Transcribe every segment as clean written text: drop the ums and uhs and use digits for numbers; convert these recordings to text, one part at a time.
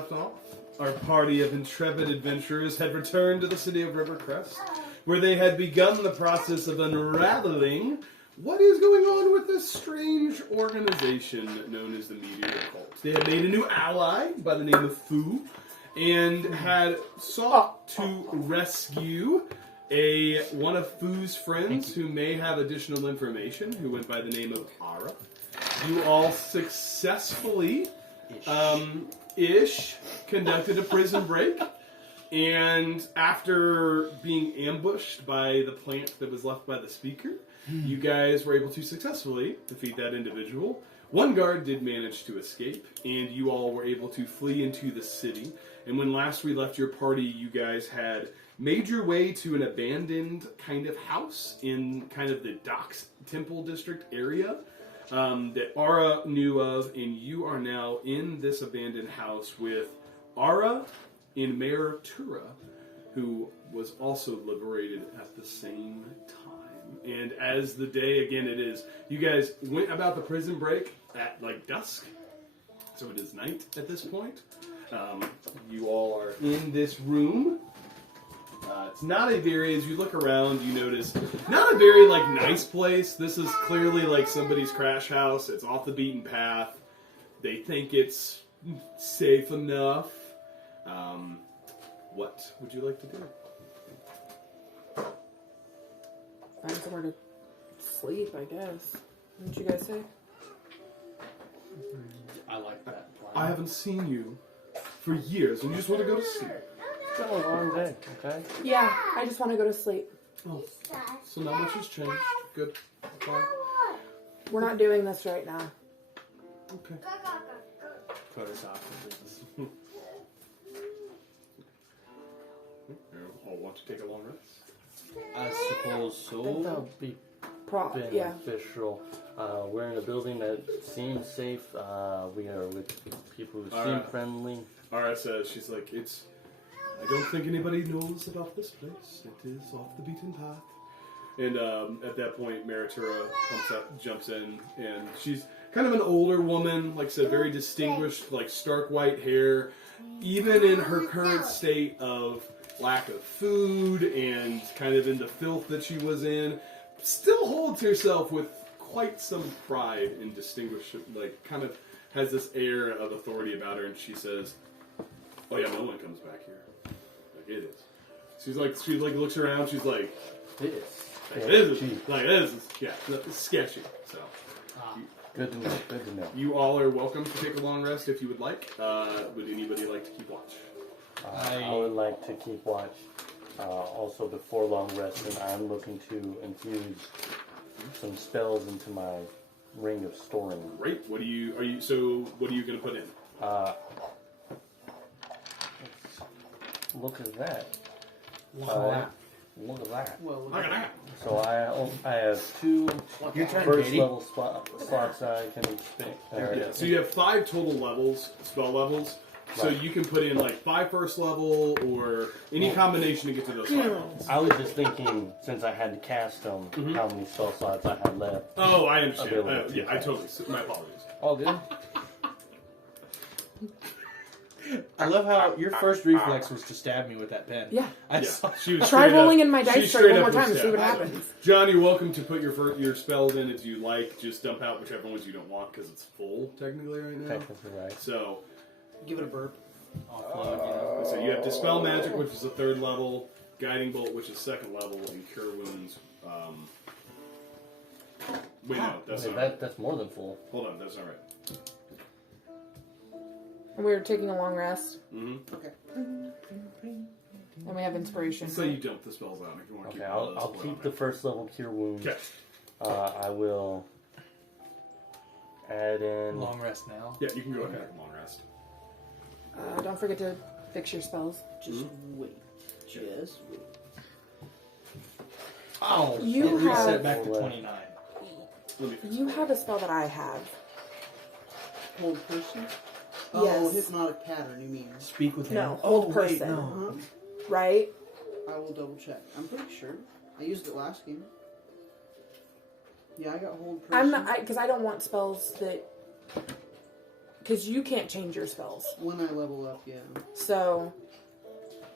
left off, our party of intrepid adventurers had returned to the city of Rivercrest, where they had begun the process of unraveling what is going on with this strange organization known as the Meteor Cult. They had made a new ally by the name of Fu, and had sought to rescue one of Fu's friends who may have additional information, who went by the name of Ara. You all successfully conducted a prison break, and after being ambushed by the plant that was left by the speaker, you guys were able to successfully defeat that individual. One guard did manage to escape, and you all were able to flee into the city. And when last we left your party, you guys had made your way to an abandoned kind of house in kind of the Docks Temple District area that Ara knew of, and you are now in this abandoned house with Ara and Meritura, who was also liberated at the same time. And as the day, again, it is, you guys went about the prison break at like dusk, so it is night at this point. You all are in this room. It's not a very, as you look around, you notice, not a very, like, nice place. This is clearly, like, somebody's crash house. It's off the beaten path. They think it's safe enough. What would you like to do? Find somewhere to sleep, I guess. Wouldn't you guys say? I like that plan. I haven't seen you for years, and you just want to go to sleep. It's been a long day, okay? Yeah, I just want to go to sleep. Oh, so not much has changed. Good. Fine. We're not doing this right now. Okay. Put us off the business. I'll want to take a long rest. I suppose I think that so. would be Yeah. beneficial. We're in a building that seems safe. We are with people who seem Alright. friendly. Ara says, she's like, I don't think anybody knows about this place. It is off the beaten path. And at that point, Meritura jumps in, and she's kind of an older woman, like I said, very distinguished, like stark white hair. Even in her current state of lack of food and kind of in the filth that she was in, still holds herself with quite some pride and distinguished, like kind of has this air of authority about her, and she says, "Oh yeah, no one comes back here. Like it is." She looks around. She's like, This. this is it's sketchy. So, Good to know. Good to know. you all are welcome to take a long rest if you would like. Would anybody like to keep watch? I would like to keep watch. Also, before long resting, I'm looking to infuse some spells into my ring of storing. Great. What are you going to put in? Look at that. Look at that. Look at that. Well, Look at that. So I have two Your turn, first Katie. level slots I can expand. Yeah. So you have 5 total levels, spell levels. So Right. you can put in like 5 first level or any combination to get to those 5 levels. I was just thinking, since I had to cast them, how many spell slots I had left. Oh, I understand. Available. Yeah, I totally. My apologies. all good. I love how your first reflex was to stab me with that pen. Yeah. I Yeah, saw. she was Try straight rolling up- in my she dice tray straight one more up time and was see what stabbed. happens. John, you're welcome to put your spells in as you like. Just dump out whichever ones you don't want because it's full technically right now. Technically, right. So, Give it a burp. Offload, so you have Dispel Magic, which is the 3rd level, Guiding Bolt, which is 2nd level, and Cure Wounds. Wait, no, that's Okay, not right. that's more than full. Hold on, that's not right. And we were taking a long rest, Mm-hmm. Okay. and we have inspiration. So you dump the spells out if you want to Okay, keep all I'll those. keep the first level cure wounds. Okay. I will add in. Long rest now. Yeah, you can go ahead and take a long rest. Don't forget to fix your spells. Just wait. Just wait. Oh, You it reset have- back to 29. Let me fix You have a spell that I have. Hold person? Yes. Oh, hypnotic pattern, you mean? Speak with him. No, oh, hold wait, person. no. Right? I will double check. I'm pretty sure. I used it last game. Yeah, I got hold person. I'm not, because I don't want spells that Because you can't change your spells. When I level up, yeah. So,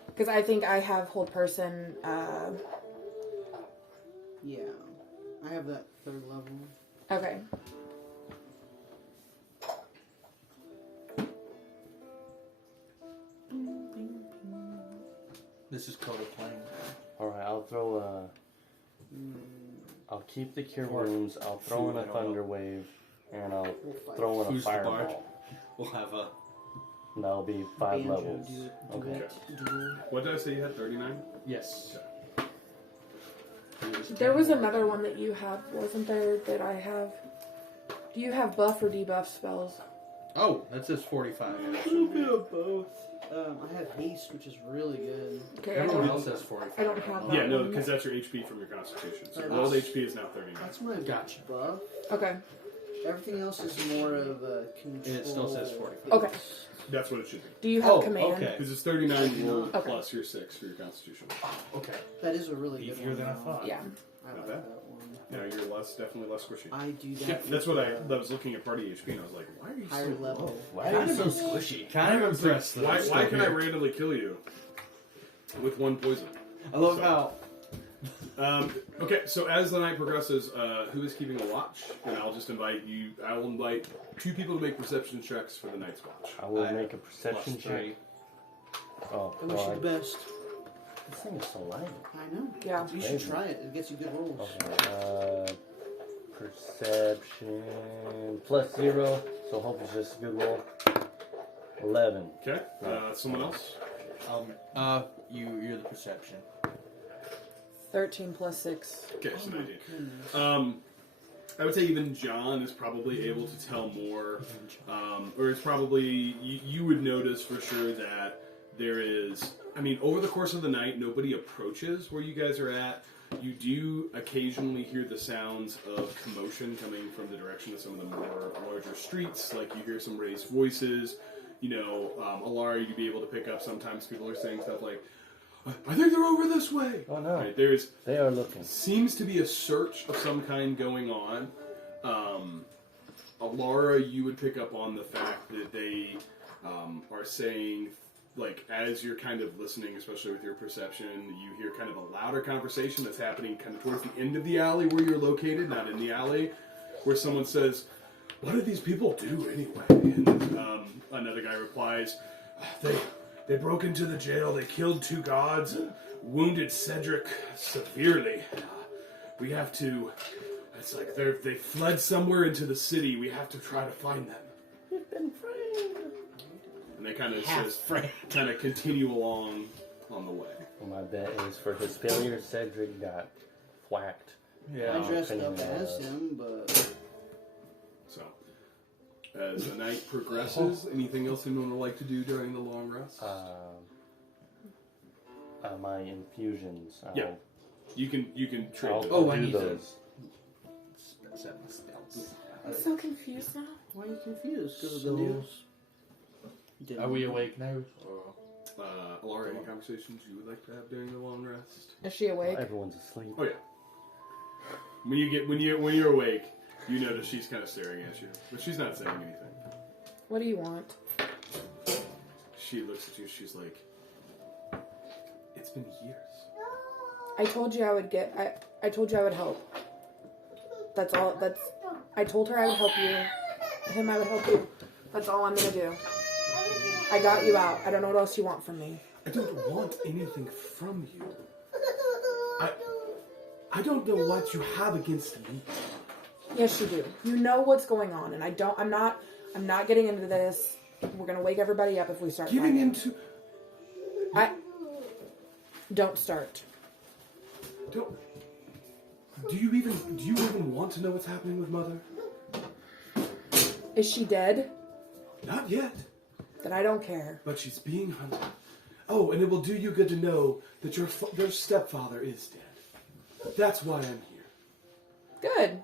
because I think I have hold person. Yeah. I have that 3rd level. Okay. This is Coda playing. Alright, I'll throw a. I'll keep the cure wounds. I'll throw in a I don't know. thunder wave, and I'll We'll fight. throw in a Who's the bard? fireball. We'll have a. And that'll be 5 Banjo, levels. Okay. duet. What did I say you had? 39? Yes. There was another one that you have, wasn't there? That I have. Do you have buff or debuff spells? Oh, that says 45. A little bit of both. I have haste, which is really good. Okay, I Everyone don't, else says 45. I don't have that. Yeah, no, one. because that's your HP from your Constitution. So Right. world HP is now 39. That's my Gotcha. buff. Okay. Everything else is more of a control. It still says 45. Okay. That's what it should be. Do you have Oh, command? okay. Because it's 39 world Okay. plus your 6 for your Constitution. Okay. That is a really good Easier one. than I though. thought. Yeah. I Not like bad. that one. Now you're definitely less squishy. I do that. Yeah, with that's what I the was looking at party HP and I was like, why are you higher so level. low? Why are you so squishy? Kind of impressed. that Why, I'm still why can I here. randomly kill you with 1 poison? I love So- how. Okay, so as the night progresses, who is keeping a watch? And I'll just invite you. I will invite 2 people to make perception checks for the night's watch. I will I make a perception check. +3. Oh, I wish you the best. this thing is so light. I know. Yeah. You should try it. It gets you good rolls. Okay, perception +0, so hope it's just a good roll. 11. Okay, someone else? You're the perception. 13 plus 6. Okay, so Oh my 19. goodness. I would say even John is probably able to tell more, or it's probably you would notice for sure that there is. I mean, over the course of the night, nobody approaches where you guys are at. You do occasionally hear the sounds of commotion coming from the direction of some of the more larger streets. Like you hear some raised voices. You know, Alari, you'd be able to pick up. Sometimes people are saying stuff like, "I think they're over this way." Oh no, Right, there's they are looking. seems to be a search of some kind going on. Alara, you would pick up on the fact that they are saying, like, as you're kind of listening, especially with your perception, you hear kind of a louder conversation that's happening kind of towards the end of the alley where you're located, not in the alley, where someone says, "What did these people do anyway?" And another guy replies, They broke into the jail, they killed 2 guards, and wounded Cedric severely. We have to... It's like they fled somewhere into the city. We have to try to find them. We've been framed. And they kind of Half-framed. kind of continue along on the way. Well, my bet is for his failure, Cedric got whacked. Yeah. I dressed opinion up as was- him, but So, as the night progresses, anything else anyone would like to do during the long rest? My infusions. Yeah. You can trade I'll, them. Oh, I'll I do need to- those. Set my spells. I'm so confused now. why are you confused? Because of So- the news? Didn't Are we know. awake now? Alara, any conversations you would like to have during the long rest? Is she awake? Everyone's asleep. Oh yeah. When you're awake, you notice she's kind of staring at you, but she's not saying anything. What do you want? She looks at you. She's like, "It's been years." I told you I would I told you I would help. That's all. I told her I would help you. Him, I would help you. That's all I'm gonna do. I got you out. I don't know what else you want from me. I don't want anything from you. I don't know what you have against me. Yes, you do. You know what's going on, and I'm not getting into this. We're gonna wake everybody up if we start Getting fighting. into Don't start. Do you even want to know what's happening with Mother? Is she dead? Not yet, Then I don't care. but she's being hunted. Oh, and it will do you good to know that your stepfather is dead. That's why I'm here. Good.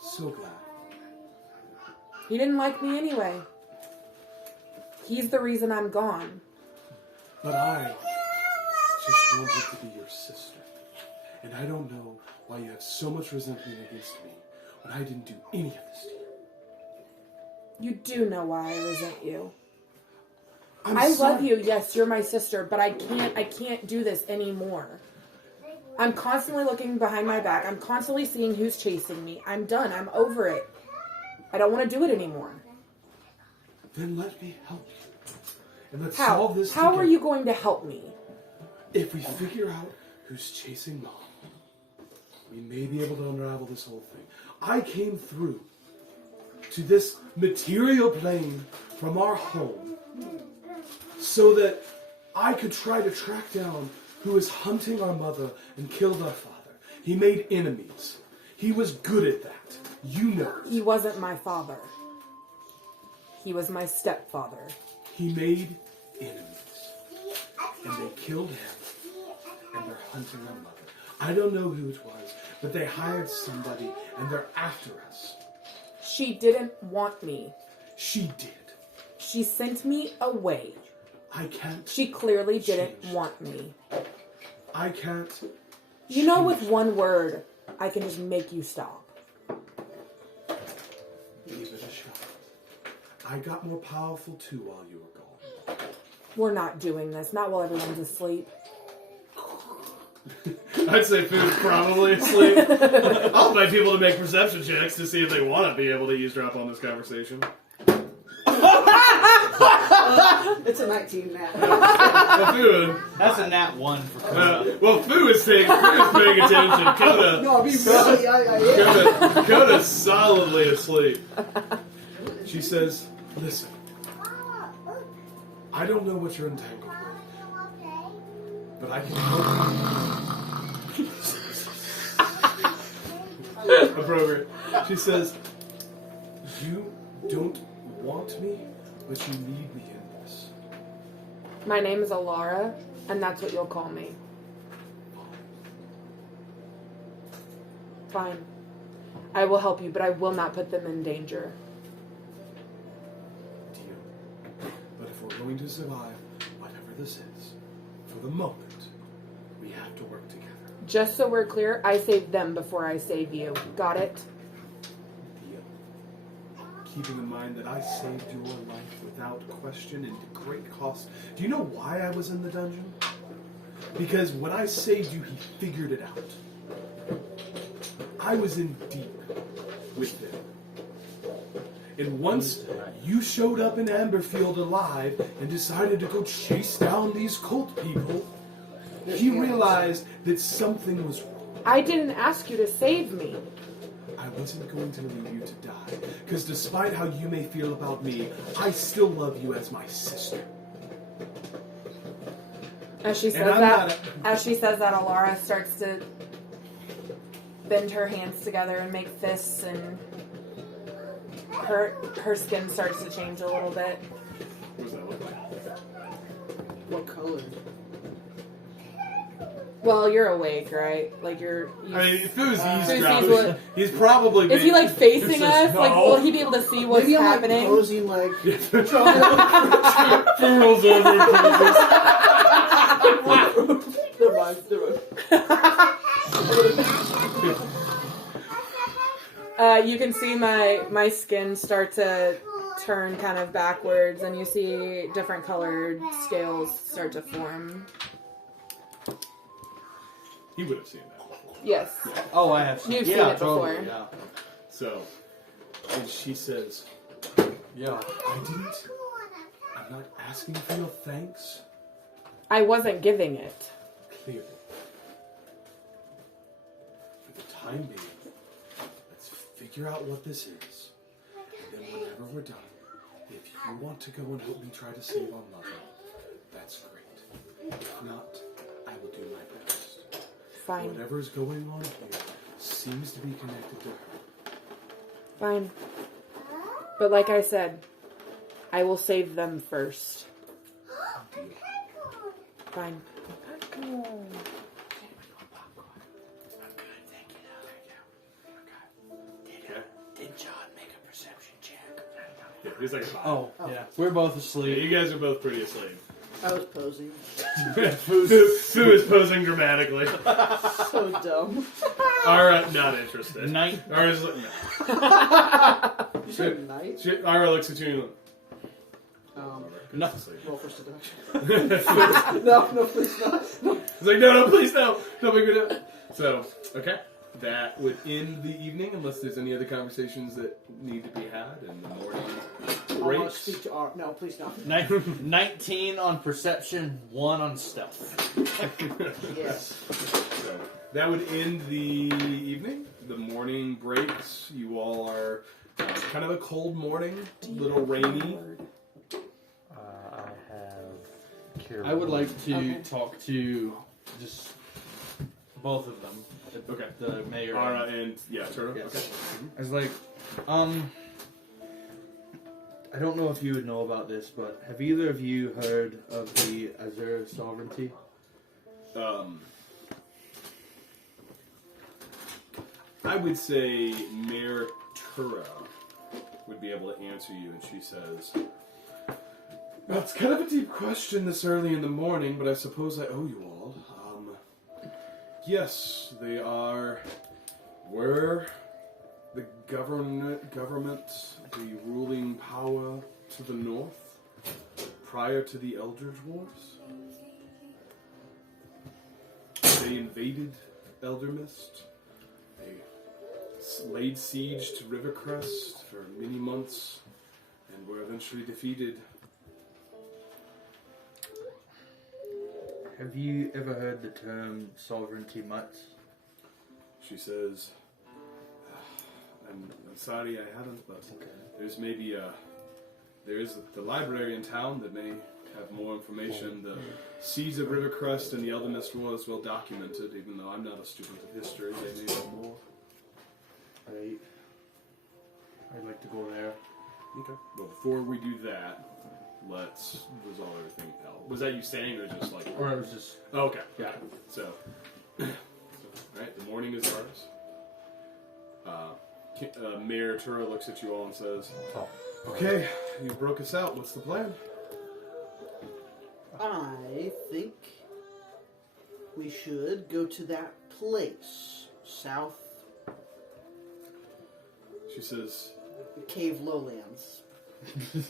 So glad. He didn't like me anyway. He's the reason I'm gone. But I just wanted to be your sister. And I don't know why you have so much resentment against me when I didn't do any of this to you. You do know why I resent you. I'm I sorry. love you. Yes, you're my sister, but I can't do this anymore. I'm constantly looking behind my back. I'm constantly seeing who's chasing me. I'm done. I'm over it. I don't want to do it anymore. Then let me help you. And let's How? solve this How are together. you going to help me? If we figure out who's chasing Mom, we may be able to unravel this whole thing. I came through to this material plane from our home so that I could try to track down who is hunting our mother and killed our father. He made enemies. He was good at that. You know it. He wasn't my father. He was my stepfather. He made enemies. And they killed him. And they're hunting our mother. I don't know who it was, but they hired somebody and they're after us. She didn't want me. She did. She sent me away. I can't. She clearly didn't Change. want me. I can't. You know, with one word, I can just make you stop. Give it a shot. I got more powerful too while you were gone. We're not doing this. Not while everyone's asleep. I'd say Food's probably asleep. I'll invite people to make perception checks to see if they want to be able to eavesdrop on this conversation. It's a 19 now. Well, Food. That's a nat 1 for Coda. Well, Food is paying attention. Coda. No, I mean, really, I am. Coda's solidly asleep. She says, listen, I don't know what you're entangled with, but I can help you. Appropriate. She says, you don't want me, but you need me in this. My name is Alara, and that's what you'll call me. Fine. I will help you, but I will not put them in danger. Deal. But if we're going to survive whatever this is, for the moment, we have to work together. Just so we're clear, I saved them before I save you. Got it? Deal. Keeping in mind that I saved your life without question and at great cost. Do you know why I was in the dungeon? Because when I saved you, he figured it out. I was in deep with them. And once you showed up in Amberfield alive and decided to go chase down these cult people, he realized that something was wrong. I didn't ask you to save me. I wasn't going to leave you to die, because despite how you may feel about me, I still love you as my sister. As she says I'm that, not Alara starts to bend her hands together and make fists, and her skin starts to change a little bit. What does that look like? What color? Well, you're awake, right? Like you're. I mean, if it was sees eavesdropping, what- he's probably. Is he like facing He us? says, Like, "No." will he be able to see what's Maybe I'm happening? like posing like Food rolls over and poses. Never mind. You can see my skin start to turn kind of backwards, and you see different colored scales start to form. He would have seen that before. Yes. Oh, I have seen You've seen yeah, it totally, before. Yeah. So, and she says, Yeah. I'm not asking for your thanks, I wasn't giving it. clearly. For the time being, let's figure out what this is. And then whenever we're done, if you want to go and help me try to save our mother, that's great. If not, I will do my best. Fine. Whatever's going on here seems to be connected to her. Fine. But like I said, I will save them first. Fine. Did John make a perception check? Yeah, he's like, Oh, yeah. We're both yeah, asleep. you guys are both pretty asleep. I was posing. Sue is posing dramatically. So dumb. Alright, not interested. Night. Or is it, no. You said night? Ira looks at you No. Roll for seduction. No, please not. No. He's like, no, please, no. Don't make me do it. So, okay. That would end the evening, unless there's any other conversations that need to be had in the morning I want to breaks. speak to our. No, please not. 19 on perception, 1 on stealth. Yes. So, that would end the evening. The morning breaks. You all are kind of a cold morning, a little rainy. I have Kira. I would like to Okay. talk to just both of them. Okay. The mayor. Ara and, yeah, Turtle. Yes. Okay. I was like, I don't know if you would know about this, but have either of you heard of the Azure sovereignty? I would say Mayor Tura would be able to answer you, and she says, "That's kind of a deep question this early in the morning, but I suppose I owe you all. Yes, they were the government, the ruling power to the north prior to the Eldritch Wars. They invaded Eldermist. They laid siege to Rivercrest for many months and were eventually defeated. Have you ever heard the term sovereignty much? She says, I'm sorry I haven't, but there's maybe there's the library in town that may have more information. The siege of Rivercrest and the Eldermist War is well documented, even though I'm not a student of history. They may know more. I'd like to go there. Okay. Well, before we do that, let's resolve everything else. Was that you saying, or just like? Or I was just... Oh, okay. Got it. So, alright, the morning is ours. Mayor Tura looks at you all and says, "Okay, you broke us out. What's the plan?" I think we should go to that place south, She says, the cave lowlands. "You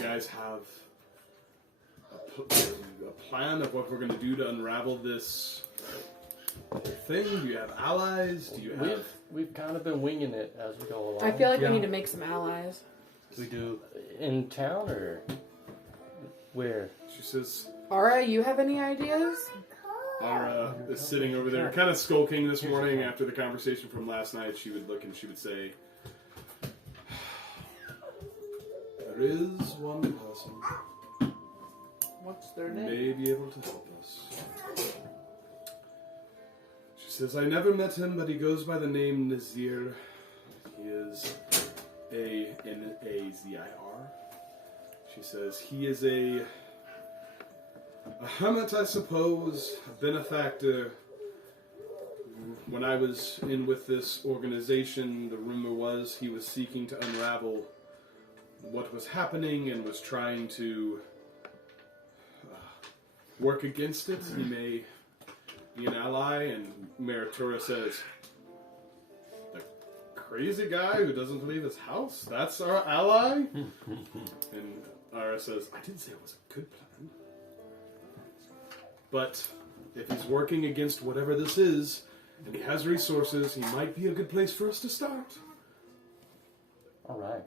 guys have a plan of what we're going to do to unravel this thing? Do you have allies? Do you have?" We've kind of been winging it as we go along. I feel like Yeah. we need to make some allies. We do. In town or where? She says, Ara, you have any ideas? Ara is sitting over there, kind of skulking this morning after the conversation from last night. She would look and she would say, "There is one person What's their who name? may be able to help us." She says, "I never met him, but he goes by the name Nazir. He is A-N-A-Z-I-R. She says, he is a hermit, I suppose, a benefactor. When I was in with this organization, the rumor was he was seeking to unravel what was happening and was trying to work against it. He may be an ally." And Mayor Tura says, "The crazy guy who doesn't leave his house? That's our ally?" And Ara says, "I didn't say it was a good plan. But if he's working against whatever this is, and he has resources, he might be a good place for us to start." All right.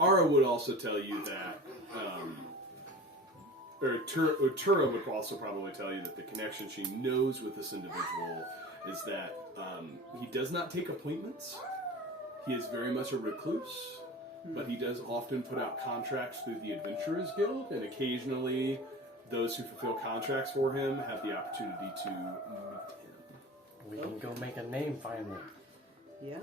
Ara would also tell you that, Tura would also probably tell you that the connection she knows with this individual is that he does not take appointments. He is very much a recluse, but he does often put out contracts through the Adventurers Guild, and occasionally those who fulfill contracts for him have the opportunity to meet him. We can go make a name finally. Yeah.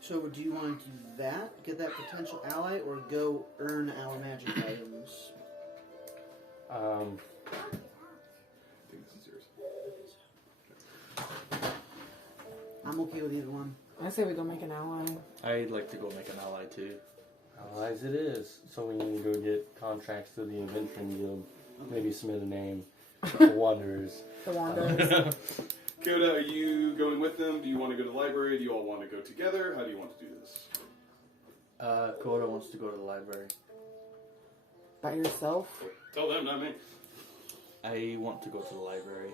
So do you want to do that, get that potential ally, or go earn our magic items? I think this is yours. I'm okay with either one. I say we go make an ally. I'd like to go make an ally too. Allies it is. So we need to go get contracts through the Adventuring Guild. Maybe submit a name. The Wanderers. The Wandas. Kyoda, are you going with them? Do you want to go to the library? Do you all want to go together? How do you want to do this? Coda wants to go to the library. By yourself? Tell them, not me. I want to go to the library.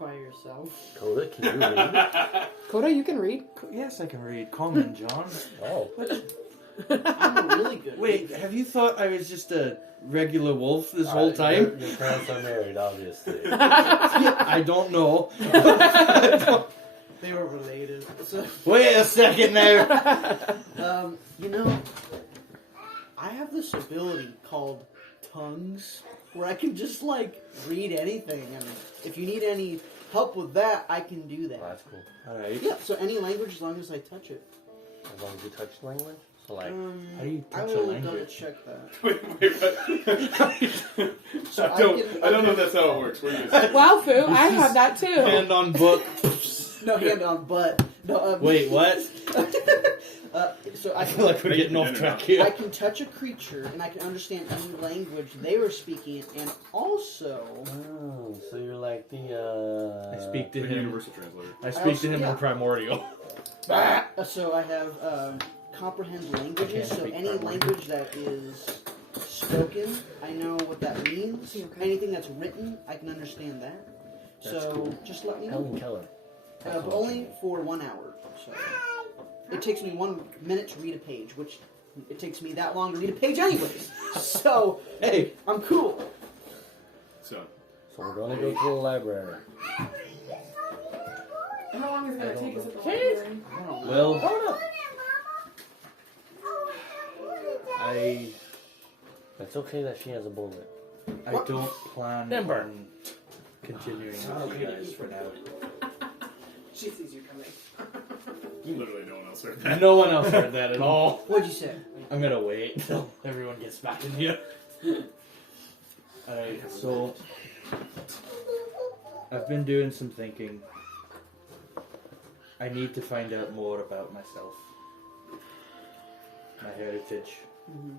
By yourself. Coda, can you read? Coda, you can read. Yes, I can read. Come in, John. Oh. I'm a really good Wait, reader. have you thought I was just a regular wolf this whole time? Your parents are married, obviously. I don't know. They were related. So, Wait a second now. you know, I have this ability called tongues where I can just like read anything, and if you need any help with that, I can do that. Well, that's cool. Alright. Yeah, so any language as long as I touch it. As long as you touch language. So like, How do you I touch a will language? double check that. Wait, what? So I don't know if that's how it works. Where you guys? Wow, Fu, I have that too. Hand on book. No hand on butt. No. Wait, what? So I feel like we're getting off track here. I can touch a creature and I can understand any language they were speaking, and also oh, so you're like the. I speak to The him. universal translator. I speak to him Yeah. in primordial. so I have comprehend languages. I can't So speak any primordial. language that is spoken, I know what that means. Anything that's written, I can understand that. That's so cool. just let me know. Helen Keller. But only for 1 hour. So it takes me 1 minute to read a page, which it takes me that long to read a page anyways. So Hey, I'm cool. So, So we're gonna go to the library. How long is it I going to don't take us know. at the library? I don't know. well, I It's okay that she has a bullet. don't plan Timber. on continuing with you guys for now. She sees you coming. literally no one else heard that. No one else heard that at all. What'd you say? I'm gonna wait until everyone gets back in here. Alright, so I've been doing some thinking. I need to find out more about myself, my heritage. Mm-hmm.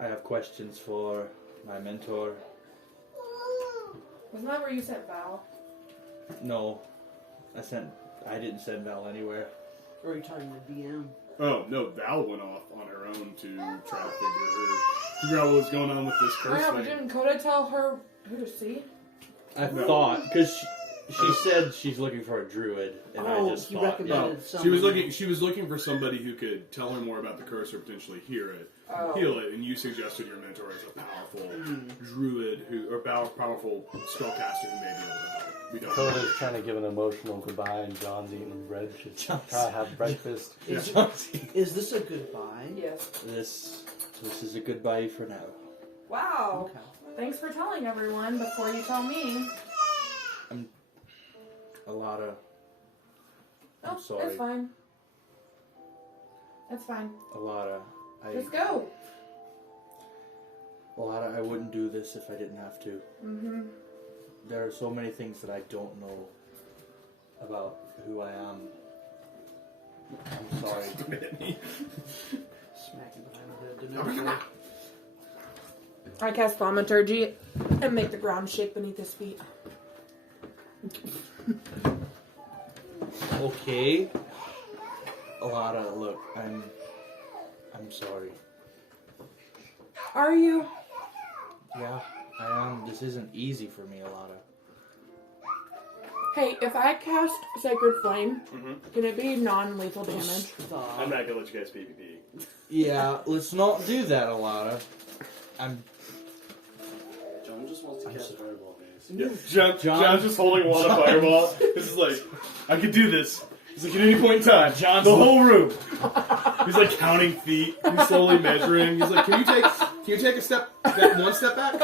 I have questions for my mentor. Wasn't that where you sent Val? No, I didn't send Val anywhere. Or are you talking to DM? Oh no, Val went off on her own to try to figure out what was going on with this I curse know, but thing. didn't Coda tell her who to see? I No. thought, because she said she's looking for a druid, and I just he thought, recommended No, someone. she was looking for somebody who could tell her more about the curse or potentially heal it, Oh. and you suggested your mentor as a powerful druid powerful spellcaster who may be able to help. We don't know. Coda's trying to give an emotional goodbye, and John's eating bread. Should try to have breakfast. Is this a goodbye? Yes. This is a goodbye for now. Wow. Okay. Thanks for telling everyone before you tell me. Alana, I'm Oh, sorry. it's fine. It's fine. Alana, Just go. Alana, I wouldn't do this if I didn't have to. Mm-hmm. There are so many things that I don't know about who I am. I'm sorry. Smacking behind the head. I cast Thaumaturgy and make the ground shake beneath his feet. Okay. Alana, look, I'm sorry. Are you? Yeah, I am. This isn't easy for me, Alana. Hey, if I cast Sacred Flame, Mhm. can it be non-lethal damage? I'm not gonna let you guys PvP. Yeah, let's not do that, Alana. John just wants to cast fireball, guys. Yeah, John's just holding a wall of fireball. This is like, I could do this. He's like, at any point in time, John's the whole room. He's like counting feet. He's slowly measuring. He's like, can you take one step back?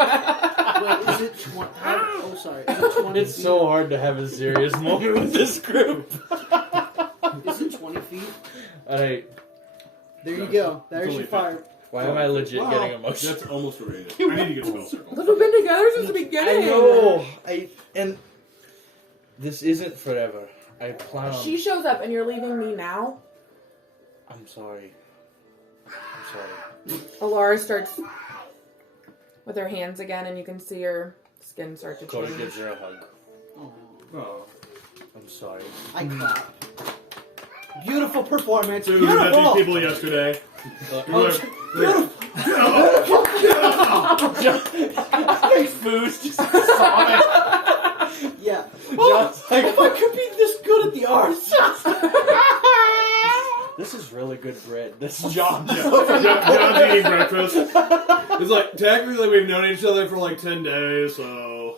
Wait, is it 20? Oh, sorry. Is it 20 It's feet? so hard to have a serious moment with this group. Is it 20 feet? Alright, There you No, go. it's There's only your fire. why am I legit Wow. getting emotional? That's almost where it is. I need to get spell circle. We've been together since the beginning. I know. And this isn't forever. I plan on. She shows up and you're leaving me now. I'm sorry. I'm sorry. Alara starts with her hands again, and you can see her skin start to Cody change. gives her a hug. Oh, Oh. I'm sorry. I clap. Beautiful performance. So we met these Beautiful. people yesterday. We're like, Food just sobbing. Yeah. John's like, If I could be this good at the arts. this is really good bread. This is John. John's eating breakfast. It's like, technically we've known each other for like 10 days, so...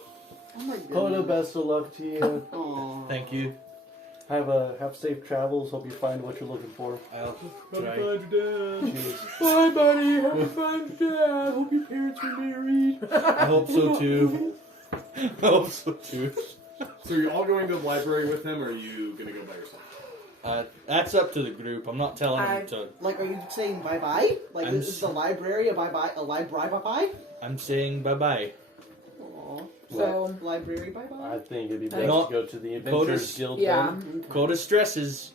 Oh my Coda, goodness. best of luck to you. Aw. Thank you. Have safe travels. Hope you find what you're looking for. I'll Have try. fun, your dad. Cheers. Bye, buddy. Have fun, dad. Hope your parents are married. I hope so too. I hope so too. So are you all going to the library with him, or are you going to go by yourself? That's up to the group. I'm not telling them to. Like, are you saying bye bye? Like, I'm is the library a bye bye? A library bye bye? I'm saying bye bye. Aw. So Library bye bye? I think it'd be best No. to go to the Adventurers Coda's- Guild. yeah, then. Coda stresses.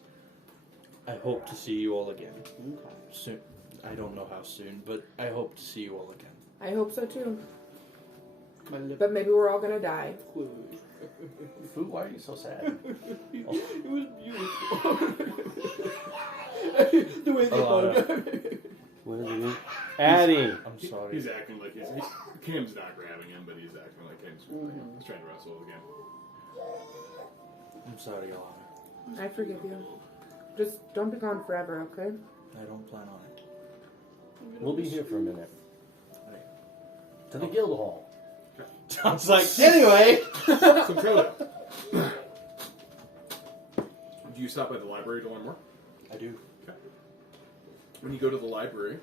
I hope to see you all again Okay. soon. I don't know how soon, but I hope to see you all again. I hope so too. My lip But maybe we're all gonna die. closed. Foo, why are you so sad? It was beautiful. The way they What is it? Addie! I'm sorry. He's acting like Cam's not grabbing him, but he's acting like Cam's he's trying to wrestle again. I'm sorry, Alana. I forgive you. Just don't be gone forever, okay? I don't plan on it. We'll be here for a minute. To the guild hall. John's like, anyway. So Coda, do you stop by the library to learn more? I do. When you go to the library,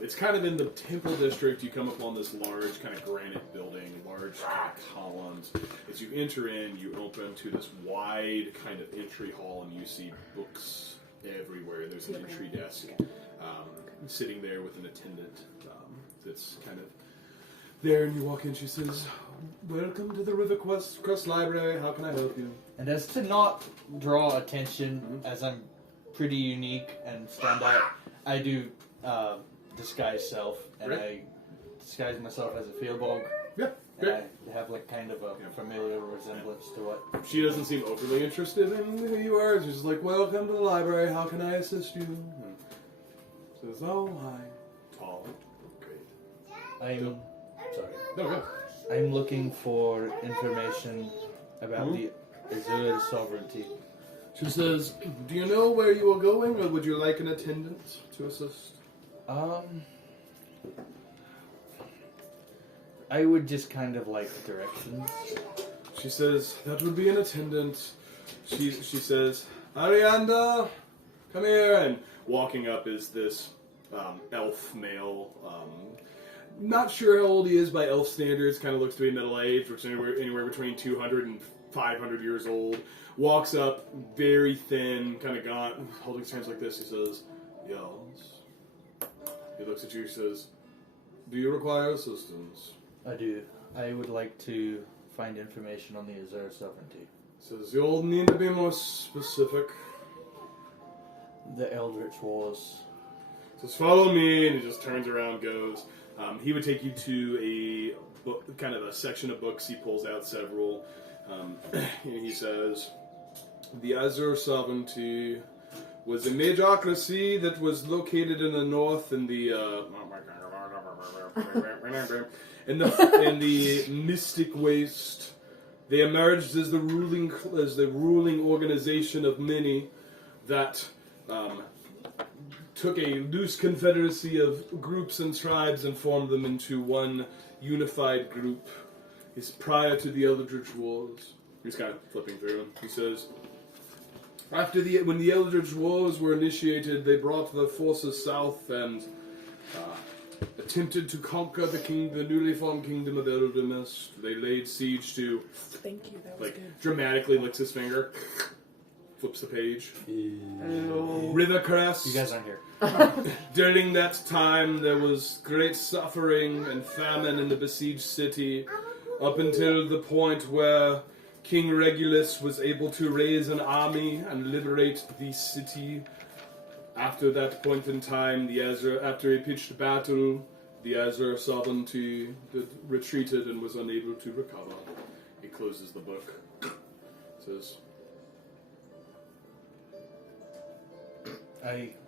it's kind of in the temple district. You come upon this large kind of granite building, large kind of columns. As you enter in, you open to this wide kind of entry hall, and you see books everywhere. There's an entry desk sitting there with an attendant that's kind of there, and you walk in. She says, "Welcome to the River Crest Library. How can I help you?" And as to not draw attention, as I'm pretty unique and stand out, I do disguise self, and Right. I disguise myself as a Fearbog. Yeah, And great. I have like kind of a familiar resemblance to what. She doesn't seem overly interested in who you are. She's just like, "Welcome to the library. How can I assist you?" And says, "Oh, hi. Tall. Great. I'm sorry. No, go. I'm looking for information about the Azure sovereignty. She says, "Do you know where you are going, or would you like an attendant to assist?" I would just kind of like directions. She says, "That would be an attendant." She says, "Arianda, come here." And walking up is this elf male. Not sure how old he is by elf standards. Kind of looks to be middle age, which is anywhere between 200 and 500 years old. Walks up, very thin, kind of gaunt, holding his hands like this. He says, "Yes." He looks at you. He says, "Do you require assistance?" I do. I would like to find information on the Azure sovereignty. Says, "You'll need to be more specific." The Eldritch Wars. Says, "Follow me," and he just turns around, goes. He would take you to a book, kind of a section of books. He pulls out several, and he says, "The Azure sovereignty was a majorcracy that was located in the north in the in the Mystic Waste. They emerged as the ruling organization of many that took a loose confederacy of groups and tribes and formed them into one unified group. It's prior to the Eldritch Wars." He's kind of flipping through them. He says, when the Eldritch Wars were initiated, they brought their forces south and attempted to conquer the newly formed kingdom of Eldermist. They laid siege to, Thank you. That was good. dramatically licks his finger, flips the page. Rivercrest. You guys aren't here. During that time, there was great suffering and famine in the besieged city, up until the point where King Regulus was able to raise an army and liberate the city. After that point in time, after a pitched battle, the Azure sovereignty retreated and was unable to recover. He closes the book. Says,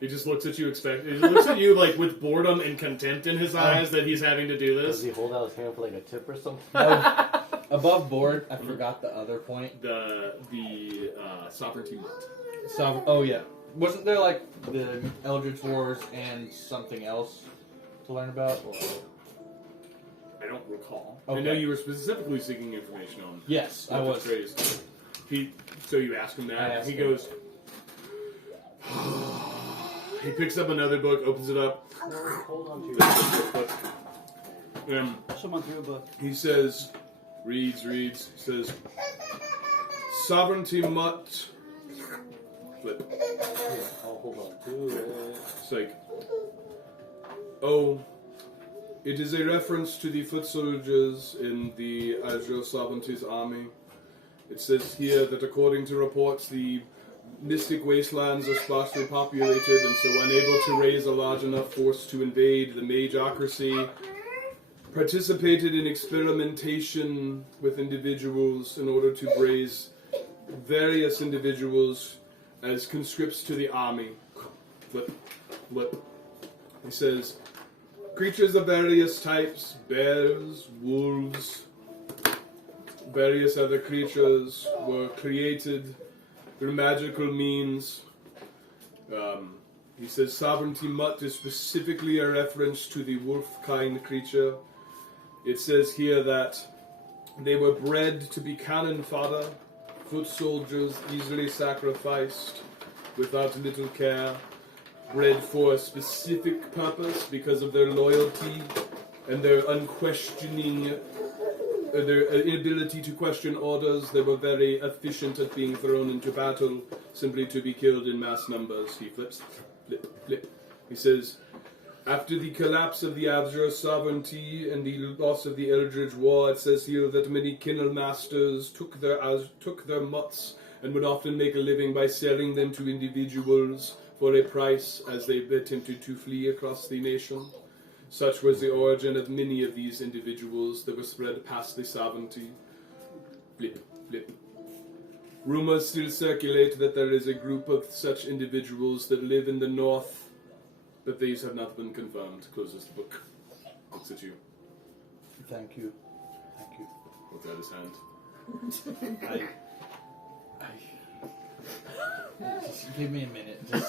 He just looks at you he looks at you like with boredom and contempt in his eyes that he's having to do Does this. he hold out his hand for like a tip or something? Above board, I forgot the other point. The sovereignty mutt. So, oh yeah, wasn't there like the Eldritch Wars and something else to learn about? Or? I don't recall. Okay. I know you were specifically seeking information on. Yes, I was. Raised. So you ask him I that. asked He him. goes. He picks up another book, opens it up. Hold on to your Someone threw a book. He says, reads. He says, sovereignty mutt. Flip. I'll hold on to it. It's like, oh, it is a reference to the foot soldiers in the Azure Sovereignty's army. It says here that according to reports, the mystic wastelands are sparsely populated and so unable to raise a large enough force to invade the Mageocracy. Participated in experimentation with individuals in order to raise various individuals as conscripts to the army. Flip. He says, creatures of various types, bears, wolves, various other creatures were created through magical means. He says sovereignty mutt is specifically a reference to the wolf kind creature. It says here that they were bred to be cannon fodder, foot soldiers easily sacrificed without little care, bred for a specific purpose because of their loyalty and their unquestioning their inability to question orders. They were very efficient at being thrown into battle, simply to be killed in mass numbers. He flips, flip. He says, after the collapse of the Azure Sovereignty and the loss of the Eldritch War, it says here that many kennel masters took their mutts and would often make a living by selling them to individuals for a price as they attempted to flee across the nation. Such was the origin of many of these individuals that were spread past the sovereignty. Flip. Rumors still circulate that there is a group of such individuals that live in the north, but these have not been confirmed. Closes the book. Looks at you. Thank you. Holds out his hand. Just give me a minute. Just,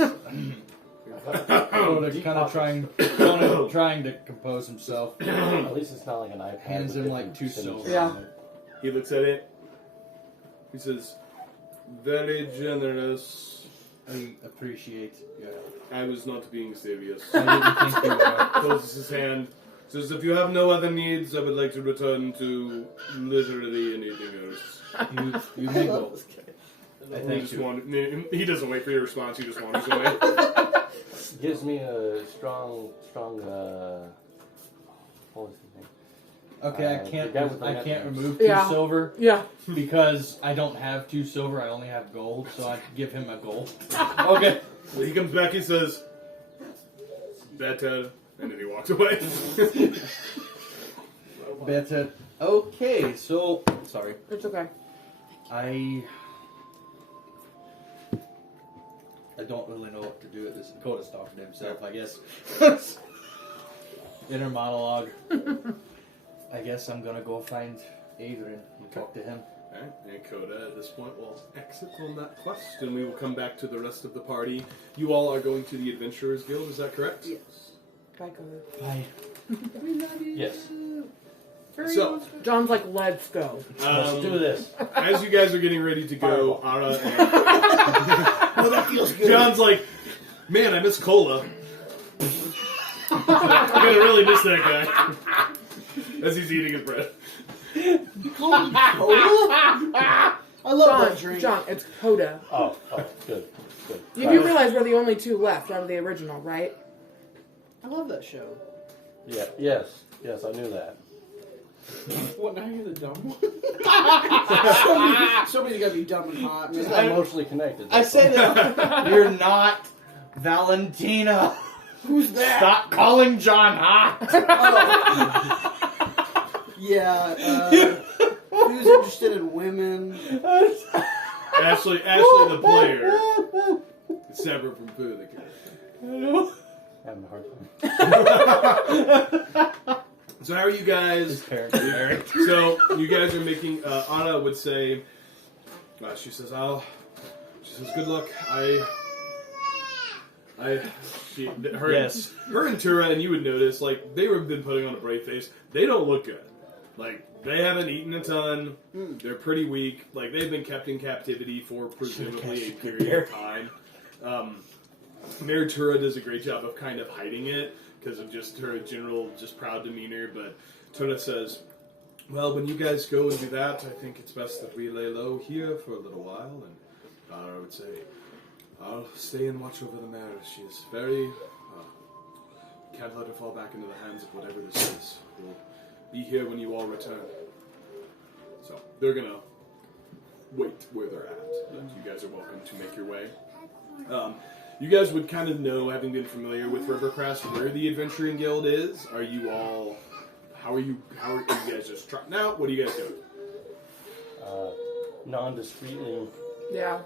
trying to compose himself. At least it's not like an iPad. Hands with him like different 2 symbols. silver. Yeah. He looks at it. He says, very generous. I appreciate your help. I was not being serious. I didn't think you were. Closes his hand. Says, if you have no other needs, I would like to return to literally anything else. You may go. I He thank just you. he doesn't wait for your response, he just wanders away. Gives me a strong, what was his name? Okay, the guy with the I net can't names. remove 2 Yeah. silver Yeah. because I don't have 2 silver. I only have gold, so I give him a gold. Okay. He comes back, he says, better, and then he walks away. Better. Okay, so sorry. It's okay. I don't really know what to do at this. Dakota's talking to himself, I guess. Inner monologue. I guess I'm gonna go find Adrian and talk to him. Alright, and Coda at this point will exit on that quest, and we will come back to the rest of the party. You all are going to the Adventurers Guild, is that correct? Yes. Bye, Cody. Bye. Yes. So, John's like, let's go. Let's do this. as you guys are getting ready to go, Ara and Oh, that feels good. John's like, man, I miss Cola. I'm gonna really miss that guy. As he's eating his bread. Cola? I love that drink. John, it's Coda. Oh, good. You do realize we're the only 2 left out of the original, right? I love that show. Yeah. Yes, I knew that. What, now you're the dumb one? Somebody's gotta be dumb and hot. It's Man. not emotionally connected. I say that you're not Valentina. Who's that? Stop calling John hot. Yeah, who's interested in women? Ashley the player, separate from Pooh the character. Having a hard time. So how are you guys? His parents are married. So you guys are making. Anna would say, she says, good luck. Her Yes. and Tura, and you would notice, like, they have been putting on a brave face. They don't look good. Like, they haven't eaten a ton. They're pretty weak. Like, they've been kept in captivity for presumably a period of time. Mayor Tura does a great job of kind of hiding it because of just her general, just proud demeanor. But Tura says, well, when you guys go and do that, I think it's best that we lay low here for a little while. And I would say, I'll stay and watch over the mare. She is very... can't let her fall back into the hands of whatever this is. We'll be here when you all return. So, they're gonna wait where they're at. But you guys are welcome to make your way. You guys would kind of know, having been familiar with Rivercrest, where the Adventuring Guild is. Are you all... How are you guys just trotting out? What are you guys doing? Non-discreetly. Yeah.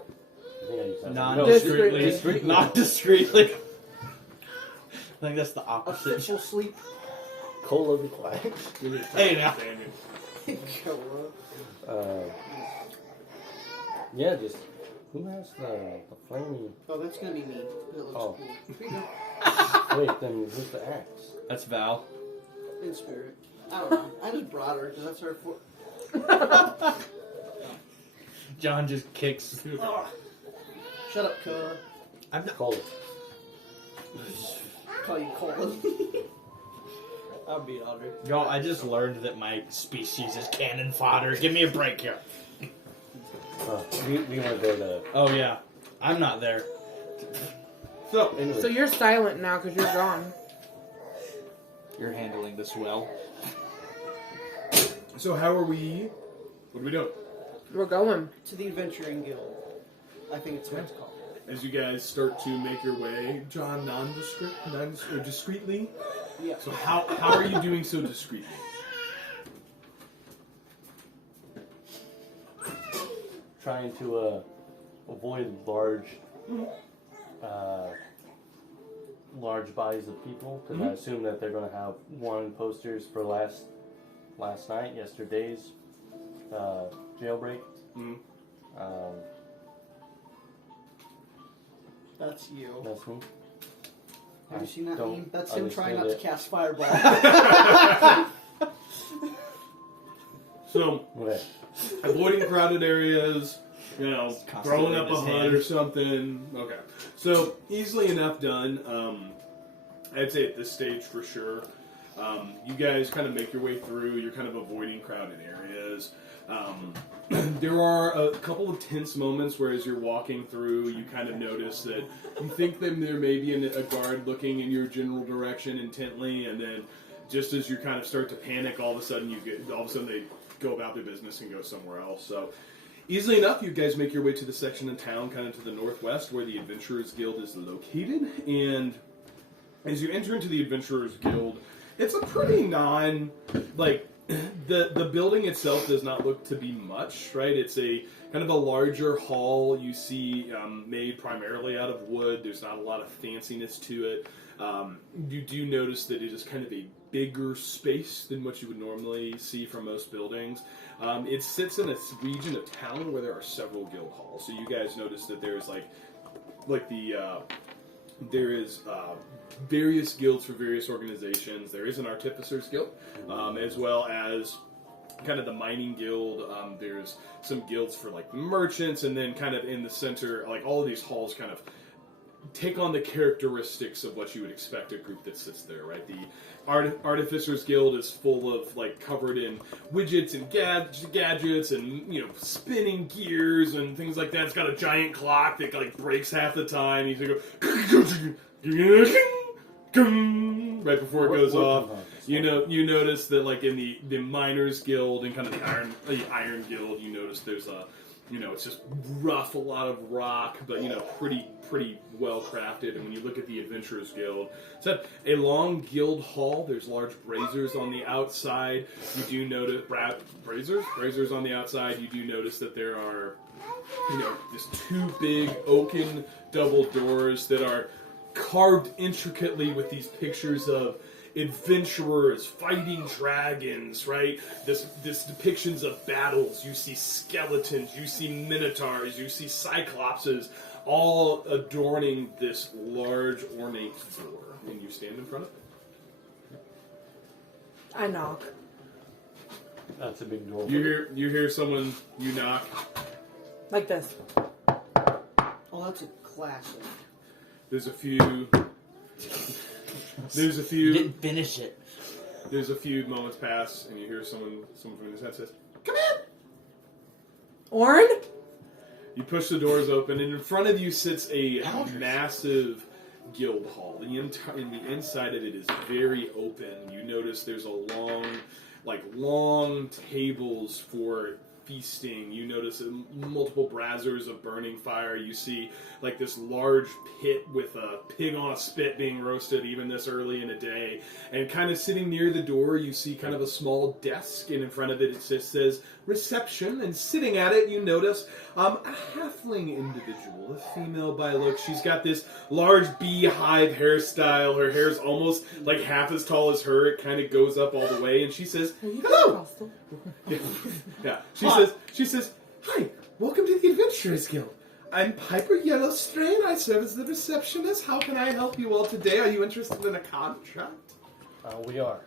I think I used that. Non-discreetly. Non-discreetly. I think that's the opposite. Official sleep. Cola be quiet. Hey, now. Yeah, just who has the flamey? Oh, that's gonna be me. That looks Oh. cool. Wait, then who's the axe? That's Val. In spirit. I don't know. I just brought her because that's her. John just kicks. Oh. Shut up, Cola. I'm not. Cola. Call you Cola. I'll beat Audrey. Y'all, I just learned that my species is cannon fodder. Give me a break here. We weren't there to. Oh, yeah. I'm not there. So, Anyway, So you're silent now because you're gone. You're handling this well. so how are we... What are we doing? We're going. To the Adventuring Guild. I think it's what it's called. As you guys start to make your way, John, discreetly. Yeah. So how are you doing so discreetly? trying to avoid large bodies of people because I assume that they're going to have wanted posters for yesterday's jailbreak. Mm. That's you. That's me. Have you I seen that don't meme? That's him trying not to understand cast Fireball. So, Okay. avoiding crowded areas, throwing up a HUD or something. Okay. So, easily enough done. I'd say at this stage for sure. You guys kind of make your way through. You're kind of avoiding crowded areas. There are a couple of tense moments where as you're walking through, you kind of notice that you think that there may be a guard looking in your general direction intently, and then just as you kind of start to panic, all of a sudden they go about their business and go somewhere else. So easily enough, you guys make your way to the section of town kind of to the northwest where the Adventurers Guild is located, and as you enter into the Adventurers Guild, it's a pretty the building itself does not look to be much, right? It's a kind of a larger hall you see made primarily out of wood. There's not a lot of fanciness to it. You do notice that it is kind of a bigger space than what you would normally see from most buildings. It sits in a region of town where there are several guild halls. So you guys notice that there's there is various guilds for various organizations. There is an Artificers Guild, as well as kind of the Mining Guild. There's some guilds for like merchants, and then kind of in the center, like all of these halls kind of take on the characteristics of what you would expect a group that sits there, right? The Artificers Guild is full of covered in widgets and gadgets and spinning gears and things like that. It's got a giant clock that breaks half the time. You go right before it goes off. You notice that in the Miners Guild and kind of the Iron Guild, you notice there's it's just rough, a lot of rock, but pretty well crafted. And when you look at the Adventurers Guild, it's a long guild hall. There's large braziers on the outside. You do notice braziers on the outside. You do notice that there are just two big oaken double doors that are carved intricately with these pictures of adventurers fighting dragons, right? This depictions of battles. You see skeletons, you see minotaurs, you see cyclopses, all adorning this large ornate door. And you stand in front of it. I knock. That's a big door. You hear someone. You knock. Like this. Oh, that's a classic. There's a few. You didn't finish it. There's a few moments pass, and you hear someone from inside says, "Come in." Orin? You push the doors open, and in front of you sits a massive guild hall. The inside of it is very open. You notice there's long tables for feasting. You notice multiple braziers of burning fire. You see this large pit with a pig on a spit being roasted even this early in the day. And kind of sitting near the door, you see kind of a small desk, and in front of it just says reception. And sitting at it, you notice a halfling individual, a female by look. She's got this large beehive hairstyle. Her hair's almost half as tall as her. It kind of goes up all the way, and she says, "Hello." Yeah. She says, "Hi, welcome to the Adventurers Guild. I'm Piper Yellowstrain. I serve as the receptionist. How can I help you all today? Are you interested in a contract?" We are.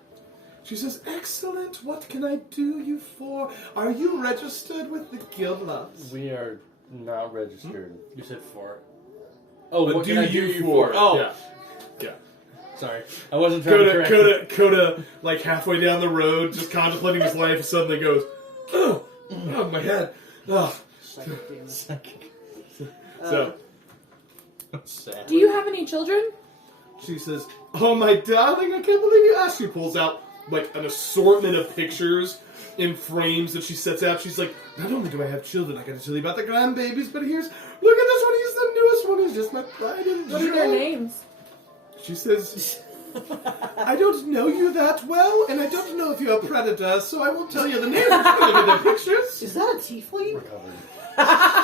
She says, "Excellent. What can I do you for? Are you registered with the Guild Laws?" We are not registered. You said 4. Oh, what do can I you do you for? for? Oh, Yeah. sorry. I wasn't trying to correct you. Coda, halfway down the road, just contemplating his life, suddenly goes, "Oh, my head." Oh. Psychic damage. So Sad. Do you have any children? she says, "Oh, my darling, I can't believe you asked." She pulls out an assortment of pictures in frames that she sets out. She's like, "Not only do I have children, I got to tell you about the grandbabies, but look at this one. He's the newest one. He's just my pride and What are their names? She says, "I don't know you that well, and I don't know if you're a predator, so I won't tell you the names. Look at their pictures." Is that a tiefling?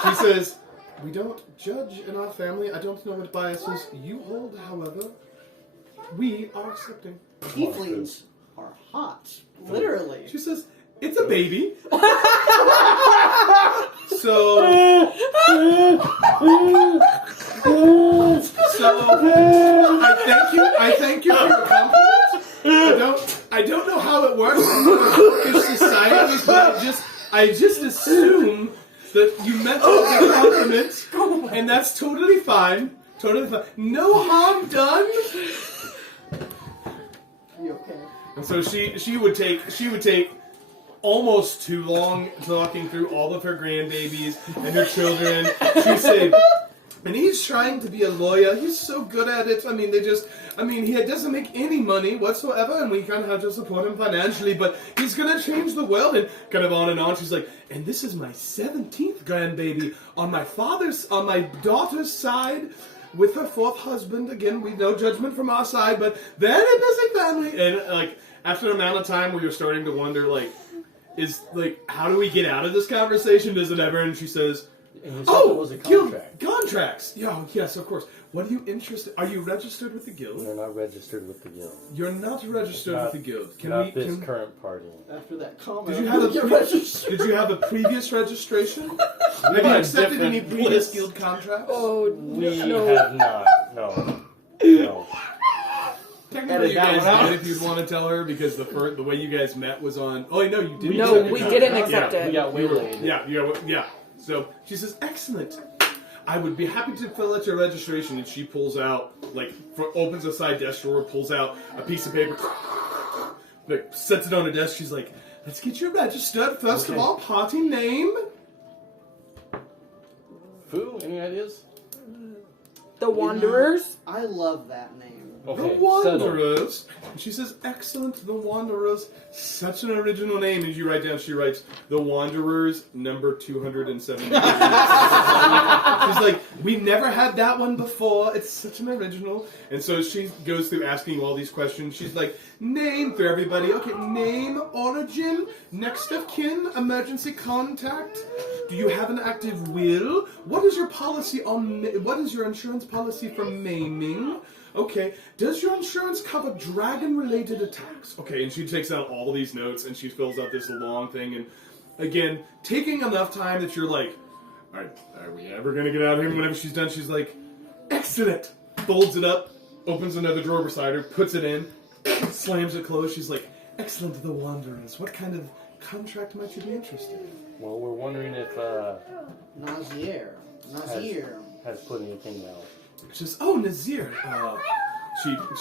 She says, "We don't judge in our family. I don't know what biases you hold, however. We are accepting." Tieflings are hot. Literally. She says, "It's a baby." So I thank you for your compliment. I don't know how it works in Turkish society, but I just assume that you meant the compliment, and that's totally fine. Totally fine. No harm done. You okay? And so she would take almost too long talking through all of her grandbabies and her children. She'd say, "And he's trying to be a lawyer. He's so good at it. He doesn't make any money whatsoever, and we kind of have to support him financially, but he's going to change the world," and kind of on and on. She's like, "And this is my 17th grandbaby on my daughter's side, with her 4th husband. Again, we no judgment from our side, but they're a busy family." And after an amount of time where you're starting to wonder, how do we get out of this conversation? Does it ever? And she says, And you said it was a contract. Contracts. Yeah, yes, of course. What are you interested? Are you registered with the guild? We're not registered with the guild. You're not registered with the guild. Not this current party. After that comment, Did you I'm have gonna get registered. Did you have a previous registration? Have you accepted any previous guild contracts? Oh, We no. have not. No. Technically, you guys Edit that one did if you'd want to tell her, because the way you guys met was on. Oh, no, you didn't. No, accept the we contract. didn't accept it. We got waylaid. Yeah. So she says, "Excellent. I would be happy to fill out your registration." And she pulls out, opens a side desk drawer, pulls out a piece of paper, sets it on her desk. She's like, "Let's get you registered. First of all, party name." Foo, any ideas? The Wanderers? I love that name. Okay, the settle. Wanderers. And she says, excellent, the Wanderers. Such an original name. As you write down, she writes, the Wanderers, number 270. She's like, we never had that one before. It's such an original. And so she goes through asking all these questions. She's like, name for everybody. Okay, name, origin, next of kin, emergency contact. Do you have an active will? What is your policy on? What is your insurance policy for maiming? Okay. Does your insurance cover dragon-related attacks? Okay, and she takes out all these notes and she fills out this long thing. And again, taking enough time that you're like, are we ever gonna get out of here? Whenever she's done, she's like, excellent. Folds it up, opens another drawer beside her, puts it in, slams it closed. She's like, excellent, the Wanderers. What kind of contract might you be interested in? Well, we're wondering if Nazir. has put anything out. She says, oh, Nazir.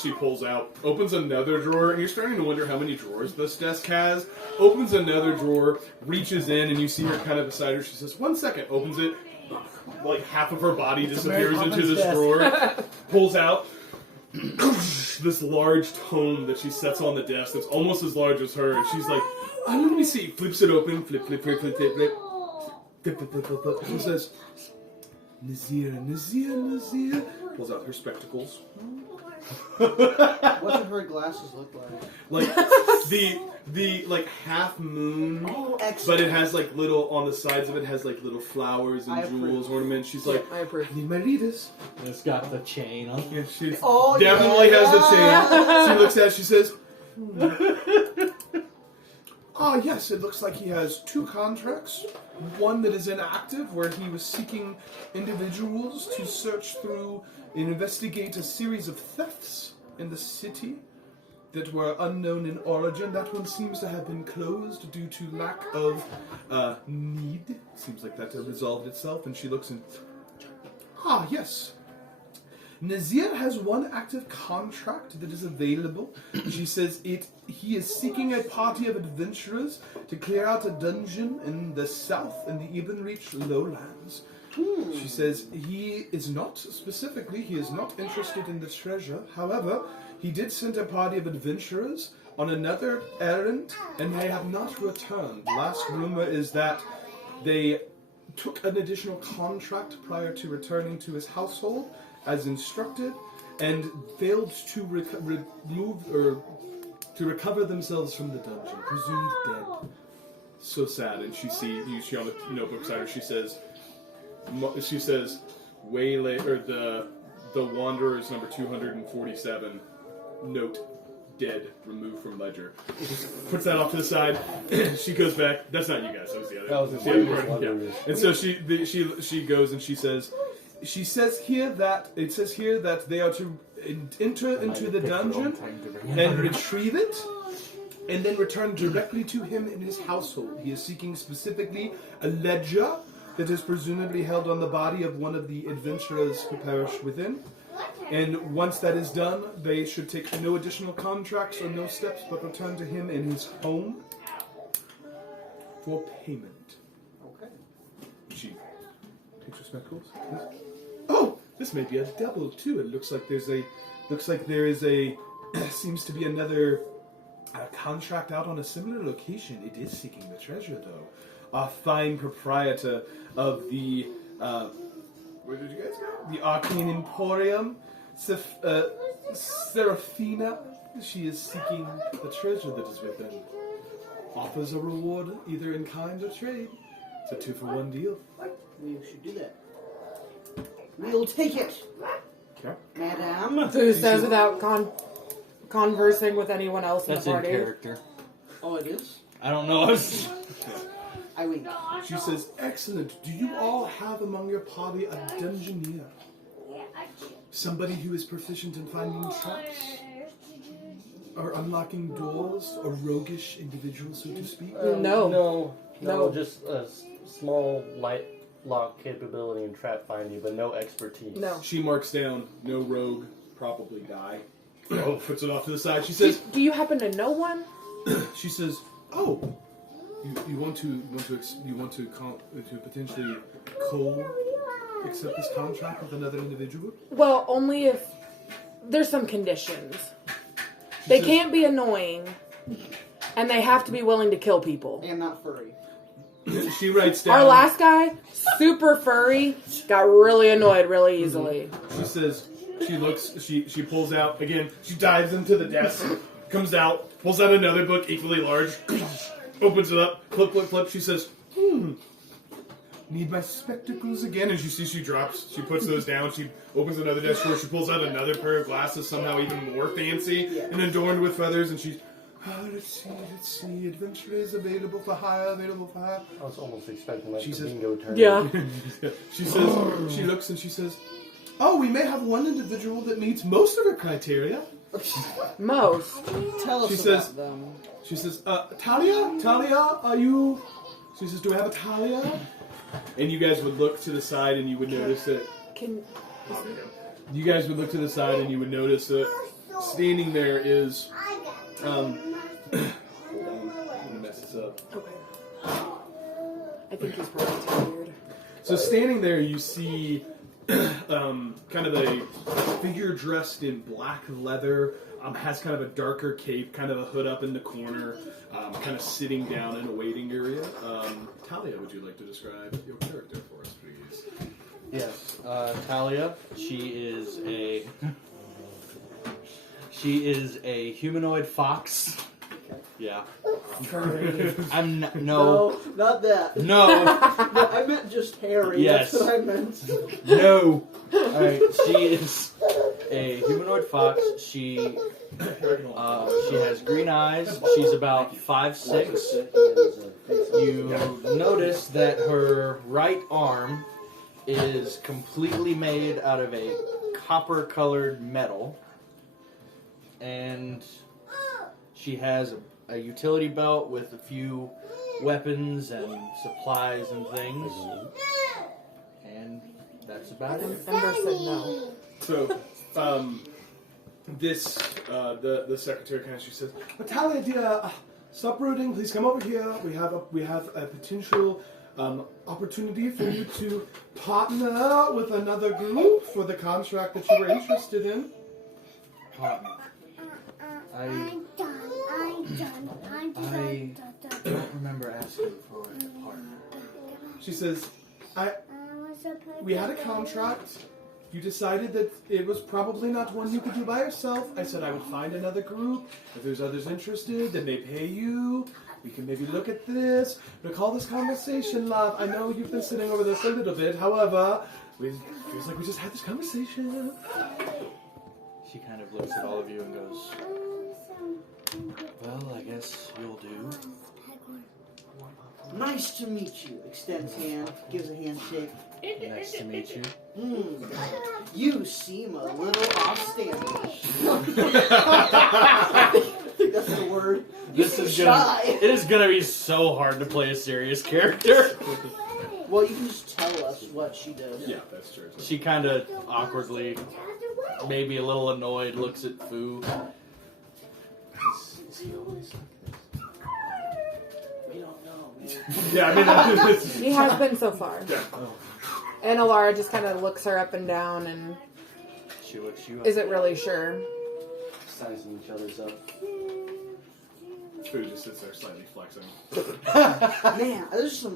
She pulls out, opens another drawer, and you're starting to wonder how many drawers this desk has. Opens another drawer, reaches in, and you see her kind of beside her. She says, 1 second. Opens it. Like half of her body disappears into this drawer. Pulls out this large tome that she sets on the desk that's almost as large as her. And she's like, oh, let me see. Flips it open. Flip, flip, flip, flip, flip, flip. Flip, flip, flip, flip, flip. She says, Nazir, Nazir, Nazir. Pulls out her spectacles. What do her glasses look like? Like the like half moon, Oh, excellent. but it has like little on the sides of it has like little flowers and I jewels, approve. ornaments. She's like, I approve. I need my readers. It's got the chain on. And she Oh, definitely yeah. has the chain. She looks at it, she says, ah, yes, it looks like he has 2 contracts. One that is inactive, where he was seeking individuals to search through and investigate a series of thefts in the city that were unknown in origin. That one seems to have been closed due to lack of need. Seems like that resolved itself, and she looks and... Ah, yes. Nazir has 1 active contract that is available. She says he is seeking a party of adventurers to clear out a dungeon in the south in the Ebenreach lowlands. She says he is not interested in the treasure. However, he did send a party of adventurers on another errand, and they have not returned. Last rumor is that they took an additional contract prior to returning to his household, as instructed, and failed to recover themselves from the dungeon, presumed dead. So sad. And you see on the notebook side her, she says, way later, the Wanderers number 247, note, dead, removed from ledger. Puts that off to the side. She goes back. That's not you guys. That was the other. That was that's the other Wanderers. part. Yeah. And so she goes and she says here that they are to enter into the dungeon and retrieve it, and then return directly to him in his household. He is seeking specifically a ledger that is presumably held on the body of one of the adventurers who perished within. And once that is done, they should take no additional contracts or no steps, but return to him in his home for payment. Okay. She takes her spectacles. Oh, this may be a double too. It looks like there is a seems to be another contract out on a similar location. It is seeking the treasure, though. Our fine proprietor of the where did you guys go? The Arcane Emporium, Seraphina. She is seeking the treasure that is within. Offers a reward either in kind or trade. It's a 2-for-1 deal. We should do that. We'll take it, Okay. madame. So he says without conversing with anyone else in That's the in party. character. Oh, it is? I don't know. I wink. She says, excellent. Do you all have among your party a dungeoneer? Somebody who is proficient in finding traps? Or unlocking doors? A roguish individual, so to speak? No. No, just a small light lock capability and trap finding, but no expertise. No. She marks down, no rogue, probably die. Puts it off to the side. She says, Do you happen to know one? she says, oh, you want to potentially accept this contract with another individual? Well, only if there's some conditions. They says- can't be annoying, and they have to be willing to kill people. And not furry. She writes down. Our last guy, super furry, got really annoyed really easily. She says, she looks, she pulls out, again, she dives into the desk, comes out, pulls out another book equally large, opens it up, flip, flip, flip. She says, need my spectacles again? And you see she drops, she puts those down, she opens another desk drawer, she pulls out another pair of glasses, somehow even more fancy and adorned with feathers, and she's, let's see, adventure is available for hire. I was almost expecting like She the says- bingo turn. Yeah. She says, she looks and she says, oh, we may have one individual that meets most of her criteria. Most. Tell us She about says- them. She says, Talia, are you... She says, do I have a Talia? And you guys would look to the side and you would notice that... Can You guys would look to the side and you would notice that standing there is... hold on, I'm gonna mess this up. okay. I think he's probably tired. So standing there, you see kind of a figure dressed in black leather, has kind of a darker cape, kind of a hood up in the corner, kind of sitting down in a waiting area. Talia, would you like to describe your character for us, please? Yes, Talia. She is a humanoid fox. Yeah. I'm not, no. No, not that. No. No, I meant just hairy. Yes. That's what I meant. No. Alright, she is a humanoid fox. She has green eyes. She's about 5'6". You notice that her right arm is completely made out of a copper-colored metal. And she has a utility belt with a few weapons and supplies and things. And that's about it. Ember said no. So, the secretary kind of, she says, Talia, dear, stop brooding. Please come over here. We have a potential opportunity for you to partner with another group for the contract that you were interested in. Partner. I don't remember asking for a partner. She says, we had a contract. You decided that it was probably not one you could do by yourself. I said I would find another group. If there's others interested, then they pay you. We can maybe look at this. Recall this conversation, love. I know you've been sitting over this a little bit. However, it feels like we just had this conversation. She kind of looks at all of you and goes, well, I guess you'll do. Nice to meet you. Extends hand, gives a handshake. Nice to meet you. You seem a little offstanding. I think that's the word. This is gonna, it is gonna be so hard to play a serious character. Well, you can just tell us what she does. Yeah, that's true. She kind of awkwardly, maybe a little annoyed, looks at Fu. Is he always like this? We don't know, man. Yeah, I mean, He has been so far. yeah. And Alara just kind of looks her up and down and She looks you up. isn't really sure. Sizing each other's up. Fu just sits there slightly flexing. Man, there's a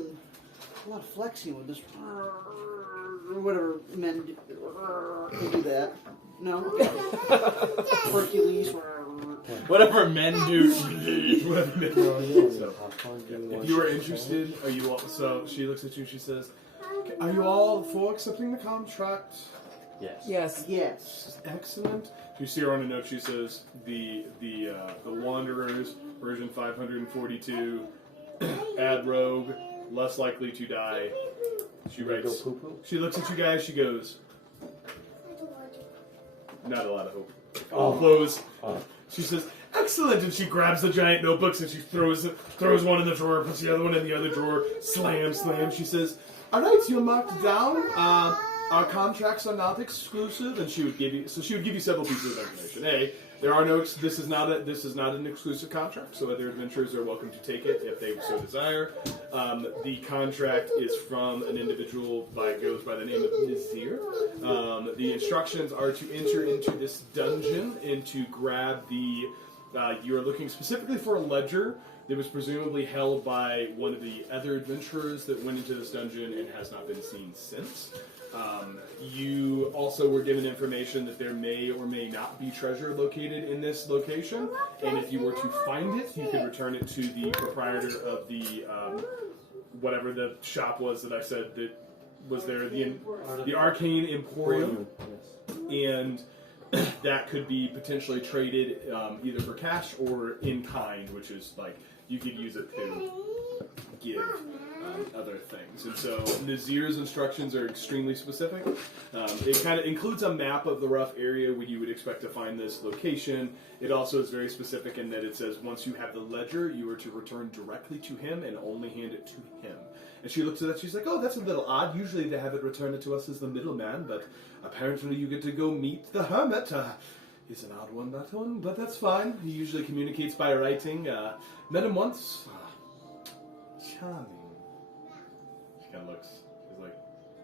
lot of flexing with this. Or whatever men do. They do that. No? Hercules. Whatever men do. So, if you are interested, are you all, so she looks at you, she says, are you all for accepting the contract? Yes. Yes. Yes. Excellent. You see her on a note, she says, the Wanderers, version 542, add rogue, less likely to die. She writes, Go poo-poo? she looks at you guys, she goes, not a lot of hope. All close. Oh. She says, excellent, and she grabs the giant notebooks and she throws one in the drawer, puts the other one in the other drawer, slam. She says, all right, you're marked down. Our contracts are not exclusive, and she would give you several pieces of information. There are no. This is not an exclusive contract, so other adventurers are welcome to take it if they so desire. The contract is from an individual goes by the name of Nazir. The instructions are to enter into this dungeon and to grab the. You are looking specifically for a ledger that was presumably held by one of the other adventurers that went into this dungeon and has not been seen since. You also were given information that there may or may not be treasure located in this location, and if you were to find it, you could return it to the proprietor of the whatever the shop was that I said that was there, the Arcane Emporium, and that could be potentially traded either for cash or in kind, which is like you could use it to give other things. And so Nazir's instructions are extremely specific. It kind of includes a map of the rough area where you would expect to find this location. It also is very specific in that it says once you have the ledger, you are to return directly to him and only hand it to him. And she looks at that, she's like, oh, that's a little odd. Usually they have it returned to us as the middleman, but apparently you get to go meet the hermit. He's an odd one, that one, but that's fine. He usually communicates by writing. Met him once. Charming. She kind of looks. She's like,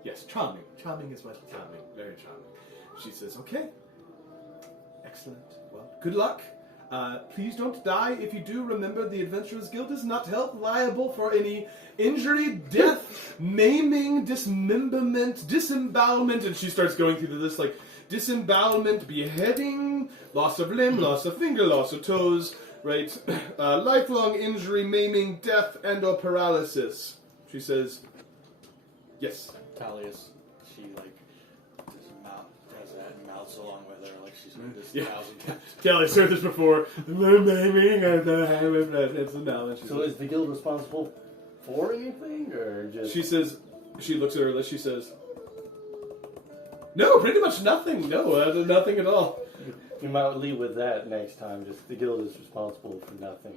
yes, charming. Charming is what charming. Very charming. She says, okay. Excellent. Well, good luck. Please don't die. If you do, remember the Adventurers Guild is not held liable for any injury, death, maiming, dismemberment, disembowelment, and she starts going through the list like disembowelment, beheading, loss of limb, loss of finger, loss of toes, right? Lifelong injury, maiming, death, and/or paralysis. She says, yes. Talius, she like does that and mouths along with her like she's heard this Yeah. 1,000 times. Kelly's heard this before. Maiming, it's a knowledge. So is the guild responsible for anything, or just... She says, she looks at her list, she says, no, pretty much nothing. No, nothing at all. You might leave with that next time, just the guild is responsible for nothing.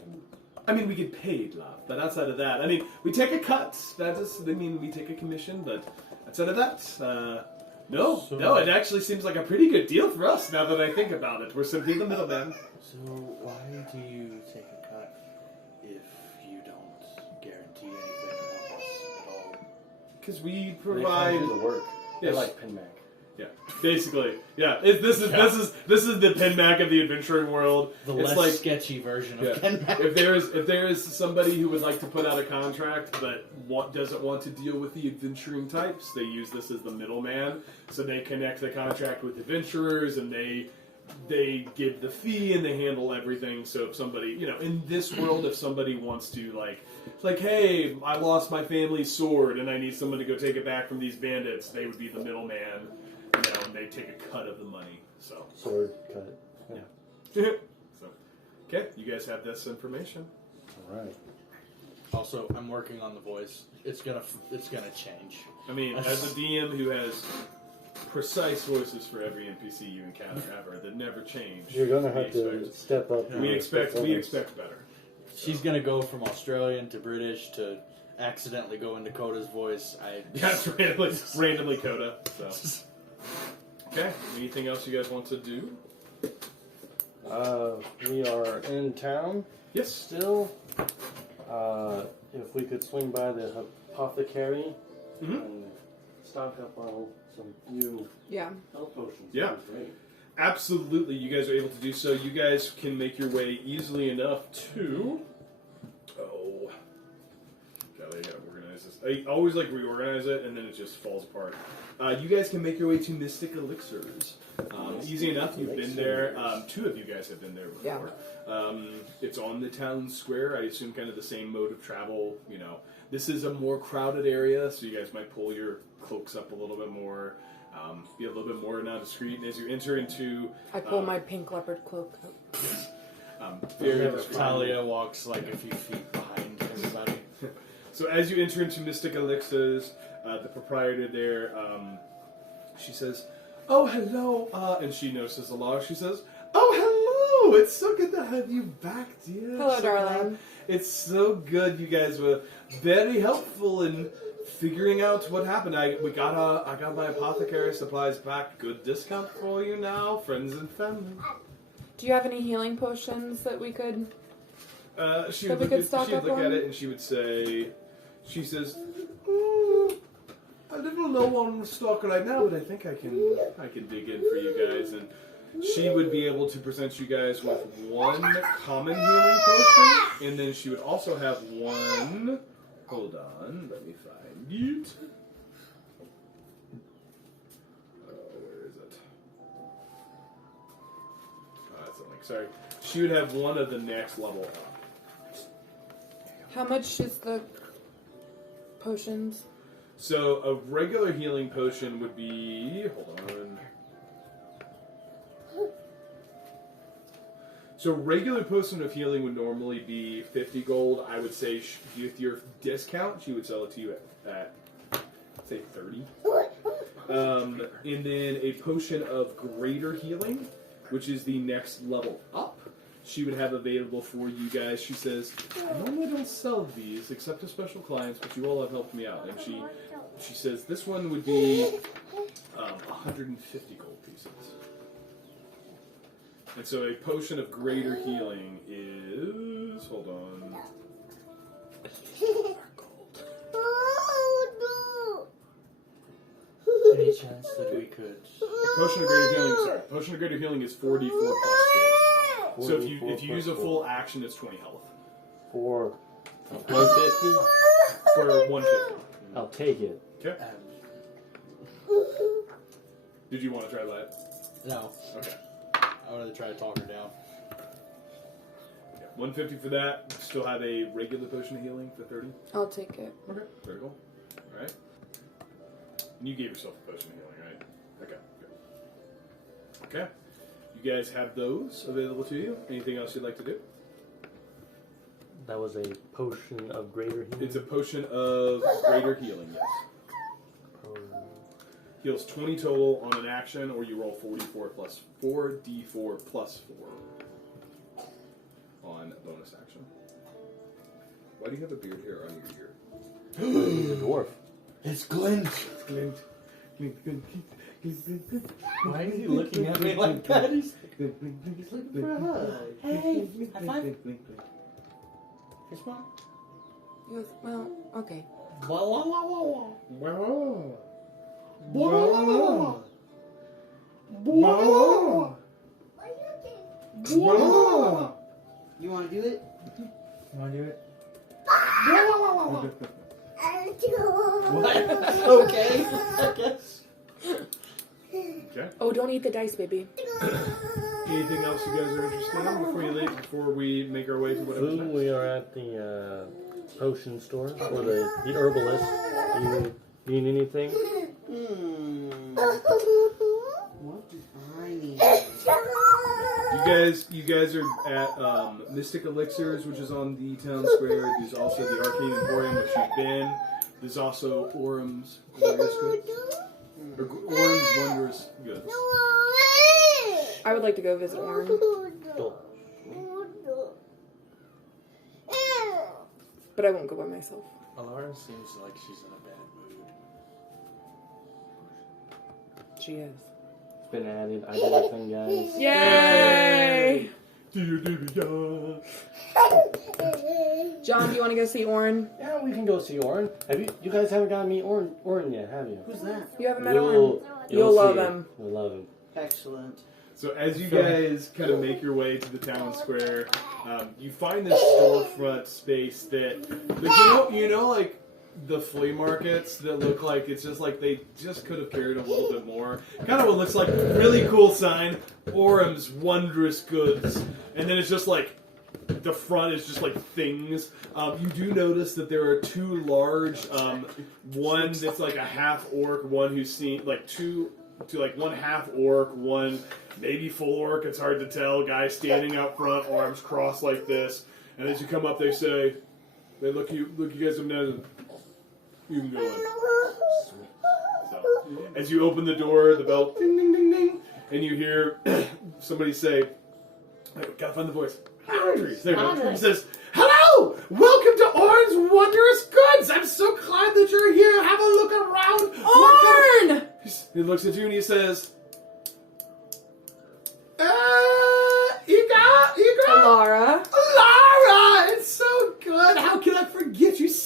I mean, we get paid, love, but outside of that, I mean, we take a cut. That is, I mean, we take a commission, but outside of that, no, it actually seems like a pretty good deal for us now that I think about it. We're simply the middleman. So why do you take a cut if you don't guarantee anything or help us at all? Because we They provide. do the work. They're Yes. like Pinmac. Yeah, basically, yeah. This is the Pinmac of the adventuring world. The it's less like sketchy version of yeah. Kenmac. if there is somebody who would like to put out a contract but doesn't want to deal with the adventuring types, they use this as the middleman. So they connect the contract with adventurers and they give the fee and they handle everything. So if somebody, in this world, if somebody wants to like, hey, I lost my family's sword and I need someone to go take it back from these bandits, they would be the middleman. And they take a cut of the money. So, Sword cut. so okay, you guys have this information. Alright. Also, I'm working on the voice. It's gonna change. I mean, as a DM who has precise voices for every NPC you encounter ever that never change, You're gonna we have to expect- step up. We your expect performance. better. She's gonna go from Australian to British to accidentally go into Coda's voice. That's randomly Coda. So. Okay. Anything else you guys want to do? We are in town Yes. still. If we could swing by the apothecary Mhm. and stock up on some new Yeah. health potions. Yeah. that'd be great. Absolutely, you guys are able to do so. You guys can make your way easily enough to. Oh, God, I gotta organize this. I always reorganize it, and then it just falls apart. You guys can make your way to Mystic Elixirs. Easy enough. You've been there. Two of you guys have been there before. It's on the town square. I assume kind of the same mode of travel. This is a more crowded area, so you guys might pull your cloaks up a little bit more. Be a little bit more now discreet. And as you enter into, I pull my pink leopard cloak up. very Talia walks like a few feet behind everybody. So as you enter into Mystic Elixirs, the proprietor there, she says, "Oh, hello," and she notices Alara. She says, "Oh, hello! It's so good to have you back, dear. Hello, So darling. glad- It's so good. You guys were very helpful in figuring out what happened. I got my apothecary supplies back. Good discount for you now, friends and family." Do you have any healing potions that we could? She So would we look, could at, stock she'd up look at on? it and she would say, she says, a little low on stock right now, but I think I can dig in for you guys. And she would be able to present you guys with one common healing potion, and then she would also have one. Hold on, let me find it. Where is it? That's a link. Sorry. She would have one of the next level up. How much is the potions? So a regular healing potion would be. Hold on. So regular potion of healing would normally be 50 gold. I would say with your discount, she would sell it to you at say 30. And then a potion of greater healing, which is the next level up, she would have available for you guys. She says, I normally don't sell these except to special clients, but you all have helped me out. And she says this one would be 150 gold pieces. And so a potion of greater healing is... Hold on. Any chance that we could? Potion of greater healing, sorry. Potion of greater healing is 44 plus 4. So if you 44 use a plus full action, it's 20 health. For 150, For 150. I'll take it. Okay. Did you want to try that? No, Okay. I wanted to try to talk her down. Yeah, 150 for that. Still have a regular potion of healing for 30. I'll take it. Okay. Very cool. Alright. And you gave yourself a potion of healing, right? Okay. Good. Okay. You guys have those available to you. Anything else you'd like to do? That was a potion of greater healing. It's a potion of greater healing, yes. Heals 20 total on an action, or you roll 44 plus 4, d4 plus 4 on a bonus action. Why do you have a beard hair on your ear? He's a dwarf. It's Glint. Glint. Glint, glint, glint, glint. Why is he looking at me like that? He's looking for a hug. Hey, high five. Fist bump. He goes, well, okay. Wah, wah, wah, wah, wah. Wow. Wah, wah, wah, wah. Wow. Wow. You want to do it? You want to do it? What? Okay, I guess. Okay. Oh, don't eat the dice, baby. Anything else you guys are interested in before you leave? Before we make our way to whatever's Food, next? we are at the potion store, or the herbalist. You need anything? What do I need? You guys are at Mystic Elixirs, which is on the town square. There's also the Arcane Emporium, which you've been. There's also Orum's Wondrous Goods. Or Orum's Wondrous Goods. I would like to go visit Warren. Cool. But I won't go by myself. Alara seems like she's in a bad mood. She is. It's been added. I did everything, guys. Yay! John, do you want to go see Orin? Yeah, we can go see Orin. You guys haven't gotten me Orin yet, have you? Who's that? You haven't met Orin. You'll see love it. him. You'll love him. Excellent. So as you guys kind of make your way to the town square, you find this storefront space that, you know, like the flea markets that look like it's just like they just could have carried a little bit more. Kind of what looks like really cool sign, Orum's Wondrous Goods, and then it's just like the front is just like things. You do notice that there are two large, one that's like a half orc, one who's seen like two to like one half orc, one maybe full orc, it's hard to tell, guy standing out front, arms crossed like this, and as you come up they say, they look you guys up now, you can go in. So, as you open the door, the bell ding ding ding ding, and you hear somebody say, gotta find the voice. Andres, there you go. He says, hello! Welcome to Orin's Wondrous Goods! I'm so glad that you're here! Have a look around! Orn! He looks at you and he says, if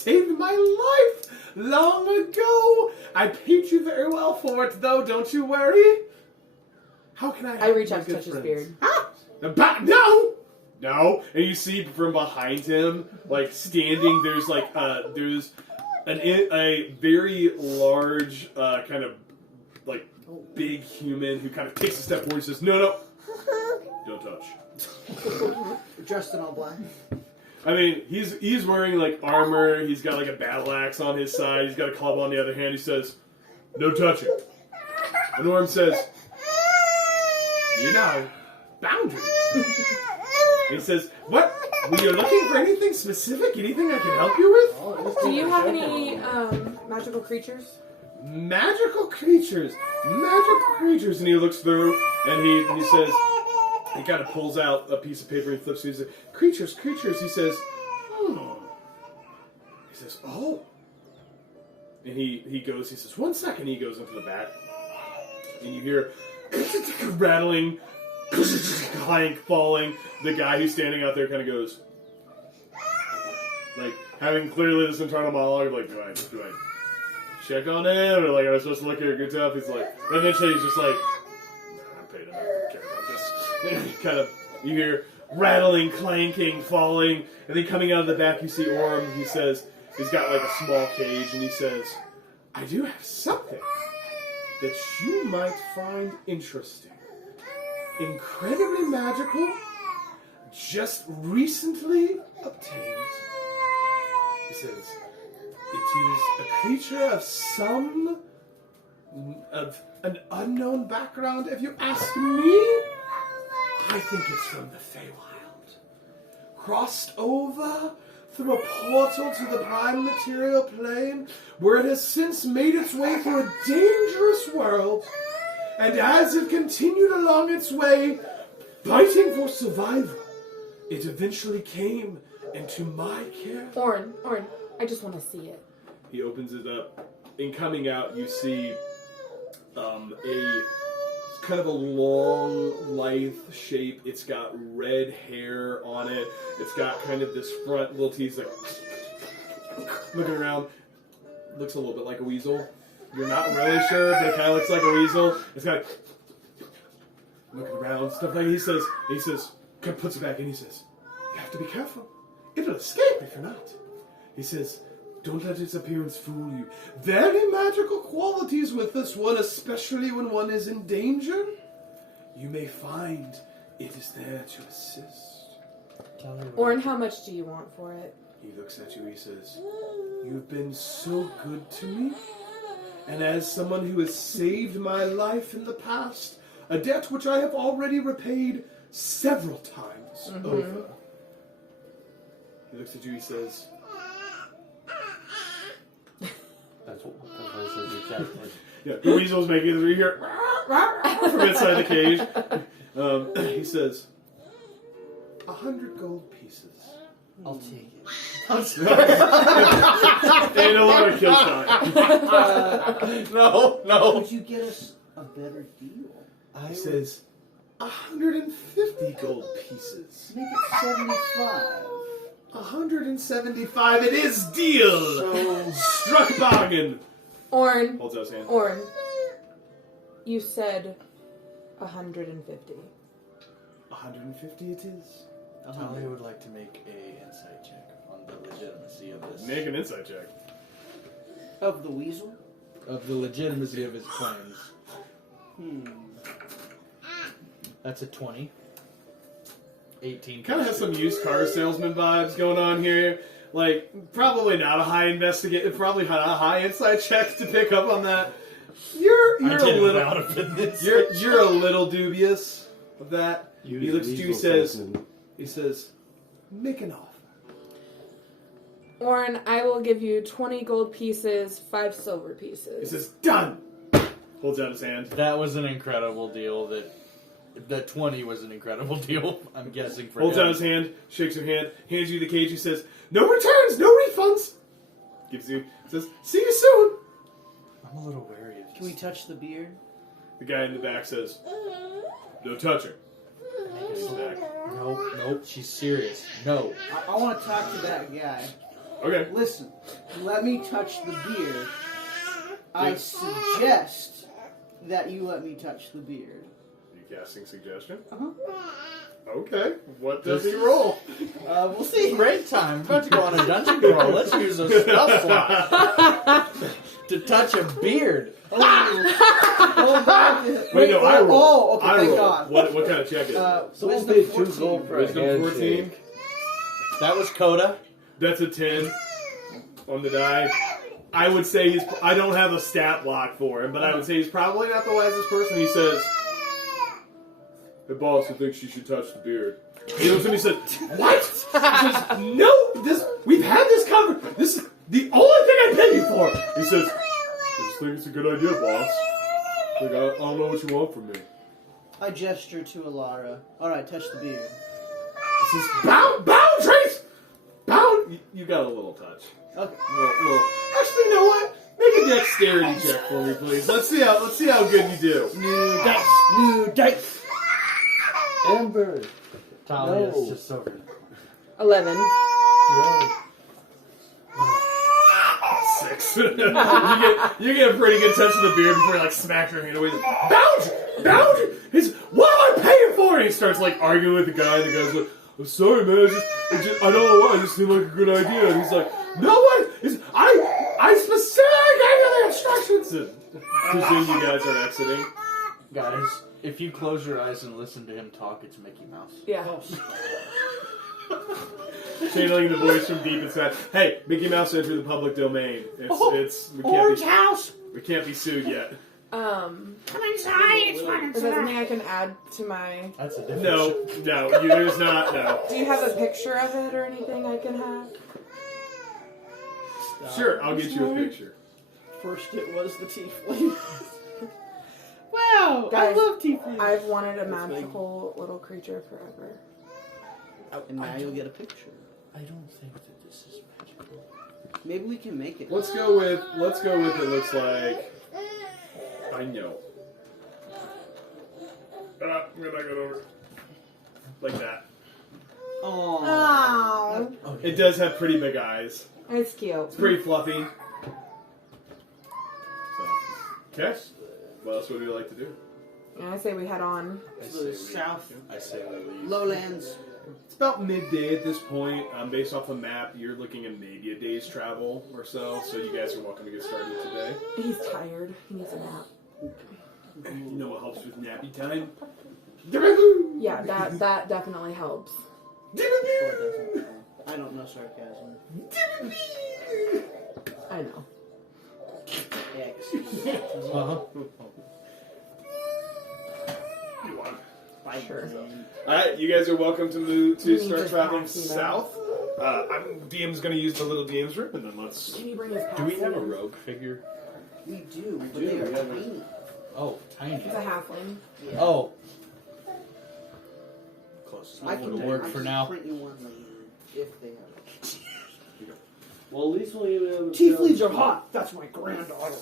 saved my life long ago. I paid you very well for it, though. Don't you worry. How can I help I reach my out to good touch his friends? beard. No! No! And you see from behind him, like, standing, there's, like, there's a very large, kind of, like, big human who kind of takes a step forward and says, no, don't touch. Dressed in all black. I mean, he's wearing, like, armor, he's got, like, a battle axe on his side, he's got a club on the other hand, he says, no touching. And Orm says, you know, boundaries. He says, what? Were you looking for anything specific? Anything I can help you with? Do you have any magical creatures? Magical creatures. And he looks through, and he says, he kind of pulls out a piece of paper and flips it. He says, creatures. He says, He says, oh. And he goes, he says, 1 second. He goes into the back, and you hear rattling, clank, falling. The guy who's standing out there kind of goes, like, having clearly this internal monologue of, like, do I check on him? Or, like, am I supposed to look at a good stuff? He's like, eventually he's just like, I'm paid enough to care about this. Kind of, you hear rattling, clanking, falling, and then coming out of the back you see Orm. He says, he's got, like, a small cage, and he says, I do have something that you might find interesting. Incredibly magical, just recently obtained. He says, it is a creature of an unknown background. If you ask me, I think it's from the Feywild. Crossed over through a portal to the prime material plane, where it has since made its way through a dangerous world. And as it continued along its way, fighting for survival, it eventually came into my care. Orn, I just want to see it. He opens it up. In coming out, you see a kind of a long, lithe shape. It's got red hair on it. It's got kind of this front little teeth, like looking around. Looks a little bit like a weasel. You're not really sure, but it kind of looks like a weasel. It's got looking around, stuff like that. He says, kind of puts it back in. He says, you have to be careful. It'll escape if you're not. He says, don't let its appearance fool you. Very magical qualities with this one, especially when one is in danger. You may find it is there to assist. Orn, how much do you want for it? He looks at you, he says, you've been so good to me. And as someone who has saved my life in the past, a debt which I have already repaid several times over. He looks at you, he says, That's what it says exactly. yeah, the weasel's making it, you hear from inside the cage. He says, 100 gold pieces. I'll take it. They don't want to kill Stein. No. Would you get us a better deal? He says, 150 gold pieces. Make it 75. 175, it is deal! So Struck bargain! Orn, Holds out his hand. Orn, you said 150. 150 it is. Talia would like to make a insight check on the legitimacy of this. Make an insight check. of the weasel. Of the legitimacy of his claims. That's a 20. 18. Kind of has some used car salesman vibes going on here. Like, probably not a high probably not a high insight check to pick up on that. You're a little, you're a little dubious of that. He looks at you, he says, make an offer. Orn, I will give you 20 gold pieces, 5 silver pieces. He says, done! Holds out his hand. That was an incredible deal. That 20 was an incredible deal, I'm guessing, for Holds him. out his hand, shakes your hand, hands you the cage, he says, no returns, no refunds! Says, see you soon! I'm a little wary of Can we touch the beard? The guy in the back says, no touching. He's back. Nope, she's serious. No. I want to talk to that guy. Okay. Listen, let me touch the beard. I suggest that you let me touch the beard. You casting suggestion? Uh-huh. Okay. What does he roll? We'll see. Great time. We're about to go on a dungeon crawl. Let's use a spell slot to touch a beard. Wait, no, I roll. Oh, okay, I thank roll. God. What kind of check is it? Someone Wisdom paid 2 14. gold for a Wisdom handshake. 14. That was Coda. That's a 10 on the die. I would say he's. I don't have a stat block for him, but I would say he's probably not the wisest person. He says, "The boss who thinks she should touch the beard." He looks at me and says, "What?" He says, "No, we've had this conversation. This is the only thing I pay you for." He says, "I just think it's a good idea, boss. Like, I don't know what you want from me." I gesture to Alara. Alright, touch the beard. He says, "Bound, Trace! Bound!" You got a little touch. Okay. Well, actually, you know what? Make a dexterity check for me, please. Let's see how good you do. New dice. Amber. Talia's No. just over. 11. No. 6. you get a pretty good touch of the beard before you smack your hand away. Bound! He's, what am I paying for? And he starts arguing with the guy, and the guy's like, "I'm sorry, man. I don't know why. It just seemed like a good idea." And he's like, "No one is. I specifically gave you the instructions." And presume you guys are exiting. Guys, if you close your eyes and listen to him talk, it's Mickey Mouse. Yeah. Channeling the voice from deep inside. Hey, Mickey Mouse entered the public domain. We can't be sued yet. Come inside, it's fun Is there something inside. I can add to my... That's a different No, there's not. No. Do you have a picture of it or anything I can have? Sure, I'll get you a picture. First it was the tiefling. Wow, Guys, I love tieflings. I've wanted a magical little creature forever. And now you'll get a picture. I don't think that this is magical. Maybe we can make it. Let's go with it looks like. I know. I'm gonna knock it over. Like that. Oh. Oh, It does have pretty big eyes. it's cute. It's pretty fluffy. So, okay. What else would you like to do? And I say we head on. To the south I say we leave. lowlands. It's about midday at this point. Based off the map, you're looking at maybe a day's travel or so. So you guys are welcome to get started today. He's tired. He needs a nap. You know what helps with nappy time? Yeah, that definitely helps. I don't know sarcasm. I know. X. Uh-huh. You want? Sure. Alright, you guys are welcome to move to You start just traveling pass me that. south. DM's going to use the little DM's room, and then let's. Can you bring his Do we have a password? rogue figure? We do, but do, they are we have a- tiny. Oh, tiny. It's a halfling. Yeah. Oh. Close. I It'll can work I for can now. print you one later if they have it. Well, at least we'll even have a Tieflings are hot. That's my granddaughter.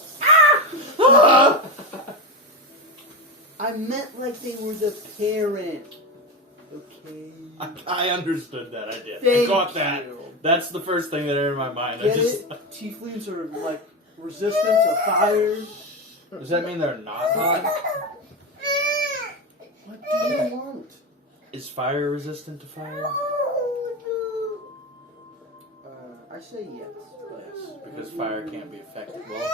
I meant like they were the parent. Okay. I understood that. I did. I Thank got that. you. That's the first thing that entered my mind. I Get just. it? Tieflings are like resistant to fire. Does that mean they're not hot? What do you want? Is fire resistant to fire? I say yes. Yes, because fire can't be affected. Well,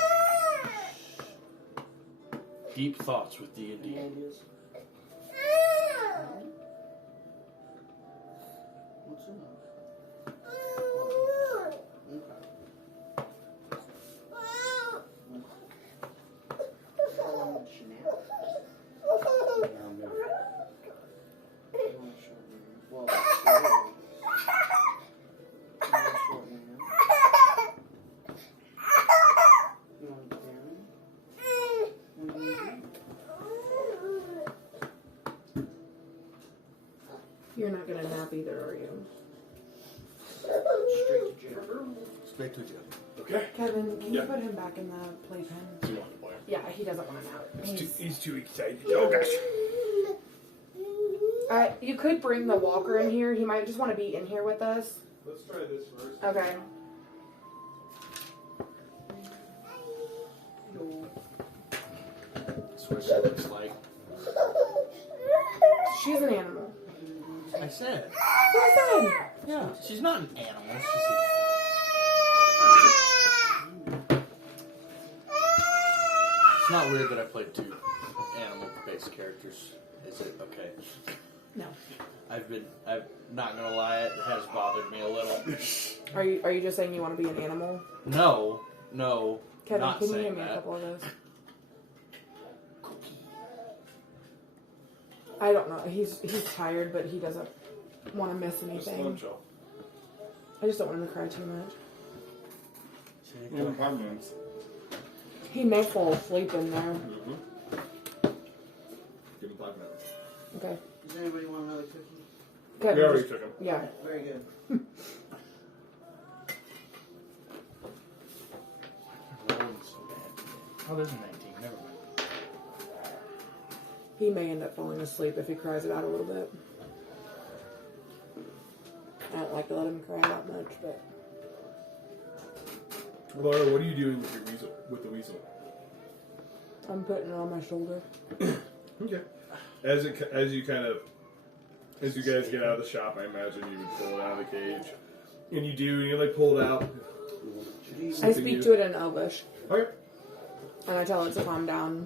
deep thoughts with D&D. Any ideas? What's in it? You're not gonna nap either, are you? Straight to jail. Straight to jail. Okay. Kevin, can Yeah. you put him back in the playpen? You want to play? Yeah, he doesn't want to nap. He's too excited. Oh gosh. You could bring the walker in here. He might just want to be in here with us. Let's try this first. Okay. That's what she looks like. She's an animal. I said. What I Yeah, she's not an animal. It's not weird that I played 2 animal-based characters, is it? Okay. No. I'm not gonna lie, it has bothered me a little. Are you just saying you want to be an animal? No, Kevin, not can you saying give me a that. couple of those? I don't know. He's tired, but he doesn't want to miss Just let him anything. chill. I just don't want him to cry too much. Give him 5 minutes. He may fall asleep in there. Give him 5 minutes. Okay. Does anybody want another cookie? Kevin, We already just- took him. yeah. Very good. Rolling so bad. Oh, there's a 19. Never mind. He may end up falling asleep if he cries it out a little bit. I don't like to let him cry that much, but Laura, what are you doing with your weasel? With the weasel? I'm putting it on my shoulder. Okay. As you guys get out of the shop, I imagine you would pull it out of the cage, and you do, and you like pull it out. I speak to it in Elvish, Okay. and I tell it to calm down.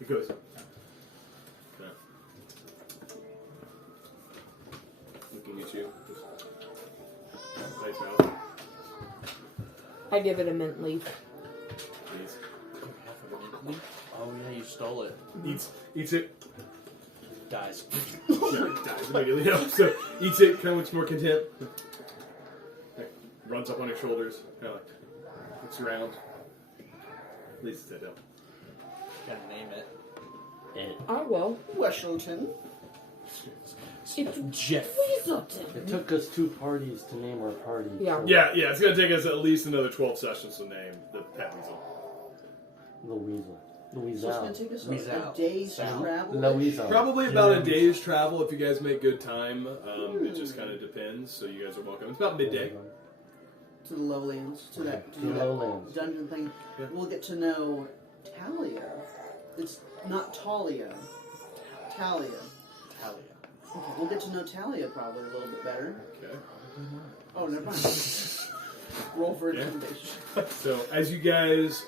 It goes. Okay. Looking at you. Nice mouth. I give it a mint leaf. Please. Oh yeah, you stole it. Eats it. Dies. Yeah, it dies immediately. Yeah, so eats it, kind of looks more content. Runs up on your shoulders, kind of like looks around. Leaves its head down. Gotta name it. I will. Washington. It's Jeff. Weaselton. It took us 2 parties to name our party. Yeah. Yeah, it's gonna take us at least another 12 sessions to name the pet weasel. The weasel. The So it's weasel. going to take us Squeeze a out. day's Sound. travel. The weasel. Probably about a day's travel if you guys make good time. It just kind of depends. So you guys are welcome. It's about midday. To the lowlands. To that, To the lowlands. dungeon thing. Yeah. We'll get to know Talia. It's not Talia. Talia. Talia. Okay, we'll get to know Talia probably a little bit better. Okay. Oh, never mind. Roll for Yeah. intimidation. So as you guys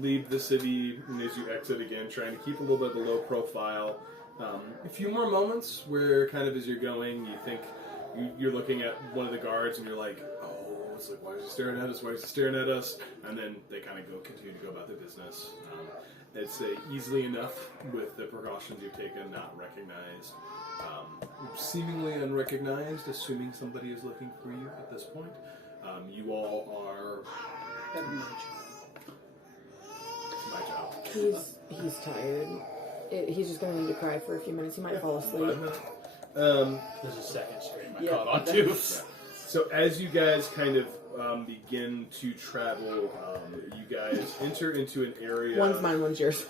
leave the city and as you exit again, trying to keep a little bit of a low profile, a few more moments where kind of as you're going, you think you're looking at one of the guards and you're like, oh, it's like, why is he staring at us? Why is he staring at us? And then they kind of continue to go about their business. It's easily enough with the precautions you've taken, not recognized, seemingly unrecognized, assuming somebody is looking for you at this point. You all are my job. He's tired. He's just gonna need to cry for a few minutes. He might fall asleep. There's a second stream I caught on to. So as you guys kind of begin to travel, you guys enter into an area. One's mine, one's yours.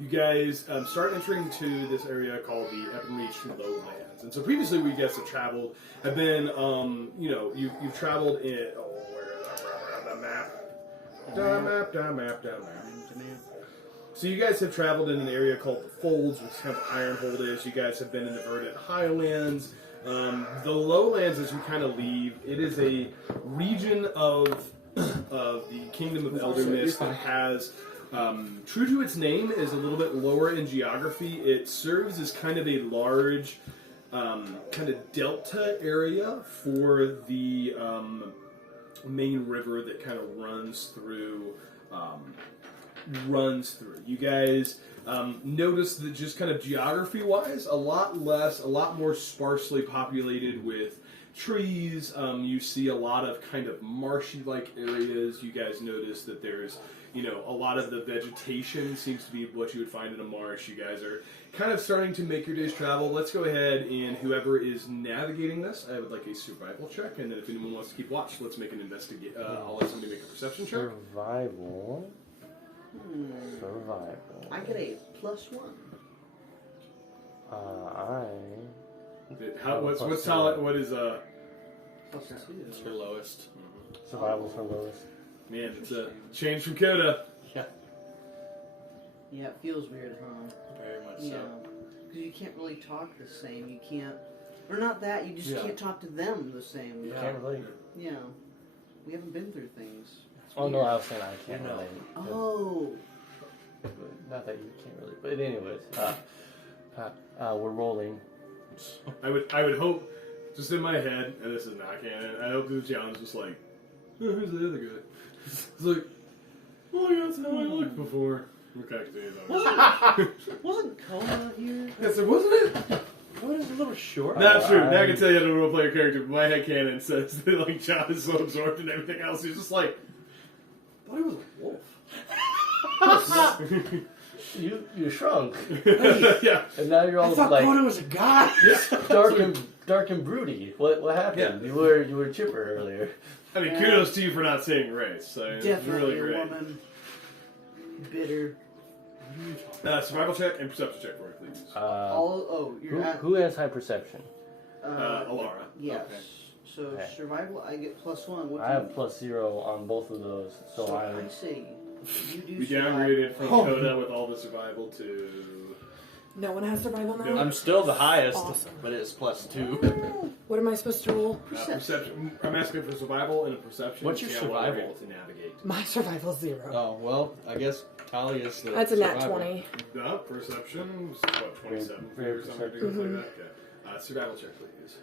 You guys start entering to this area called the Ebenreach Lowlands. And so previously we guys have traveled, have been, you've traveled in, where is the map? The map. So you guys have traveled in an area called the Folds, which is kind of Ironhold is. You guys have been in the Verdant Highlands. The Lowlands, as you kind of leave, it is a region of the Kingdom of Elder Mist that has, true to its name, is a little bit lower in geography. It serves as kind of a large kind of delta area for the main river that kind of runs through. You guys notice that just kind of geography-wise, a lot more sparsely populated with trees. You see a lot of kind of marshy-like areas. You guys notice that there's, a lot of the vegetation seems to be what you would find in a marsh. You guys are kind of starting to make your day's travel. Let's go ahead and whoever is navigating this, I would like a survival check, and then if anyone wants to keep watch, let's make an investigate. I'll let somebody make a perception check. Survival. Survival. I get a +1. What's talent? What is +2. It's your lowest. Survival's her lowest. Man, it's a change from Coda. Yeah. Yeah, it feels weird, huh? Very much Yeah. so. Because you can't really talk the same. You can't. Or not that, you just Yeah. can't talk to them the same. You can't relate. Yeah. We haven't been through things. Oh no, I was saying I can't You know. relate. Oh. Not that you can't relate, but anyways, we're rolling. I would hope, just in my head, and this is not canon, I hope the challenge is just like, oh, who's the other guy? It's like, oh yeah, that's how I looked before. We're kind of continuing on. Wasn't Kona here? Yes, it wasn't it? What is a little short? Not true. Now I can tell you how to roleplay a character, but my head canon says that like John is so absorbed in everything else, he's just like, I thought he was a wolf. You shrunk, Yeah. and now you're all I thought like Kona was a guy. dark and broody. What happened? Yeah. You were chipper earlier. I mean, kudos to you for not saying race. So it's Definitely really a great. woman. Bitter. Survival check and perception check for me, please. You're at. Who has high perception? Alara. Yes. Okay. So Okay. survival, I get +1. What I do have you- +0 on both of those, so I I say you do. We survival. downgraded from Oh. Coda with all the survival to. No one has survival now. No. I'm still the highest, Awesome. but it's +2. What am I supposed to roll? Perception. I'm asking for survival and a perception. What's to your see how well we're survival? able to navigate. My survival's 0. Oh, well, I guess Talia's the That's a nat survivor. 20. No, perception. What, 27 Very or something perceptive. ridiculous like that? Okay. Survival check, please.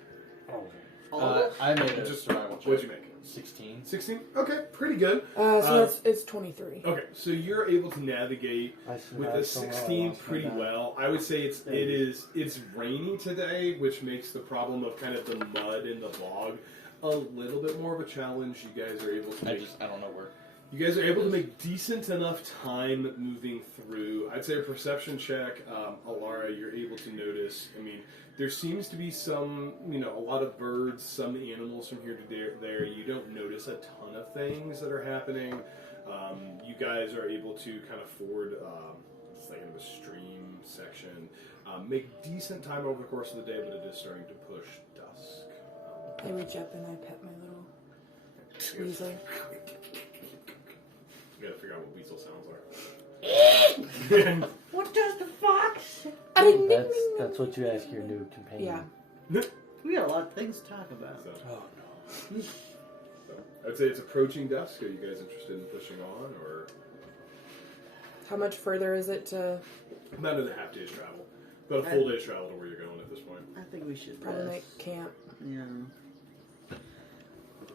All of it? I made a Just survival check. What'd you make? 16. 16? Okay, pretty good. So it's 23. Okay, so you're able to navigate with a 16 pretty well. I would say it's rainy today, which makes the problem of kind of the mud in the bog a little bit more of a challenge. You guys are able to I make don't know where. You guys are able to make decent enough time moving through. I'd say a perception check. Alara, you're able to notice. I mean, there seems to be some, a lot of birds, some animals from here to there. You don't notice a ton of things that are happening. You guys are able to kind of ford, it's like kind of a stream section. Make decent time over the course of the day, but it is starting to push dusk. I reach up and I pet my little weasel. You gotta figure out what weasel sounds are. What does the fox? That's what you ask your new companion. Yeah. We got a lot of things to talk about. So, Oh, no. I'd say it's approaching dusk. Are you guys interested in pushing on, or How much further is it to about another half day's travel? About a full day's travel to where you're going at this point. I think we should probably rest. make camp? Yeah.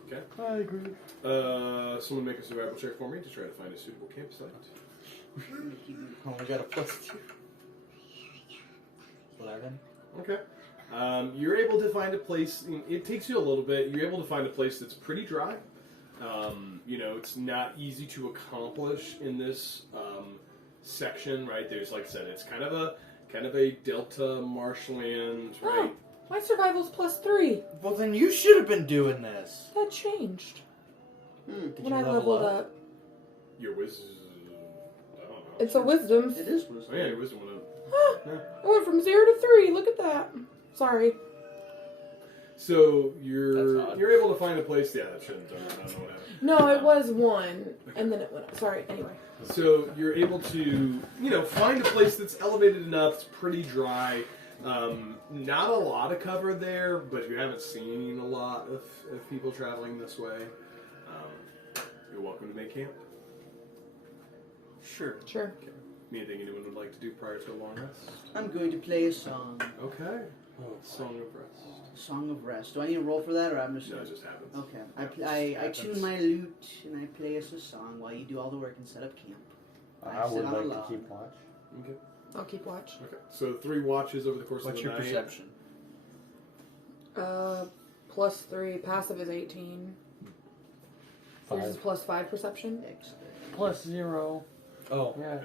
Okay. I agree. Someone make a survival check for me to try to find a suitable campsite. Only got a +2. 11. Okay. You're able to find a place. It takes you a little bit. You're able to find a place that's pretty dry. It's not easy to accomplish in this section, right? There's, like I said, it's kind of a delta marshland, right? Oh, my survival's +3. Well, then you should have been doing this. That changed Did when you I level leveled up. Your wisdom. I don't know. It's a wisdom. It is Oh wisdom. yeah, your wisdom went up. Huh. Yeah. I went from 0 to 3. Look at that. Sorry. So you're That's odd. you're able to find a place. Yeah, that shouldn't. I don't know what happened. No, it was 1, and then it went up. Sorry. Anyway. So you're able to, find a place that's elevated enough. It's pretty dry. Not a lot of cover there, but you haven't seen a lot of people traveling this way. You're welcome to make camp. Sure. Sure. Anything anyone would like to do prior to a long rest? I'm going to play a song. Okay. Song of Rest. Song of Rest. Do I need to roll for that, or I'm just... No, it just happens. Okay. I tune my lute, and I play us a song while you do all the work and set up camp. I sit would on a like log. to keep watch. Okay. I'll keep watch. Okay. So 3 watches over the course What's of the your night. perception? +3. Passive is 18. Yours is 5 +5 perception. Excellent. +0. Oh. Yeah.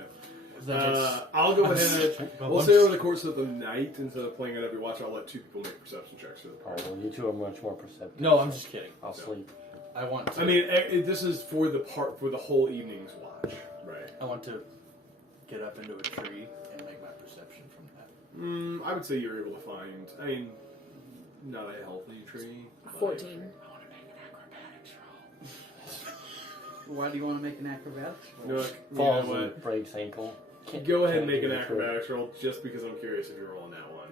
I'll go ahead. We'll say over the course of the night, instead of playing it every watch, I'll let 2 people make perception checks for the Oh, party. well, you two are much more perceptive. No, I'm just kidding. I'll sleep. I want to. I mean, this is for the whole evening's watch, right? I want to get up into a tree and make my perception from that. I would say you're able to find. I mean, not a healthy tree. but- 14. I want to make an acrobatics roll. Why do you want to make an acrobatics roll? Look, you know Falls what? and breaks ankle. Go ahead and make an do it. acrobatics roll, just because I'm curious if you're rolling that one.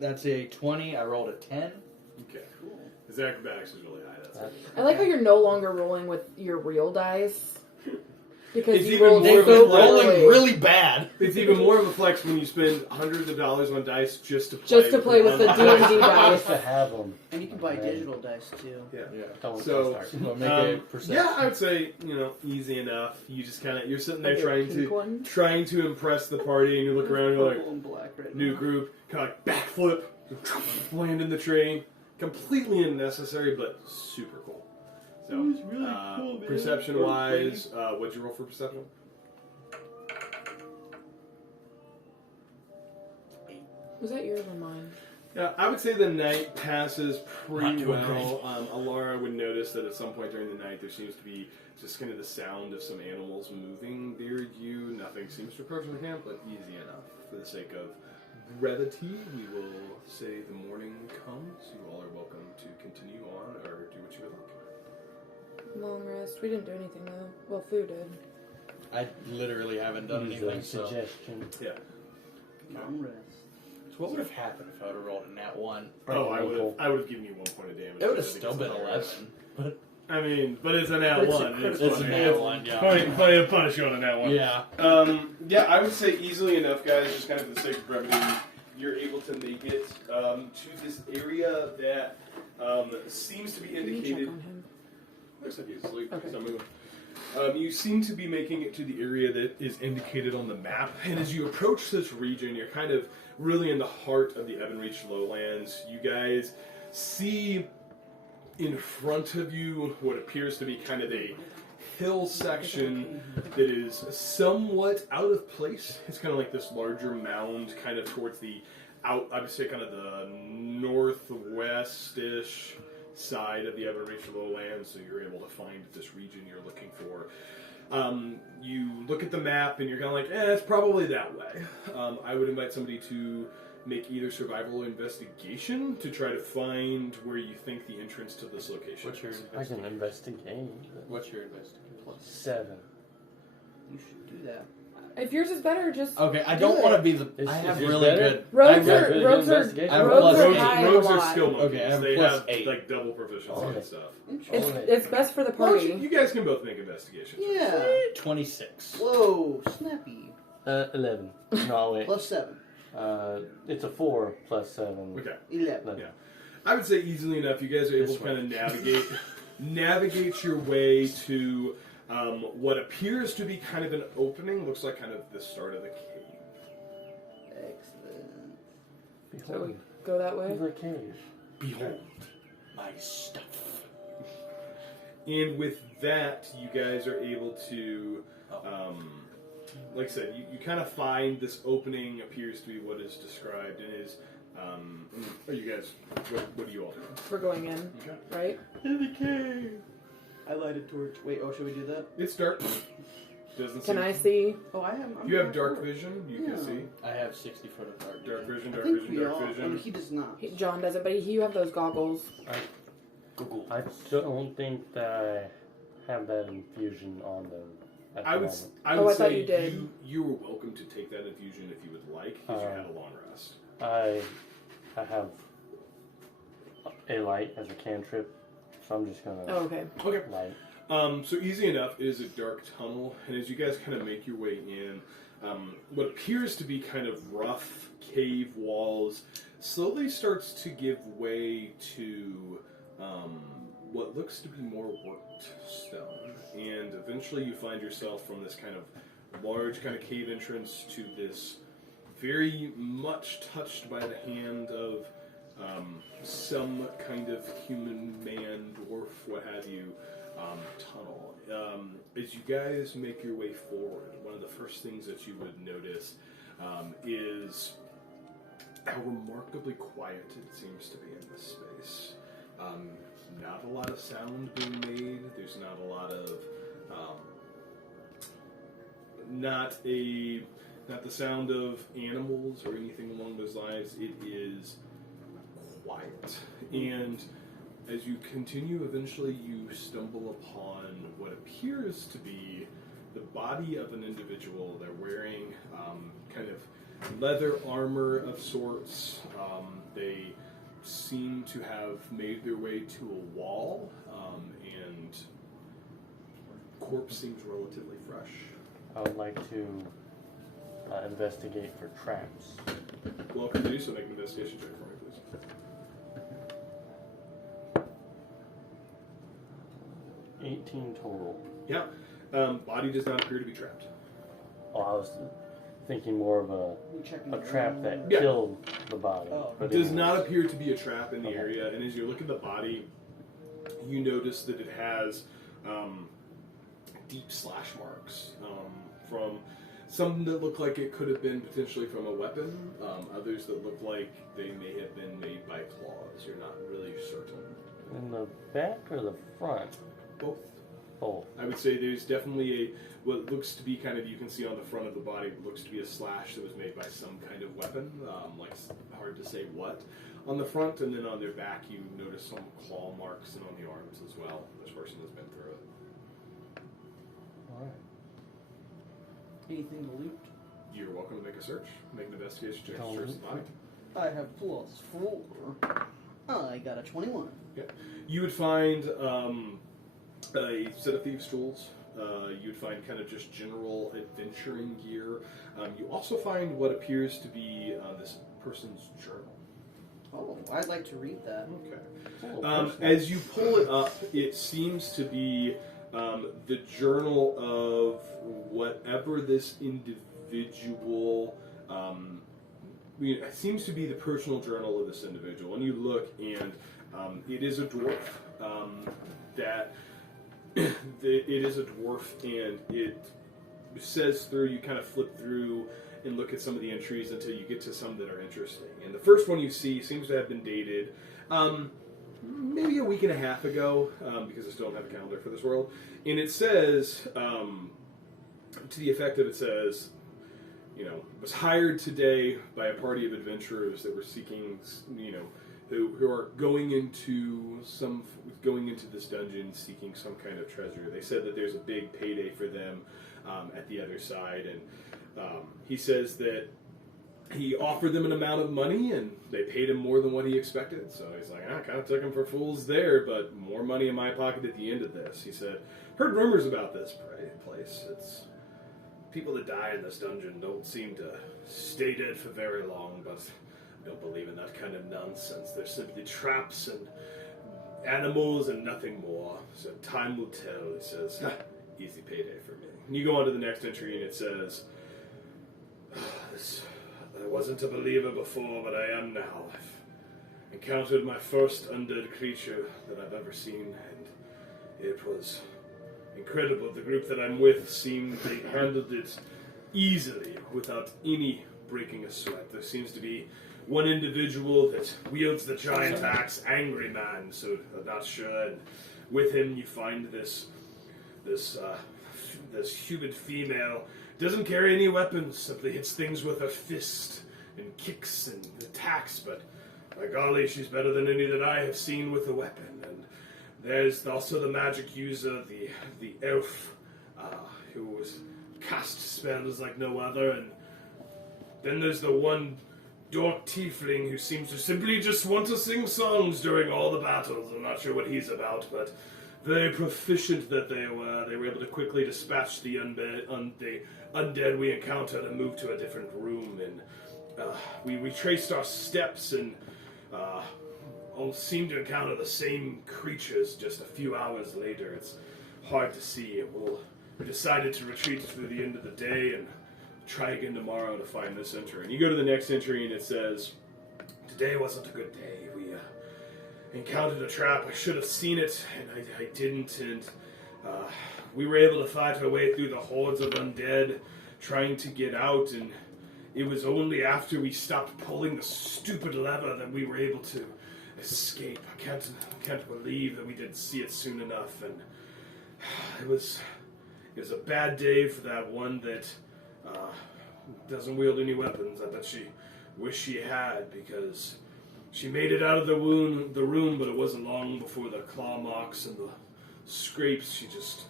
That's a 20. I rolled a 10. Okay. His acrobatics is really high. That's it. I like how you're no longer rolling with your real dice. Because It's you even rolled more of a so flex. poorly. bad. It's even more of a flex when you spend hundreds of dollars on dice just to play with the one. D&D I dice. used to have them. And you can buy digital dice too. Yeah. Yeah. Don't So, start. So make a perception. yeah, I would say easy enough. You just you're sitting there Like a pink one? trying to impress the party, and you look around and you're like, Purple and black right new now. group, kind of like backflip, land in the tree, completely unnecessary but super cool. So, It was really cool, man. perception wise, what'd you roll for perception? Was that yours or mine? Yeah, I would say the night passes Not pretty doing well. Alara would notice that at some point during the night there seems to be just kind of the sound of some animals moving near you. Nothing seems to approach the camp, but easy enough. For the sake of brevity, we will say the morning comes. You all are welcome to continue on or do what you would like. Long rest. We didn't do anything though. Well, food did. I literally haven't done Use anything. a So. suggestion. Yeah. Long rest. So what would have happened if I would have rolled a nat 1? Oh, I would have given you 1 point of damage. It would have I think still it's been hilarious. 11. I mean, but it's a nat But it's a 1. critical It's a funny. nat 1, yeah. Funny to punish you on a nat 1. Yeah. Yeah, I would say easily enough, guys, just kind of for the sake of brevity, you're able to make it to this area that seems to be Can you check indicated. on him? Looks like he's asleep. Okay. So I'm moving. You seem to be making it to the area that is indicated on the map, and as you approach this region, you're kind of really in the heart of the Evanreach lowlands. You guys see in front of you what appears to be kind of a hill section that is somewhat out of place. It's kind of like this larger mound kind of towards the I would say kind of the northwest-ish side of the Evanreach lowlands, so you're able to find this region you're looking for. You look at the map and you're kind of like, it's probably that way. I would invite somebody to make either survival or investigation to try to find where you think the entrance to this location What's your is. I can investigate. What's your investigation? 7. You should do that. If yours is better, just Okay, I Do don't it. want to be the. Is- I is have yours really better? good. rogues I have are really rogues good are investigation. I have rogues plus are eight. high Rogues a are lot. skill monkeys. Okay, I have they plus have 8. like double proficiency and stuff. It's best for the Why don't you party. guys can both make investigations. Yeah. 26. Whoa, snappy. 11. No, wait. Plus 7. It's a 4 plus 7. Okay. 11. Yeah. I would say easily enough, you guys are able This to kind of navigate your way to what appears to be kind of an opening. Looks like kind of the start of the cave. Excellent. So we Behold. go that way. The cave. Behold my stuff. And with that, you guys are able to, like I said, you kind of find this opening appears to be what is described and is. Are you guys? What are you all doing? We're going in, Okay. right? In the cave. I light a torch. Wait, should we do that? It's dark. Doesn't Can seem- I see? Oh, I have. You have dark vision. You can Yeah. see I have 60 foot of dark. dark vision, I dark think vision, we dark all. vision. Oh, he does not. John doesn't, but you have those goggles. Google. I don't think that I have that infusion on them at I the would, moment. I Oh, would I thought say you did. you were welcome to take that infusion if you would like, because you had a long rest. I have a light as a cantrip, so I'm just gonna Oh, okay. Okay. light. So easy enough. It is a dark tunnel, and as you guys kind of make your way in, what appears to be kind of rough cave walls slowly starts to give way to what looks to be more worked stone, and eventually you find yourself from this kind of large kind of cave entrance to this very much touched by the hand of some kind of human man, dwarf, what have you, tunnel. As you guys make your way forward, one of the first things that you would notice is how remarkably quiet it seems to be in this space. Not a lot of sound being made. There's not a lot of not the sound of animals or anything along those lines. It is quiet. And as you continue, eventually you stumble upon what appears to be the body of an individual. They're wearing kind of leather armor of sorts. They seem to have made their way to a wall, and corpse seems relatively fresh. I would like to investigate for traps. Welcome to do so. Make an investigation check for me, please. 18 total. Yeah. Body does not appear to be trapped. Oh, I was thinking more of We checking a your trap own- that Yeah. killed the body. Oh. It does not appear to be a trap in the Okay. area, and as you look at the body, you notice that it has deep slash marks from some that look like it could have been potentially from a weapon, others that look like they may have been made by claws. You're not really certain. In the back or the front? Both. Both. I would say there's definitely what looks to be kind of, you can see on the front of the body, what looks to be a slash that was made by some kind of weapon, like hard to say what. On the front, and then on their back, you notice some claw marks, and on the arms as well. This person has been through it. Alright. Anything to loot? You're welcome to make a search. Make an investigation check to Don't search the loot. body. I have +4. I got a 21. You would find a set of thieves' tools. You'd find kind of just general adventuring gear. You also find what appears to be this person's journal. Oh, I'd like to read that. Okay. As you pull it up, it seems to be the journal of whatever this individual. It seems to be the personal journal of this individual. And you look, and it is a dwarf. It is a dwarf, and it says through. You kind of flip through and look at some of the entries until you get to some that are interesting. And the first one you see seems to have been dated maybe a week and a half ago, because I still don't have a calendar for this world. And it says, to the effect of it says, was hired today by a party of adventurers that were seeking, who are going into this dungeon seeking some kind of treasure. They said that there's a big payday for them at the other side, and he says that he offered them an amount of money, and they paid him more than what he expected. So he's like, I kind of took him for fools there, but more money in my pocket at the end of this. He said, heard rumors about this place. It's people that die in this dungeon don't seem to stay dead for very long, but I don't believe in that kind of nonsense. They're simply traps and animals and nothing more. So time will tell, he says. Easy payday for me. And you go on to the next entry, and it says, I wasn't a believer before, but I am now. I've encountered my first undead creature that I've ever seen, and it was incredible. The group that I'm with seemed they handled it easily without any breaking a sweat. There seems to be one individual that wields the giant axe, Angry Man, so I'm not sure. And with him, you find this human female. Doesn't carry any weapons, simply hits things with her fist and kicks and attacks, but by golly, she's better than any that I have seen with a weapon. And there's also the magic user, the elf, who cast spells like no other, and then there's the one dork tiefling who seems to simply just want to sing songs during all the battles. I'm not sure what he's about, but very proficient that they were able to quickly dispatch the undead we encountered and move to a different room. And we traced our steps and all seemed to encounter the same creatures just a few hours later. It's hard to see. We decided to retreat through the end of the day and try again tomorrow to find this entry. And you go to the next entry, and it says, today wasn't a good day. We encountered a trap. I should have seen it, and I didn't. And we were able to fight our way through the hordes of undead trying to get out, and it was only after we stopped pulling the stupid lever that we were able to escape. I can't believe that we didn't see it soon enough. And it was a bad day for that one that doesn't wield any weapons. I bet she wished she had, because she made it out of the room, but it wasn't long before the claw marks and the scrapes. She just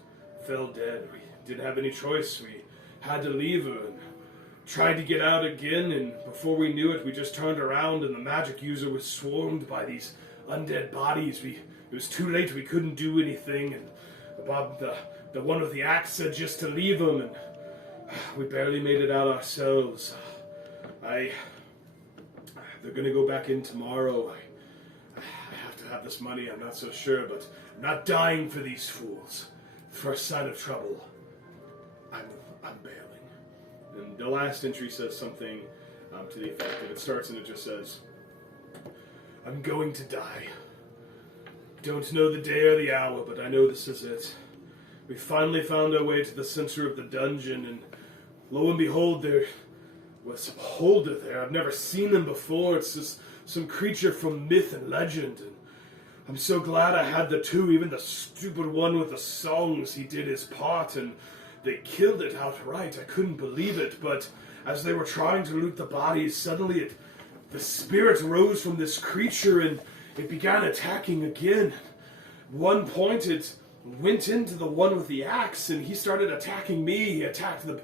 fell dead. We didn't have any choice. We had to leave her and tried to get out again, and before we knew it, we just turned around and the magic user was swarmed by these undead bodies. It was too late. We couldn't do anything, and the one with the axe said just to leave him, and we barely made it out ourselves. They're gonna go back in tomorrow. I have to have this money, I'm not so sure, but I'm not dying for these fools. First sign of trouble, I'm bailing. And the last entry says something to the effect of, it starts and it just says, I'm going to die. Don't know the day or the hour, but I know this is it. We finally found our way to the center of the dungeon, and lo and behold, there was a beholder there. I've never seen him before. It's just some creature from myth and legend, and I'm so glad I had the two. Even the stupid one with the songs, he did his part, and they killed it outright. I couldn't believe it, but as they were trying to loot the bodies, suddenly the spirit rose from this creature, and it began attacking again. At one point, it went into the one with the axe, and he started attacking me. He attacked the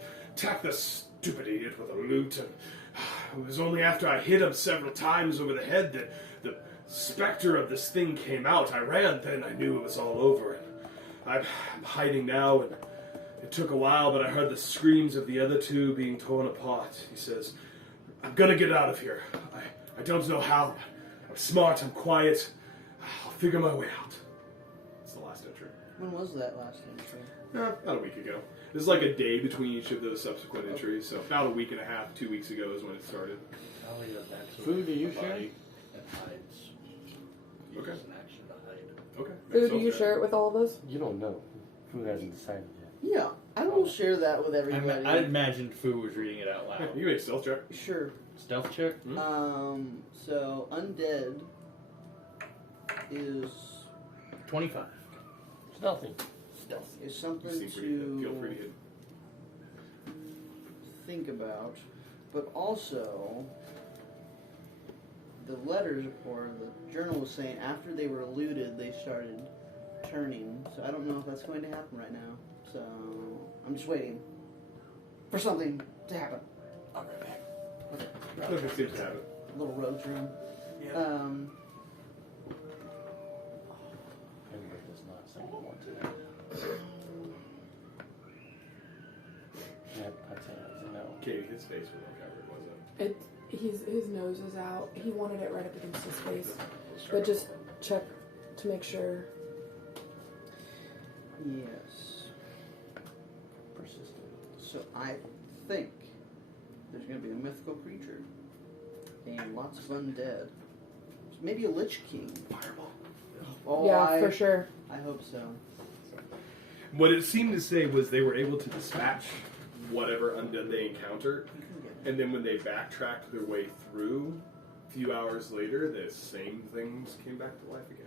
stupid idiot with a lute, and it was only after I hit him several times over the head that the specter of this thing came out. I ran, then I knew it was all over, and I'm hiding now, and it took a while, but I heard the screams of the other two being torn apart. He says, I'm gonna get out of here. I don't know how. I'm smart, I'm quiet. I'll figure my way out. That's the last entry. When was that last entry? About a week ago. There's like a day between each of those subsequent entries, so about a week and a half, 2 weeks ago is when it started. Food, do you share? And hides. Okay. Use an action to hide. Okay. Food, do you share it with all of us? You don't know. Who hasn't decided yet? Yeah, I will share that with everybody. I imagined Fu was reading it out loud. You can make a stealth check. Sure. Stealth check? So undead is 25. Stealthy. stealthy. Is You something seem pretty hidden. Feel to pretty hidden. think about, but also the letters or the journal was saying after they were looted, they started turning. So I don't know if that's going to happen right now. So I'm just waiting for something to happen. I'll be right back. Look, it seems to have it. Little road room. Edward does not seem to want to. Yeah, I'd say that's a no. Katie, his face was uncovered, wasn't His nose is out. He wanted it right up against his face, but just check to make sure. Yes. Persistent. So I think there's going to be a mythical creature and lots of undead. So maybe a Lich King. Fireball. Oh, Yeah, for sure. I hope so. What it seemed to say was they were able to dispatch whatever undead they encountered, and then when they backtracked their way through, a few hours later, the same things came back to life again.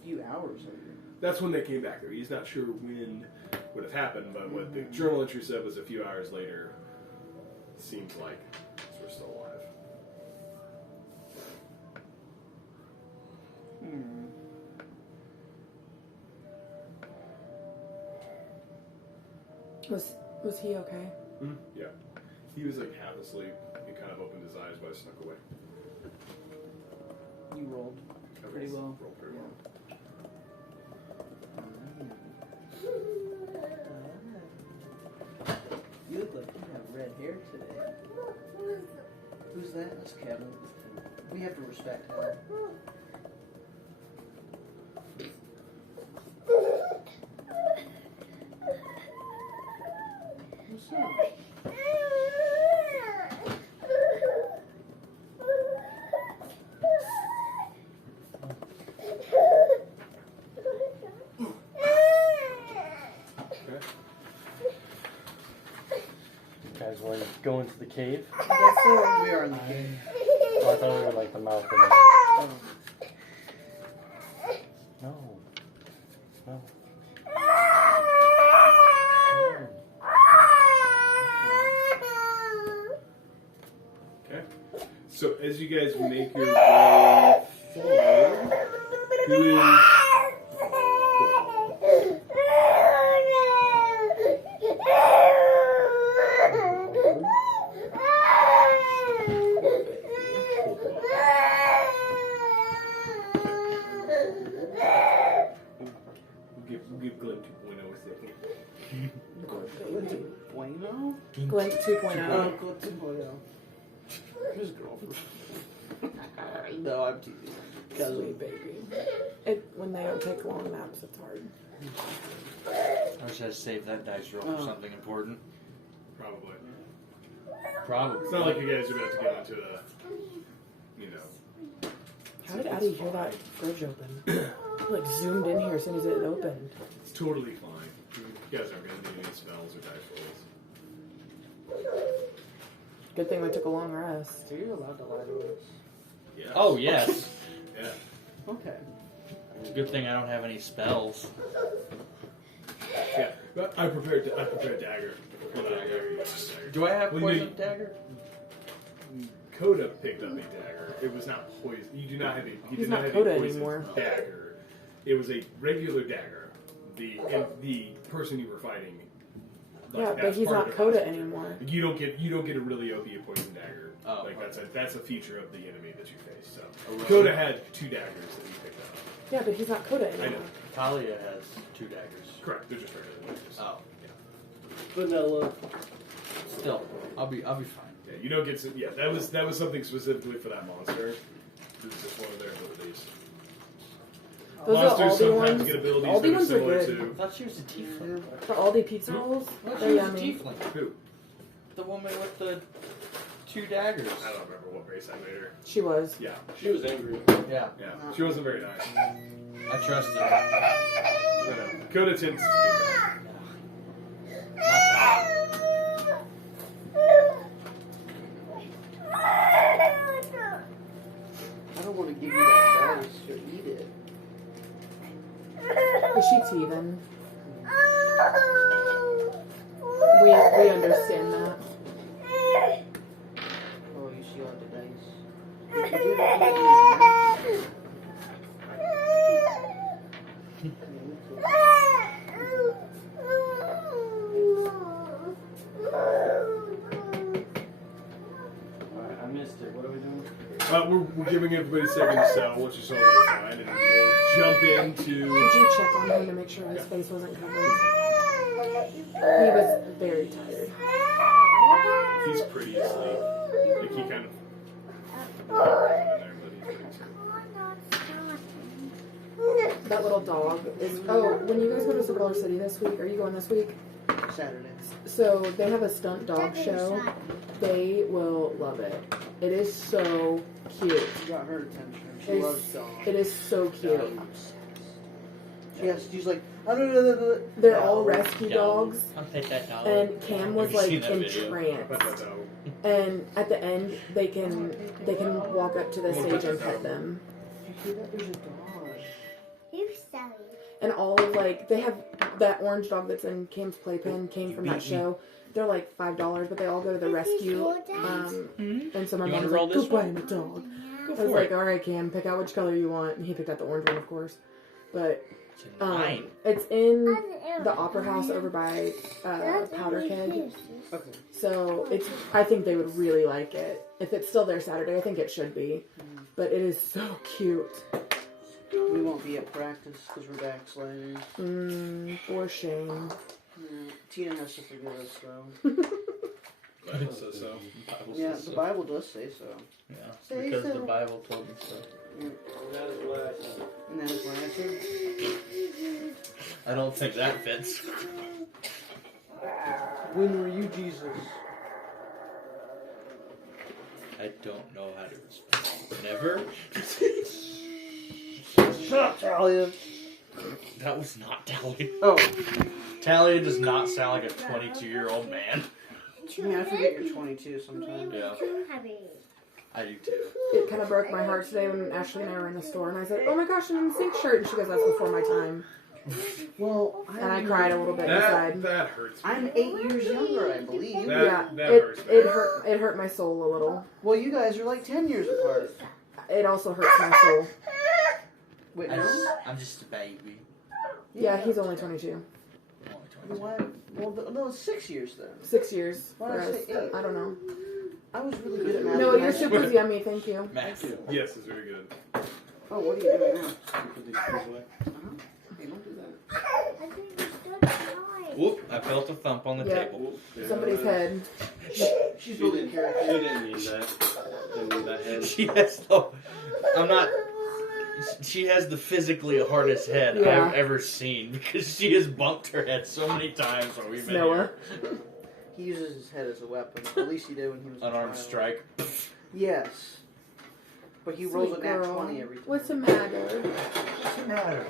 A few hours later. That's when they came back there. He's not sure when would have happened, but what the journal entry said was a few hours later. Seems like we're still alive. Was he okay? Yeah. He was like half asleep. He kind of opened his eyes, but I snuck away. You rolled pretty well. Rolled pretty well. You look like you have red hair today. Who's that? That's Kevin. We have to respect him. What's up? Okay. You guys want to go into the cave? Yes, sir. We are in the cave. Oh, I thought we were like the mouth of it. Oh. No. No. Okay. So as you guys make your way forward, who is? Bueno? Glint 2.0. Oh, Glint 2.0. His girlfriend. No, I'm teasing. Cousin. Sweet baby. When they don't take long naps, it's hard. I wish I'd saved that dice roll for Oh. something important. Probably. Probably. It's not like you guys are about to get onto a, you know. How did Addie hear that fridge open? Like zoomed in here as soon as it opened. It's totally fine. You guys aren't going to need any spells or dice rolls. Good thing we took a long rest. Are you allowed to lie to us? Yeah. Oh, yes. Yeah. Okay. It's a good thing I don't have any spells. Yeah. But I prepared dagger. Well, not dagger. Just dagger. Do I have Well, you poison mean- dagger? Coda picked up a dagger. It was not poison. You do not have a. You He's did not have Coda a poison anymore. dagger. It was a regular dagger. The person you were fighting. Yeah, but that's he's part of not their Coda costume. anymore. You don't get a really OP poison dagger. Oh, Like that's a feature of the enemy that you face. So really? Coda had 2 daggers that he picked up. Yeah, but he's not Coda I know. anymore. Talia has 2 daggers. Correct. They're just regular daggers. Oh, Vanilla. still, I'll be fine. Yeah, you don't get. Yeah, that was something specifically for that monster. This is just one of their abilities. Those Monsters are Aldi sometimes ones. get abilities Aldi that are ones are similar good. I to thought she was a tiefling. The Aldi pizza rolls, I thought they're she was a yummy. tiefling. who? The woman with the 2 daggers. I don't remember what race I made her. She was. Yeah, She was angry. Yeah, yeah. She wasn't very nice. I trust you. But no, Coda tends to do that. Not Talia. I don't want to give you that dice or eat it. Is she teething? We understand that. Oh, you see all the dice. You can do that in your mouth. Alright, I missed it. What are we doing? We're giving everybody a second to sell, which is all that's fine, and we'll jump into. Did you check on him to make sure his face wasn't covered? He was very tired. He's pretty asleep. Like he kind of. That little dog is. Oh, when you guys go to Cibola City this week, are you going this week? Saturday. So they have a stunt dog show. They will love it. It is so cute. She got her attention. She It's- loves dogs. It is so cute. Yes, she's like, They're all rescue dogs, I'll take that dog. and Cam was Have you like seen that video? entranced. No. And at the end, they can walk up to the stage and pet them. I hear that there's a dog. And all of like they have that orange dog that's in Cam's playpen came from that show. They're like $5, but they all go to the rescue. And so my You mom wanna was roll like, this "Go buy one? him a dog." Go I was for like, it. "All right, Cam, pick out which color you want." And he picked out the orange one, of course. But It's in mine. it's in the Opera House over by Powder Keg. Okay. So I think they would really like it. If it's still there Saturday, I think it should be. But it is so cute. We won't be at practice because we're backsliding. For shame. Yeah. Tina has to forgive us, though. Bible says so. Yeah, the Bible does say so. Yeah, Say because so. the Bible told me so. And that is what I said. I don't think that fits. When were you Jesus? I don't know how to respond. Never? Shut up, Talia. That was not Talia. Oh, Talia does not sound like a 22-year-old man. I mean, I forget you're 22 sometimes. Yeah, I do too. It kind of broke my heart today when Ashley and I were in the store, and I said, "Oh my gosh, an NSYNC shirt," and she goes, "That's before my time," Well, and I cried a little bit inside. That hurts. Me. I'm 8 years younger, I believe. That Yeah, hurts. it hurt my soul a little. Well, you guys are like 10 years apart. It also hurts my soul. Wait, I'm no? just a baby. Yeah, he's only 22. I'm only 22. Why? Well, no, it's 6 years then. 6 years Why for did I us. say 8? I don't know. I was really good at math. No, your soup was yummy. Thank you. Max. Yes, it's very good. Oh, what are you doing now? Put these things away. Hey, don't do that. Whoop! I felt a thump on the Yeah. table. Somebody's head. She's building She character. didn't need that. Didn't need that head. She has no. I'm not. She has the physically hardest head Yeah. I've ever seen because she has bumped her head so many times while we've been Noah. here. He uses his head as a weapon. At least he did when he was a Unarmed child. strike. Yes. But he rolls a Sweet nat girl. 20 every time. What's the matter? What's the matter?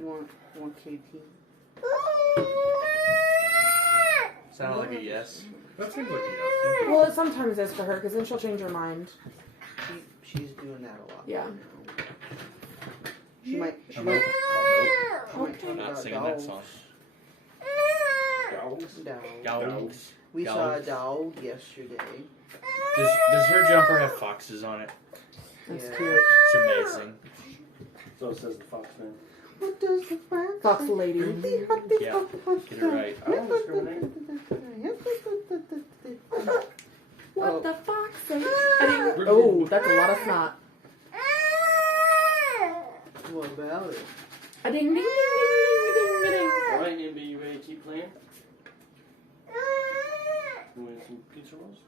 You want KP? Sound like a yes. That seems like a yes. Well, it sometimes is for her because then she'll change her mind. She's doing that a lot. Yeah. She might. She I'm might. Nope. She might talk I'm not about singing dogs. that song. Dogs. Dogs. We saw a Dogs. dog yesterday. Does her jumper have foxes on it? That's Yeah. cute. It's amazing. So says the fox man. What does the fox Fox say? lady. Yeah, get it right. I don't discriminate. What Oh. the fox say? Oh, that's a lot of snot. What about it? A ding ding ding ding ding ding ding. Alright, Nimby, you ready to keep playing? You want some pizza rolls?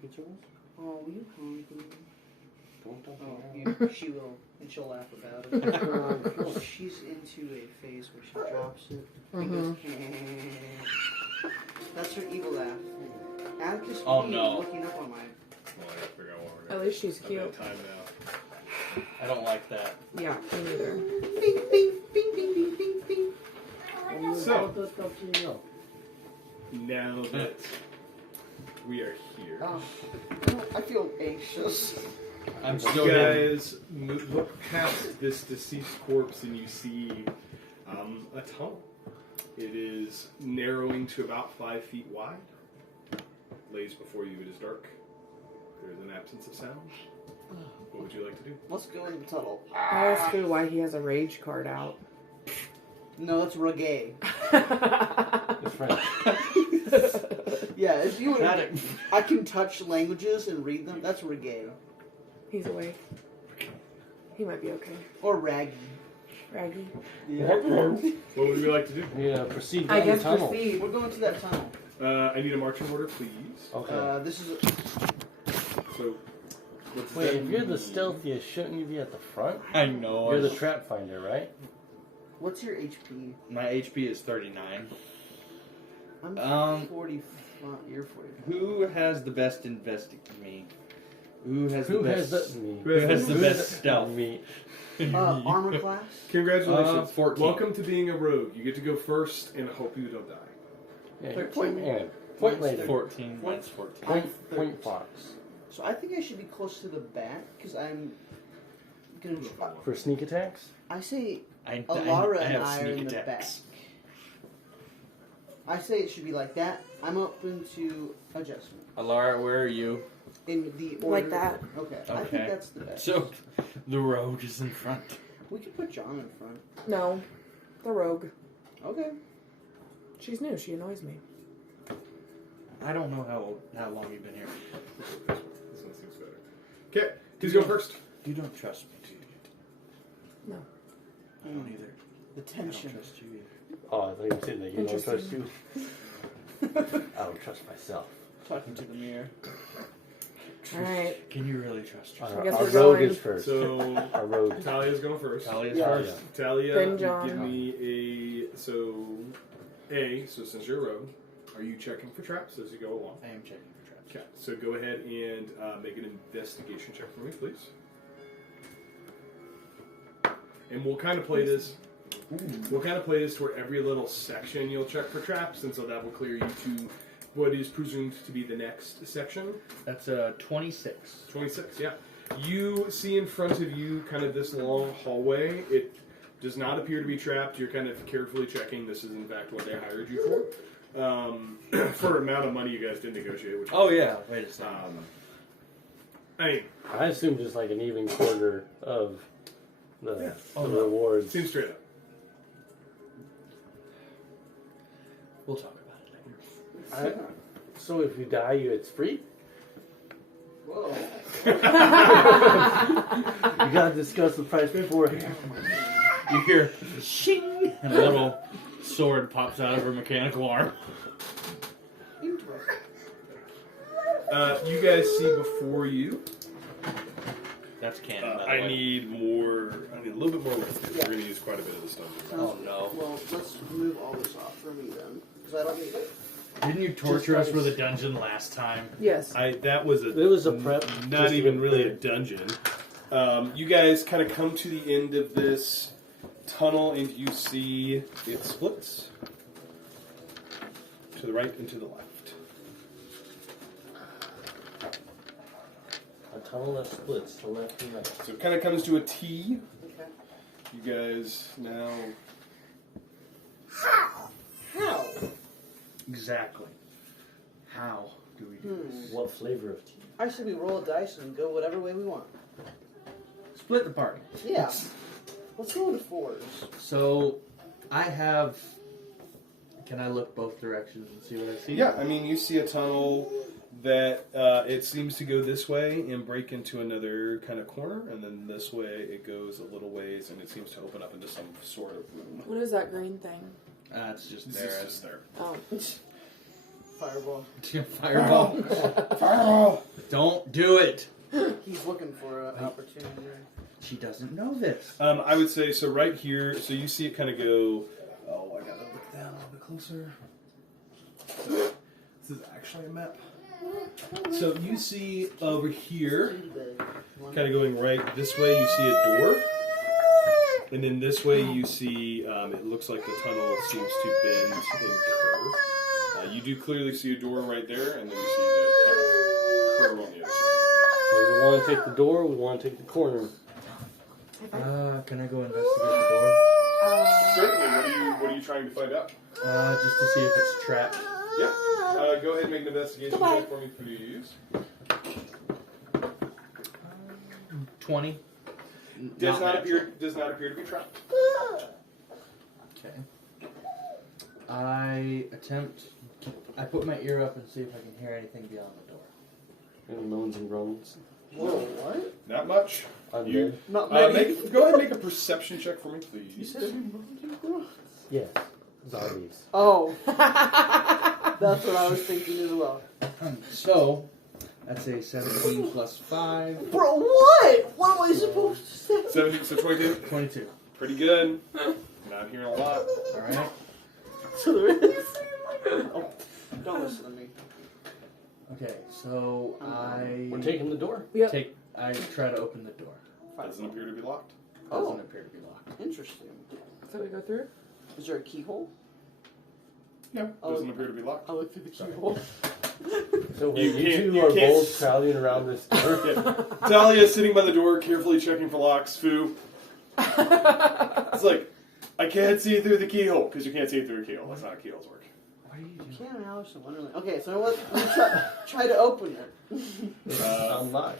Pizza rolls? Oh, you hungry? Don't dump Oh, it yeah, she will, and she'll laugh about it. Oh, she's into a phase where she drops it and goes, That's her evil laugh. Atticus Oh, Lee no. looking up on my. Well, I gotta figure out what we're At gonna least she's do. I've cute. got time now. I don't like that. Yeah, me neither. Bing, bing, bing, bing, bing, bing, bing. So, That's up to you. now that we are here, Oh, I feel anxious. I'm you still here. guys look past this deceased corpse and you see a tunnel. It is narrowing to about 5 feet wide. Lays before you, it is dark. There is an absence of sound. What would you like to do? Let's go in the tunnel. I asked her why he has a rage card out. No, that's reggae. It's French. Yeah, if you Got would, it. I can touch languages and read them. That's reggae He's awake. He might be okay. or raggy. Raggy. What would you like to do? Yeah, proceed down I the guess tunnel. proceed. We're going to that tunnel. I need a marching order, please. Okay. This is. So, what's Wait, that if you're the mean? stealthiest, shouldn't you be at the front? I know. You're the trap finder, right? What's your HP? My HP is 39. I'm 40. You're 40. Who has the best me? Who has Who the has best? the me? Who has the best stealth? Me. Armor class. Congratulations. 14. Welcome to being a rogue. You get to go first, and I hope you don't die. Yeah, point man. Point later. 14. Mine's 14. Point fox. So I think I should be close to the back because I'm gonna. For sneak attacks? I say I Alara and have I are in sneak the back. attacks. I say it should be like that. I'm open to adjustment Alara, where are you? in the order. Like that. Okay. I Okay. think that's the best. So, the rogue is in front. We could put John in front. No. The rogue. Okay. She's new. She annoys me. I don't know how long you've been here. This one seems better. Okay, who's going first? You don't trust me, do you? No. I don't either. The I don't tension. trust you either. Oh, I thought you were saying that you don't trust Interesting. you. I don't trust myself. Talking to the mirror. Alright. Can you really trust yourself? I guess Our we're rogue going. is first. So, Our rogue. Talia's going first. Talia's Yeah, first. yeah. Talia, Then you John. give me so since you're a rogue, are you checking for traps as you go along? I am checking for traps. Okay, so go ahead and make an investigation check for me, please. And we'll kind of play this. We'll kind of play this to where every little section you'll check for traps, and so that will clear you to what is presumed to be the next section. That's 26. 26, yeah. You see in front of you kind of this long hallway. It does not appear to be trapped. You're kind of carefully checking this is in fact what they hired you for. For amount of money you guys did negotiate. Which, Oh yeah. Wait a second. I mean, I assume just like an even quarter of the, Yeah. Oh, the no. rewards. seems straight up. We'll talk about it later. So if you die, it's free? Whoa. You gotta discuss the price beforehand. You hear shing. And a little sword pops out of her mechanical arm. Interesting. You guys see before you. That's canon. by the I way. need more. I need a little bit more width. Yeah. We're going to use quite a bit of this stuff. Oh no! Well, let's move all this off for me then, because I don't need it. Didn't you torture us with a dungeon last time? Yes. That was It was a prep. not just to even get really a prepared. dungeon. You guys kind of come to the end of this tunnel, and you see it splits to the right and to the left. A tunnel that splits to left and right. So it kind of comes to a T. Okay. You guys now. How? Exactly. How do we do this? Hmm. What flavor of tea? I said we roll a dice and go whatever way we want. Split the party. Yeah. Let's go into fours. So, I have. Can I look both directions and see what I see? Yeah, I mean, you see a tunnel that it seems to go this way and break into another kind of corner, and then this way it goes a little ways, and it seems to open up into some sort of room. What is that green thing? It's just This there. is just there. Oh. Fireball. Fireball. Fireball! Don't do it. He's looking for an opportunity. She doesn't know this. I would say, so right here, so you see it kind of go, oh, I gotta look down a little bit closer. So, this is actually a map. So you see over here, kind of going right this way, you see a door. And then this way you see, it looks like the tunnel seems to bend and curve. You do clearly see a door right there, and then you see the kind of curve on the other side. So we want to take the door. We want to take the corner. Can I go investigate the door? Certainly. What are you trying to find out? Just to see if it's trapped. Yeah. Go ahead and make an investigation check for me. Who do you use? 20. Does not natural. appear to be trapped. Okay. I put my ear up and see if I can hear anything beyond the door. And moans and groans. Whoa, what? Not much. Undead. Not many. Go ahead and make a perception check for me, You please. said you Yes. Zombies. Oh. That's what I was thinking as well. So, that's a 17 plus 5. Bro, what? What am I supposed to say? 17, so 22. 22. Pretty good. Not hearing a lot. Alright. So there is. Oh, don't listen to me. Okay, so We're taking the door. Yep. I try to open the door. Doesn't appear to be locked. Doesn't Oh. appear to be locked. Interesting. So we go through? Is there a keyhole? No, doesn't appear to be locked. I'll look through the keyhole. So when You you can't- two you are can't both crowding around this door. Yeah. Talia sitting by the door, carefully checking for locks. Foo. It's like, I can't see through the keyhole, because you can't see through a keyhole. That's not how keyholes work. What are you doing? Can't Alice in Wonderland. Okay, so let me try to open it. Unlocked.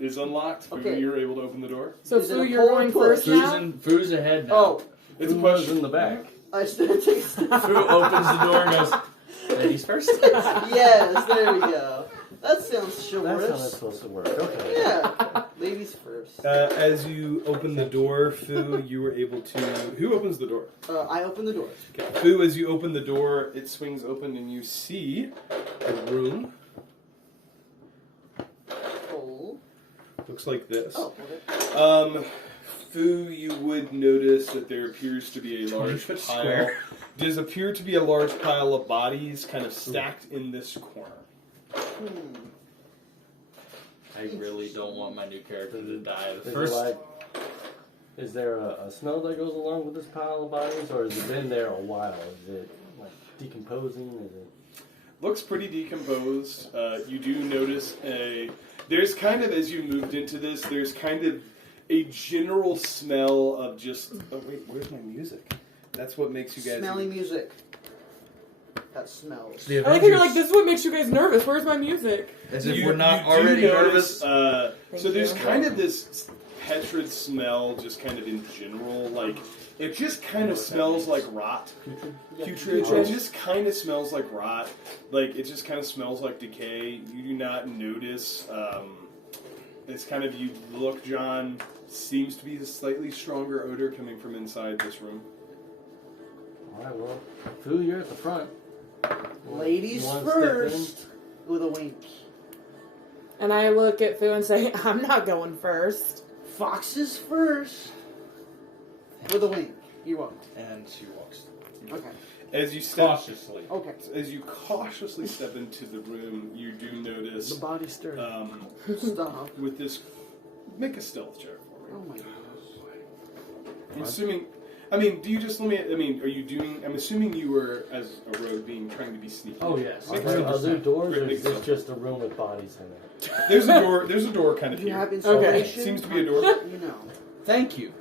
It's unlocked. Foo, Okay. you're able to open the door. So Is it Fu, a you're pull or going push? first now? Foo's ahead now. Oh, It's a Who push. was in the back? I still take Fu opens the door and goes, ladies first. Yes, there we go. That sounds That's chivalrous. how that's supposed to work. Okay. Yeah, ladies first. As you open the door, Foo, you were able to... Who opens the door? I open the door. Okay. Foo, as you open the door, it swings open and you see a room. Oh. Looks like this. Oh, okay. Foo, you would notice that there appears to be a large 20 foot pile. square. Does appear to be a large pile of bodies kind of stacked in this corner. I really don't want my new character to die. The Is, first. is there a smell that goes along with this pile of bodies, or has it been there a while? Is it like decomposing? Is it? Looks pretty decomposed. You do notice there's kind of, as you moved into this, there's kind of a general smell of just, oh wait, where's my music? That's what makes you guys... Smelly music. That smells. The I like how you're Avengers- like, this is what makes you guys nervous. Where's my music? As if You- we're not you do already notice, nervous. Thank so there's you. kind of this putrid smell, just kind of in general. Like, it just kind of smells like rot. Putrid. It just kind of smells like rot. Like, it just kind of smells like decay. You do not notice. It's kind of, you look, John, seems to be a slightly stronger odor coming from inside this room. Alright, well, Fu, you're at the front. Ladies You wanna step in? first. With a wink. And I look at Fu and say, I'm not going first. Foxes first. With a wink. You're welcome. And she walks Okay. As you step, cautiously. Okay. as you cautiously step into the room, you do notice The body stirred. Stop. With this, make a stealth check for me. Oh my gosh. I'm assuming. I mean, do you just let me? I mean, are you doing? I'm assuming you were as a rogue being trying to be sneaky. Oh, yes. Are Make there a- other doors, or Make is this stealth. just a room with bodies in it? There's a door. There's a door kind of You here. have inspiration. Seems to be a door. You know. Thank you.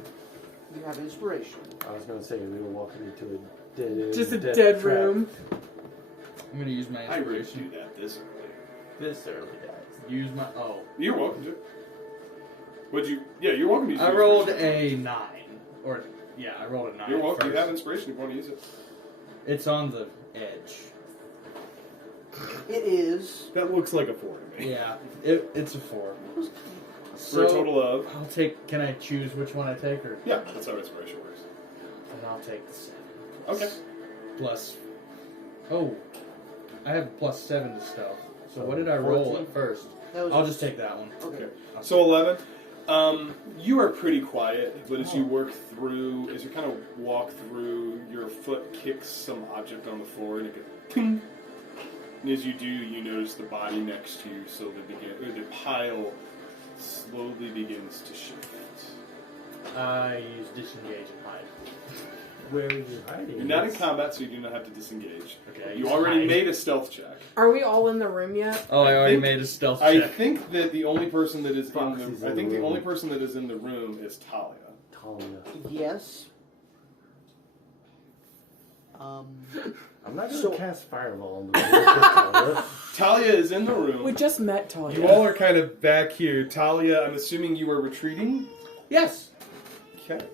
You have inspiration. I was gonna say we were walking into a dead, Just a dead trap. room. I'm gonna use my I would inspiration. do that this early. This early, guys. Use my. Oh. You're welcome to. Would you? Yeah, you're welcome to use I your rolled inspiration. a 9. Or, yeah, I rolled a 9. You're welcome. First. You have inspiration if you want to use it. It's on the edge. It is. That looks like a 4 to me. Yeah, it's a 4. For a total of. I'll take. Can I choose which one I take, or? Yeah, that's how inspiration works. And I'll take the 7. Okay. Plus. Oh, I have plus 7 to stealth. So what did I roll 14? at first? That was I'll just take that one. Okay. So 11. You are pretty quiet, but as you work through, as you kind of walk through, your foot kicks some object on the floor, and it goes ping. And as you do, you notice the body next to you, so the pile slowly begins to shift. I use disengage and hide. Where are you hiding? You're not in combat, so you do not have to disengage. Okay. You already made a stealth check. Are we all in the room yet? Oh, I already think- made a stealth I check. think that the only person that is Fox in is the I in think the the room. only person that is in the room is Talia. Talia. Yes. I'm not gonna So- cast fireball on the Talia. Talia is in the room. We just met Talia. You all are kind of back here. Talia, I'm assuming you are retreating? Yes. Okay.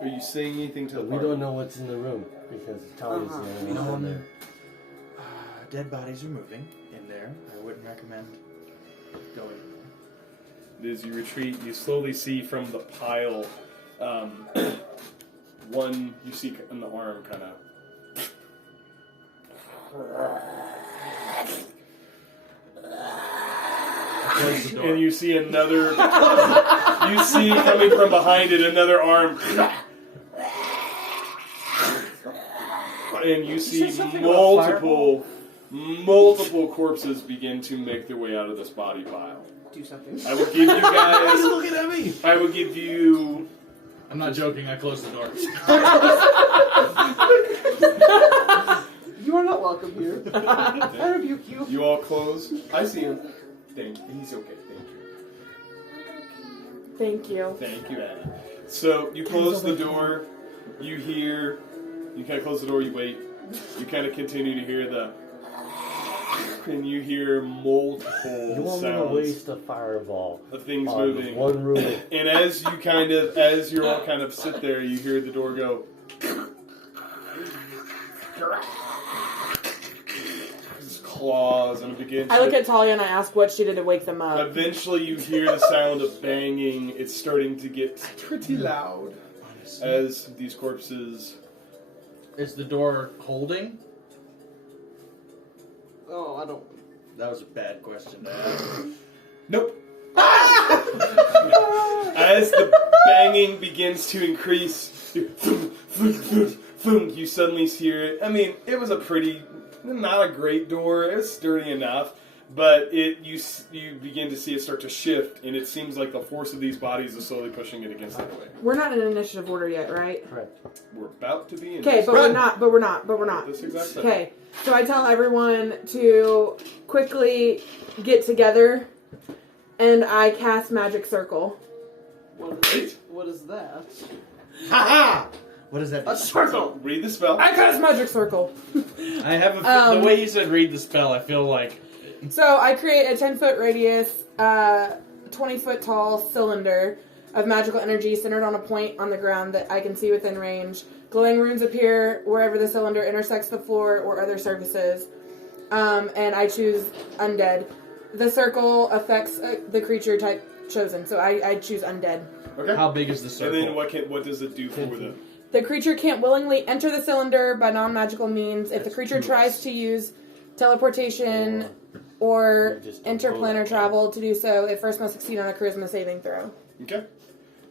Are you saying anything to the We party? don't know what's in the room because Talia's the only one in there. Dead bodies are moving in there. I wouldn't recommend going in As you retreat, you slowly see from the pile, one you see in the arm kind of. Close the door. And you see another. You see coming from behind it another arm. And you see multiple corpses begin to make their way out of this body pile. Do something. I will give you guys. looking at me. I will give you. I'm not joking. I closed the door. You are not welcome here. I rebuke you. You all close. I see him. Thank you. He's okay. Thank you. Thank you. Thank you, Annie. So you close the door. You hear. You kind of close the door. You wait. You kind of continue to hear the. And you hear multiple You want me to sounds waste a fireball of things on moving. one room? And as you all kind of sit there, you hear the door go. Claws, and it begins. I look at Talia and I ask what she did to wake them up. Eventually, you hear the sound of banging. It's starting to get pretty loud as these corpses. Is the door holding? Oh, I don't. That was a bad question to ask. Nope. As the banging begins to increase, you suddenly hear it. I mean, it was a pretty, not a great door. It was sturdy enough, but you begin to see it start to shift, and it seems like the force of these bodies is slowly pushing it against the way. We're not in initiative order yet, right? Correct. We're about to be in. Okay, but we're not. But we're not. This exact second. Okay, so I tell everyone to quickly get together, and I cast Magic Circle. What is that? Ha! What does that A do? circle. Read the spell. I cast Magic Circle. I have a the way you said read the spell, I feel like So I create a 10-foot radius, 20-foot tall cylinder of magical energy centered on a point on the ground that I can see within range. Glowing runes appear wherever the cylinder intersects the floor or other surfaces. And I choose undead. The circle affects the creature type chosen, so I choose undead. Okay. how big is the And circle? then what does it do for the? The creature can't willingly enter the cylinder by non-magical means. If the creature tries to use teleportation or interplanar travel to do so, it first must succeed on a charisma saving throw. Okay.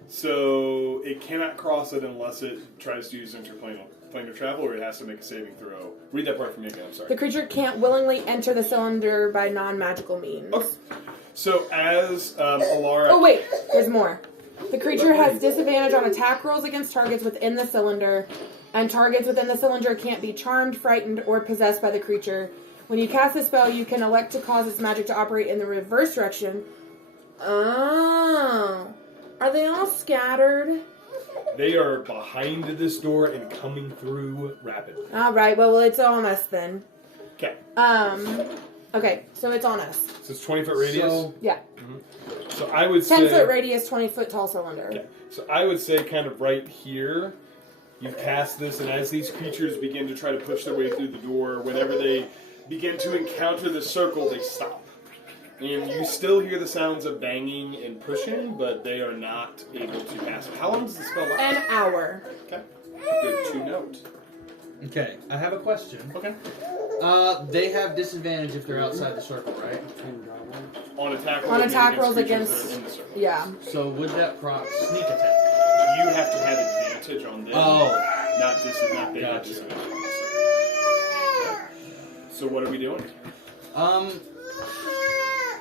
So it cannot cross it unless it tries to use interplanar travel, or it has to make a saving throw. Read that part for me again. I'm sorry. The creature can't willingly enter the cylinder by non-magical means. Okay. So as Alara... Oh wait, there's more. The creature has disadvantage on attack rolls against targets within the cylinder, and targets within the cylinder can't be charmed, frightened, or possessed by the creature. When you cast a spell, you can elect to cause its magic to operate in the reverse direction. Oh. Are they all scattered? They are behind this door and coming through rapidly. Alright, well, it's on us then. Okay. Okay, so it's on us. So it's 20-foot radius? Yeah. So I would say... 10-foot radius, 20-foot tall cylinder. Okay. So I would say kind of right here, you cast this, and as these creatures begin to try to push their way through the door, whenever they begin to encounter the circle, they stop. And you still hear the sounds of banging and pushing, but they are not able to pass it. How long does the spell last? An hour. Okay. Good to note. Okay, I have a question. Okay. They have disadvantage if they're outside the circle, right? On attack rolls, On attack rolls creatures against... that are in the circle. Yeah. So would that proc sneak attack? You have to have advantage on them. Oh. Not they have Gotcha. disadvantage. So what are we doing?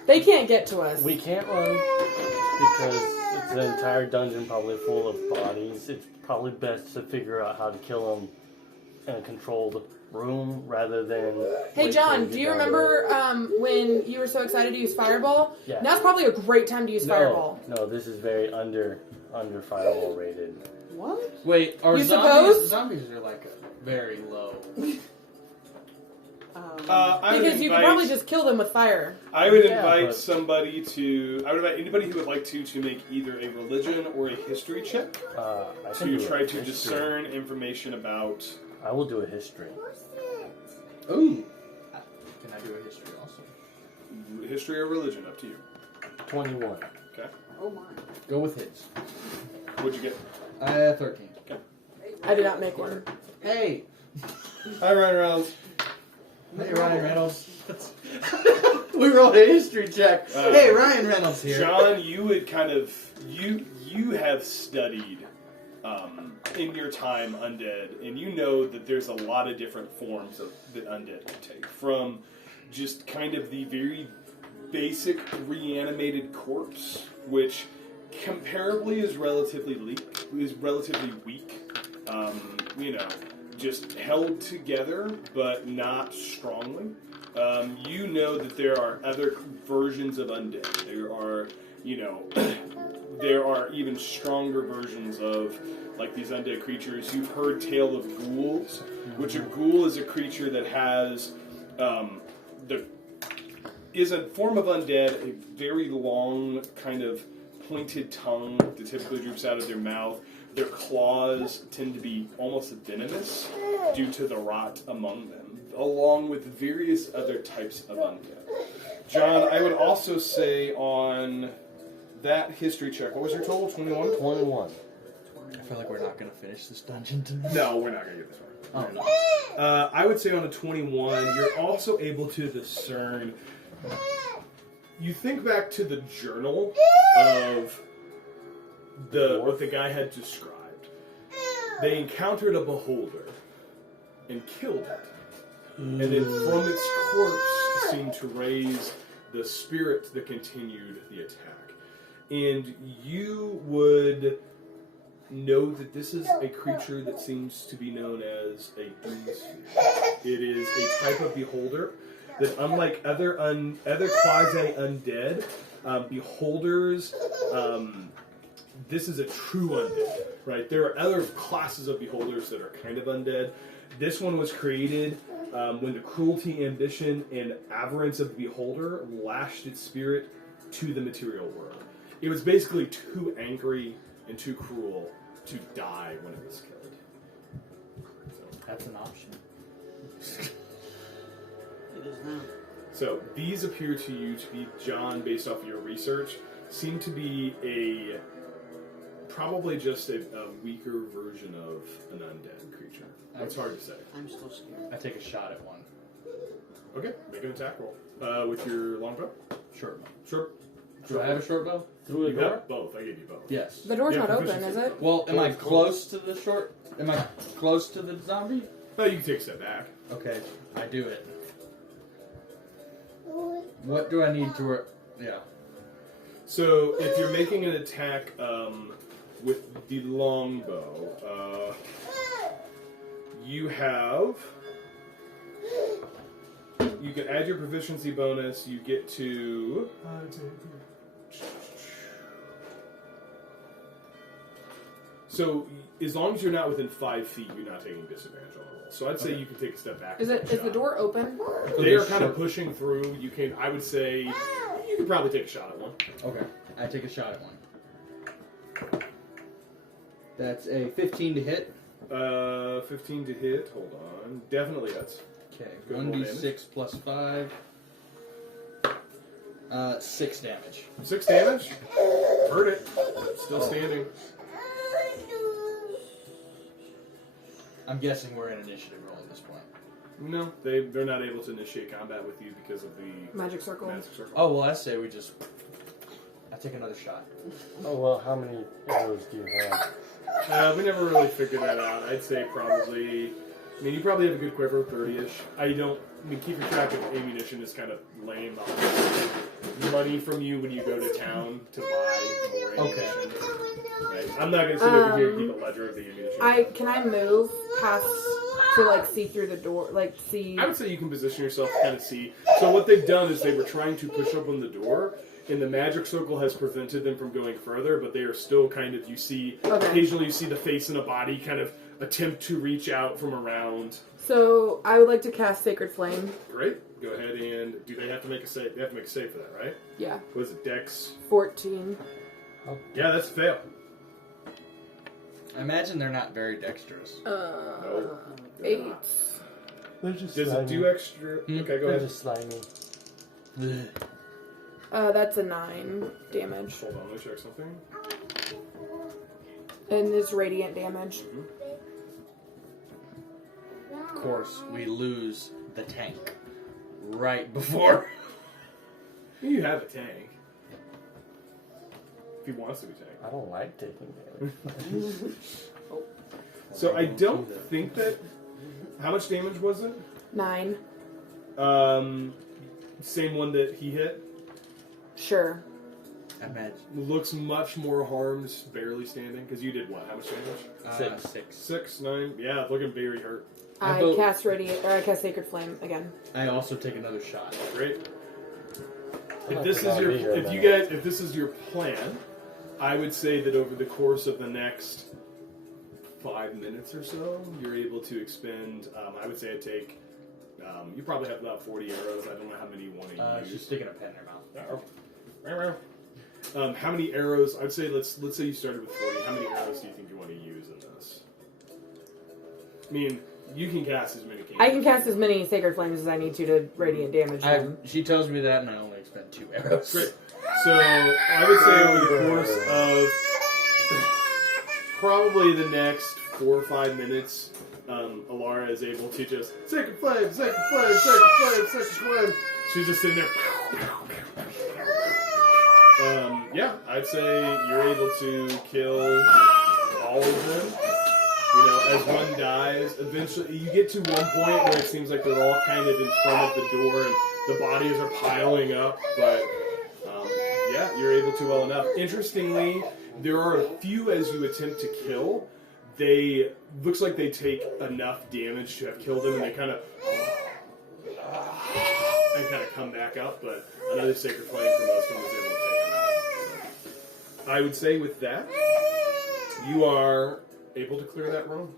They can't get to us. We can't run because it's an entire dungeon probably full of bodies. It's probably best to figure out how to kill them in a controlled room rather than... Hey, wait John, till we do get you down remember when you were so excited to use Fireball? Yeah. Now's probably a great time to use Fireball. No, this is very under Fireball rated. What? Wait, are You zombies? suppose? Zombies are like very low. I would Because you could invite- probably just kill them with fire. I would Yeah, invite but- somebody to... I would invite anybody who would like to make either a religion or a history check I can to do try a to history. discern information about... I will do a history. Ooh. Can I do a history also? History or religion, up to you. 21. Okay. Oh my. Go with his. What'd you get? 13. I did not make one. Hey! Hi, Ryan Reynolds. Hey, Ryan Reynolds. We rolled a history check. Hey, Ryan Reynolds here. John, you would kind of... You have studied... in your time undead, and you know that there's a lot of different forms of that undead can take, from just kind of the very basic reanimated corpse, which comparably is relatively weak, just held together but not strongly. You know that there are other versions of undead. There are, there are even stronger versions of like these undead creatures. You've heard tale of ghouls, which a ghoul is a creature that has is a form of undead, a very long kind of pointed tongue that typically droops out of their mouth. Their claws tend to be almost venomous due to the rot among them, along with various other types of undead. John, I would also say on that history check, what was your total? 21? 21. I feel like we're not going to finish this dungeon tonight. No, we're not going to get this far. Oh, no. I would say on a 21, you're also able to discern. You think back to the journal of what the guy had described. They encountered a beholder and killed it. And then from its corpse seemed to raise the spirit that continued the attack. And you would know that this is a creature that seems to be known as a doomsphere. It is a type of beholder that, unlike other quasi-undead beholders, this is a true undead, right? There are other classes of beholders that are kind of undead. This one was created when the cruelty, ambition, and avarice of the beholder lashed its spirit to the material world. It was basically too angry and too cruel to die when it was killed. So, That's an option. It is now. so these appear to you to be, John, based off of your research, seem to be probably just a weaker version of an undead creature. It's hard to say. I'm still scared. I take a shot at one. Okay, make an attack roll. With your longbow? Short bow. Sure. Do I have a short bow? Through a You door? have both. I gave you both. Yes. The door's Yeah, not open, proficiency. is it? Well, am I Door's close to the short? Am I close to the zombie? Oh, you can take a step back. Okay, I do it. What do I need to? Yeah. So, if you're making an attack with the longbow, you have. You can add your proficiency bonus. You get to. So, as long as you're not within 5 feet, you're not taking disadvantage on the roll. So, I'd say you can take a step back. Is and it? take a Is the shot. door open? They are kind of pushing through. You can. I would say you could probably take a shot at one. Okay, I take a shot at one. That's a 15 to hit. 15 to hit. Hold on. Definitely hits. Okay, Good roll 1d6 plus 5. 6 damage. 6 damage. Heard it. Still standing. I'm guessing we're in initiative roll at this point. No, they're not able to initiate combat with you because of the Magic circle. magic circle. Oh well, I say we just. I take another shot. Oh, well, how many arrows do you have? We never really figured that out. I'd say probably. I mean, you probably have a good quiver, 30-ish. I mean, keeping track of ammunition is kind of lame. I'll take money from you when you go to town to buy more ammunition. Right. I'm not gonna sit over here and keep a ledger of the ammunition. Can I move past to like see through the door, like see? I would say you can position yourself to kind of see. So what they've done is they were trying to push open the door, and the magic circle has prevented them from going further, but they are still kind of, you see, Okay. occasionally you see the face and a body kind of attempt to reach out from around. So I would like to cast Sacred Flame. Great. Go ahead and, do they have to make a save? They have to make a save for that, right? Yeah, What is it, Dex? 14. 14. Yeah, that's a fail. I imagine they're not very dexterous. Nope. 8. They're just Does it slimy. do extra? Okay, go They're ahead. just slimy. That's a 9 damage, Hold on, let me check something. and it's radiant damage. Of course, we lose the tank right before. You have a tank. If he wants to be tanked. I don't like taking damage. So I don't think that. How much damage was it? 9. Same one that he hit. Sure. Imagine. Looks much more harmed, barely standing. Because you did what? How much damage? 6. 6, 9. Yeah, looking very hurt. I vote- cast I cast Sacred Flame again. I also take another shot. Great. If like this the is your, idea of if you that. guys, if this is your plan, I would say that over the course of the next 5 minutes or so, you're able to expend. I would say I'd take. You probably have about 40 arrows. I don't know how many you want to She's use. sticking a pen in her mouth. How many arrows? I'd say let's say you started with 40. How many arrows do you think you want to use in this? I mean, you can cast as many. I can cast as many Sacred Flames as I need to radiant damage them. She tells me that, and I only expend 2 arrows. Great. So I would say over the course of probably the next 4 or 5 minutes, Alara is able to just Sacred Flame, Sacred Flame, Sacred Flame, Sacred Flame. She's just sitting there. Yeah, I'd say you're able to kill all of them. You know, as one dies, eventually you get to one point where it seems like they're all kind of in front of the door and the bodies are piling up, but yeah, you're able to well enough. Interestingly, there are a few as you attempt to kill. They looks like they take enough damage to have killed them, and they kind of come back up. But another Sacred Flame from most of them was able to take them out. I would say with that, you are able to clear that room.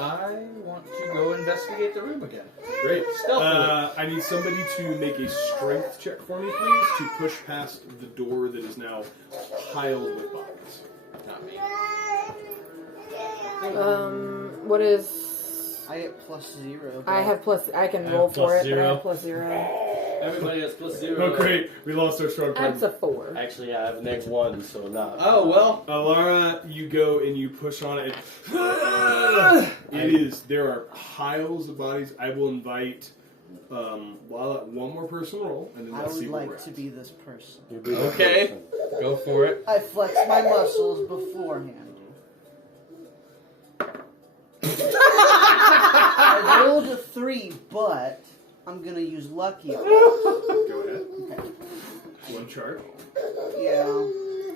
I want to go investigate the room again. Great. Stealthily. I need somebody to make a strength check for me, please, to push past the door that is now piled with bodies. Not me. What is? I get +0. I have plus. I can I roll have for plus it, but I 0. have +0. Everybody has +0. Oh, great. We lost our strong card. That's a 4. Actually, I have -1, so not. Oh, well. Alara, you go and you push on it. There are piles of bodies. I will invite Lala, one more person roll, and then I let's see would where we're like at. to be this person. You be the Okay. person. Go for it. I flex my muscles beforehand. I rolled a 3, but I'm gonna use lucky. Go ahead. One charge. Yeah.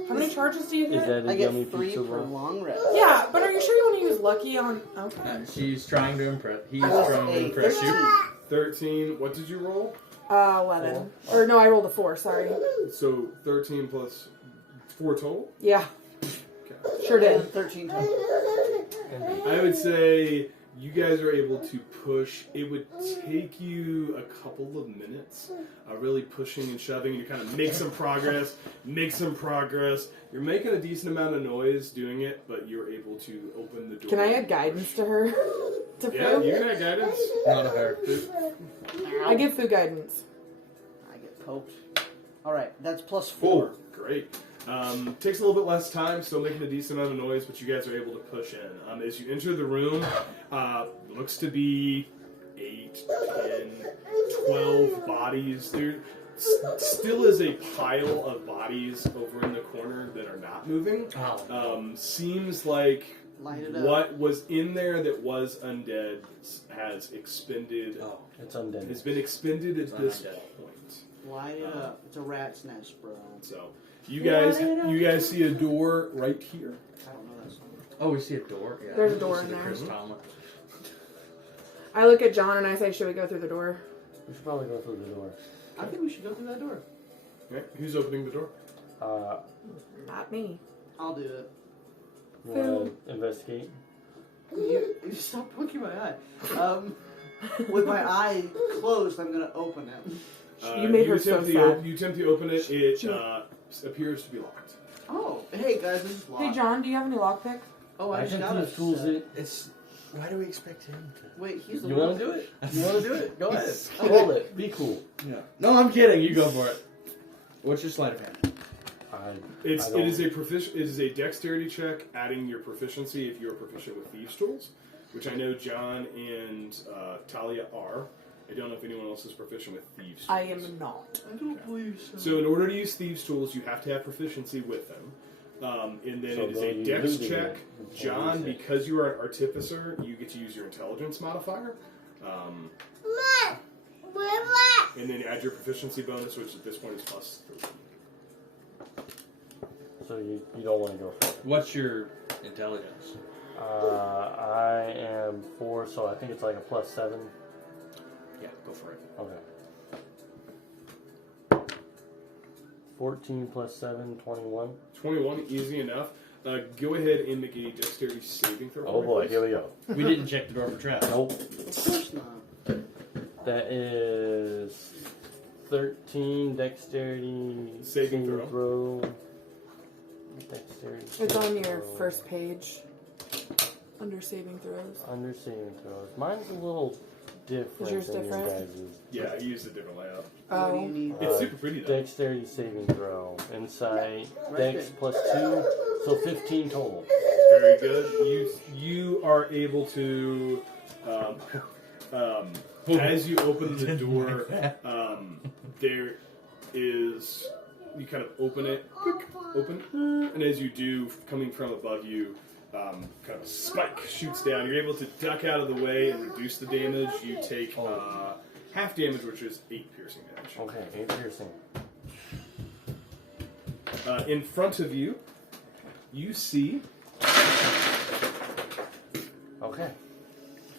How many charges do you Is get? that a I yummy get 3 pizza per roll? long rest. Yeah, but are you sure you want to use lucky on? Okay. She's trying to impress. He's Plus trying to 8, impress you. 13. 13. What did you roll? 11. Or no, I rolled a 4. Sorry. So 13 plus 4 total? Yeah, Okay. sure Yeah, did. 13 total. I would say you guys are able to push. It would take you a couple of minutes, really pushing and shoving. You kind of make some progress, You're making a decent amount of noise doing it, but you're able to open the door. Can I add guidance to her? To Yeah, Fu? you can add guidance. Not a her. I give Fu guidance. I get poked. Alright, that's plus 4. Great. Takes a little bit less time, still making a decent amount of noise, but you guys are able to push in. As you enter the room, looks to be 8, 10, 12 bodies. There still is a pile of bodies over in the corner that are not moving. Seems like Light it up. what was in there that was undead has expended. Oh. It's undead. Has been expended at this Undead. point. Light it up. It's a rat's nest, bro. So you guys see a door right here. I don't know that song. Oh, we see a door. Yeah. There's a door We see in the there. Chris Tomlin. I look at John and I say, should we go through the door? We should probably go through the door. I think we should go through that door. Okay, who's opening the door? Not me. I'll do it. You want to investigate? You stop poking my eye. With my eye closed, I'm gonna open it. You made her so sad. You attempt to open it. It appears to be locked. Oh, hey guys, this is locked. Hey, John, do you have any lockpick? Oh, I I just think got he a fools set. it. It's. Why do we expect him to? Wait, he's the You one. want to do it? You want to do it? Go ahead. Okay. Hold it. Be cool. Yeah. No, I'm kidding. You go for it. What's your sleight of hand? It is a dexterity check, adding your proficiency if you are proficient with thieves' tools, which I know John and Talia are. I don't know if anyone else is proficient with thieves' tools. I am not. I don't believe so. So in order to use thieves' tools, you have to have proficiency with them. And then So it is though a you dex lose it, check. you can't John, use it. because you are an artificer, you get to use your intelligence modifier. And then add your proficiency bonus, which at this point is plus 13. So you don't want to go for it. What's your intelligence? I am 4, so I think it's like a +7. Yeah, go for it. Okay. 14 plus 7, 21. 21, easy enough. Go ahead and make a dexterity saving throw. Oh boy, here we go. We didn't check the door for traps. Nope. Of course not. That is 13 dexterity Saving throw. Dexterity. It's on saving your throw. first page. Under saving throws. Under saving throws. Mine's a little different Is yours than different? your guys's. Yeah, I used a different layout. What do you Oh. need? It's super pretty though. Dexterity saving throw. Insight. Right Dex there. plus 2. So 15 total. Very good. You are able to, as you open the door, there is, you kind of open it, open, and as you do, coming from above you, kind of a spike shoots down. You're able to duck out of the way and reduce the damage. You take half damage, which is 8 piercing damage. Okay, 8 piercing. In front of you, you see Okay.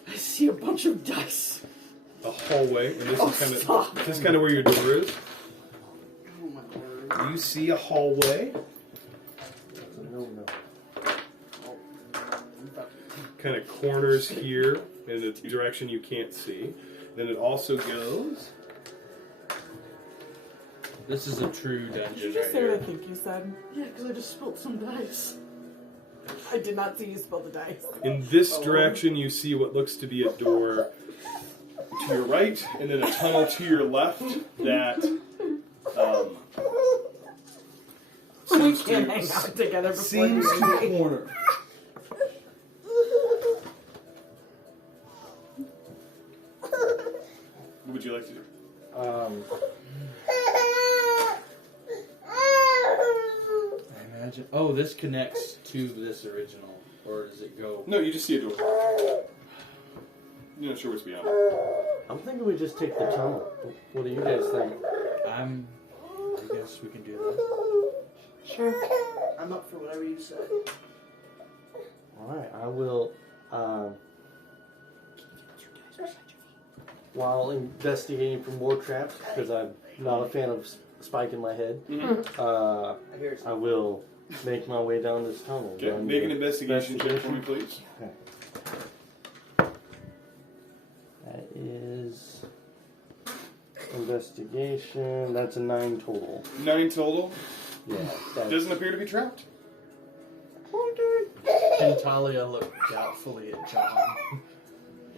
I see a bunch of dice. a hallway, and this Oh, is kind stop. of where your door is. Oh my word. You see a hallway, No. kind of corners here in a direction you can't see. Then it also goes. This is a true Did dungeon you just right say what I here. think you said? Yeah, because I just spilled some dice. I did not see you spill the dice. In this direction, you see what looks to be a door to your right, and then a tunnel to your left that We seems can't hang out together before seems you to corner. What would you like to do? I imagine. Oh, this connects to this original, or does it go? No, you just see a door. You're not sure what's beyond it. I'm thinking we just take the tunnel. What do you guys think? I guess we can do that. Sure. I'm up for whatever you say. Alright, I will, while investigating for more traps, because I'm not a fan of spike in my head, I hear I will make my way down this tunnel. Okay, Run make the an investigation check for me, please. Okay. That is investigation. That's a 9 total. 9 total. Yeah. That's, Doesn't appear to be trapped. And Talia looked doubtfully at John.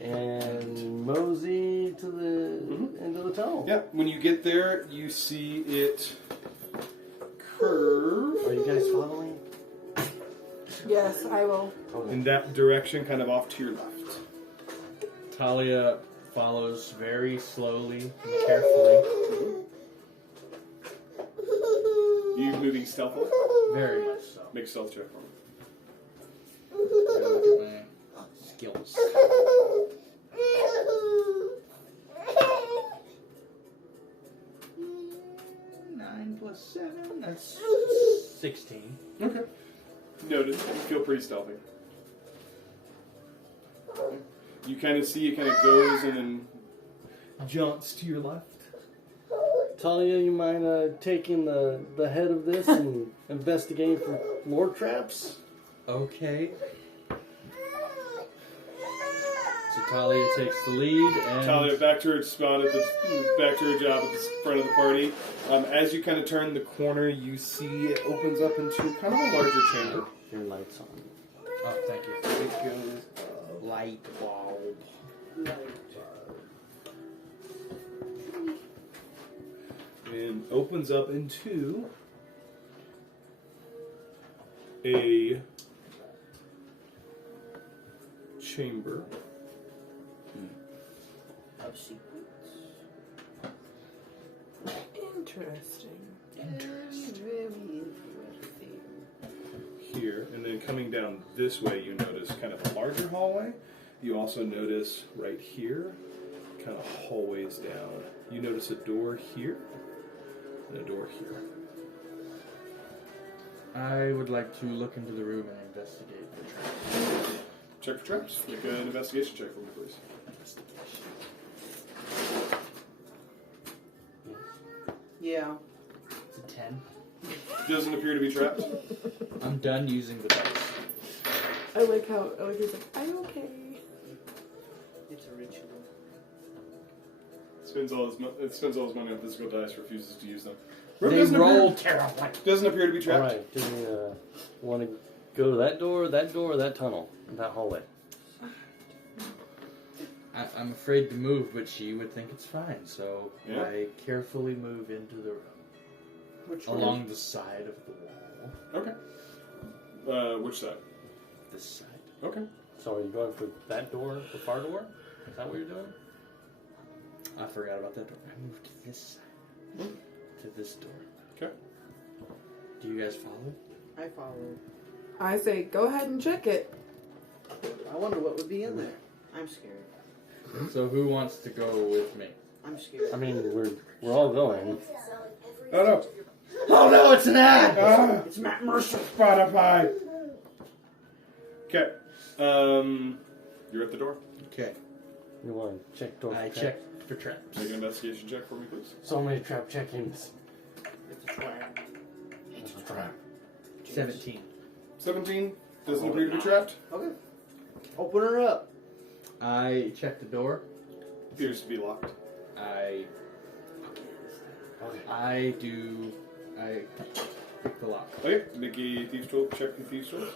and mosey to the into the tunnel. Yeah, when you get there, you see it curve Are you guys following? Yes, I will. in that direction, kind of off to your left. Talia follows very slowly and carefully. You moving stealthily? Very much so. Make a stealth check for me. I look at my skills. 9 plus 7, that's 16. Okay. Noted. You feel pretty stealthy. You kind of see it kind of goes and then jumps to your left. Talia, you mind taking the head of this and investigating for more traps? Okay. So Talia takes the lead and Talia back to her spot back to her job at the front of the party. As you kind of turn the corner, you see it opens up into kind of a larger chamber. Your lights on. oh, thank you. It goes light bulb. And opens up into a chamber. Of secrets. Interesting. Very interesting. Here, and then coming down this way, you notice kind of a larger hallway. You also notice right here, kind of hallways down. You notice a door here, and a door here. I would like to look into the room and investigate the traps. Check for traps. Make an investigation check for me, please. Yeah. It's a 10. Doesn't appear to be trapped. I'm done using the dice. I like he's like, I'm okay. It's a ritual. Spends all his money on physical dice. Refuses to use them. They roll terribly. Doesn't appear to be trapped. Alright, do we want to go to that door, or that tunnel, that hallway? I'm afraid to move, but she would think it's fine, so Yeah. I carefully move into the room. Which Along the side of the wall. Okay. Which side? This side. Okay. So are you going for that door, the far door? Is that what you're doing? I forgot about that door. I moved to this side. To this door. Okay. Do you guys follow? I follow. I say, go ahead and check it. I wonder what would be in there. I'm scared. So who wants to go with me? I'm scared. I mean, we're all going. Oh no. Oh no, it's an ad! Ah, It's Matt Mercer. Spotify. Okay. You're at the door. Okay. You want to check door? I for check traps? for traps. Make an investigation check for me, please. So many trap checkings. It's a trap. It's a trap. 17. 17. Doesn't appear to be trapped. Okay. Open her up. I check the door. Appears to be locked. I pick the lock. Okay. Make a thieves tool. Check the thieves tool.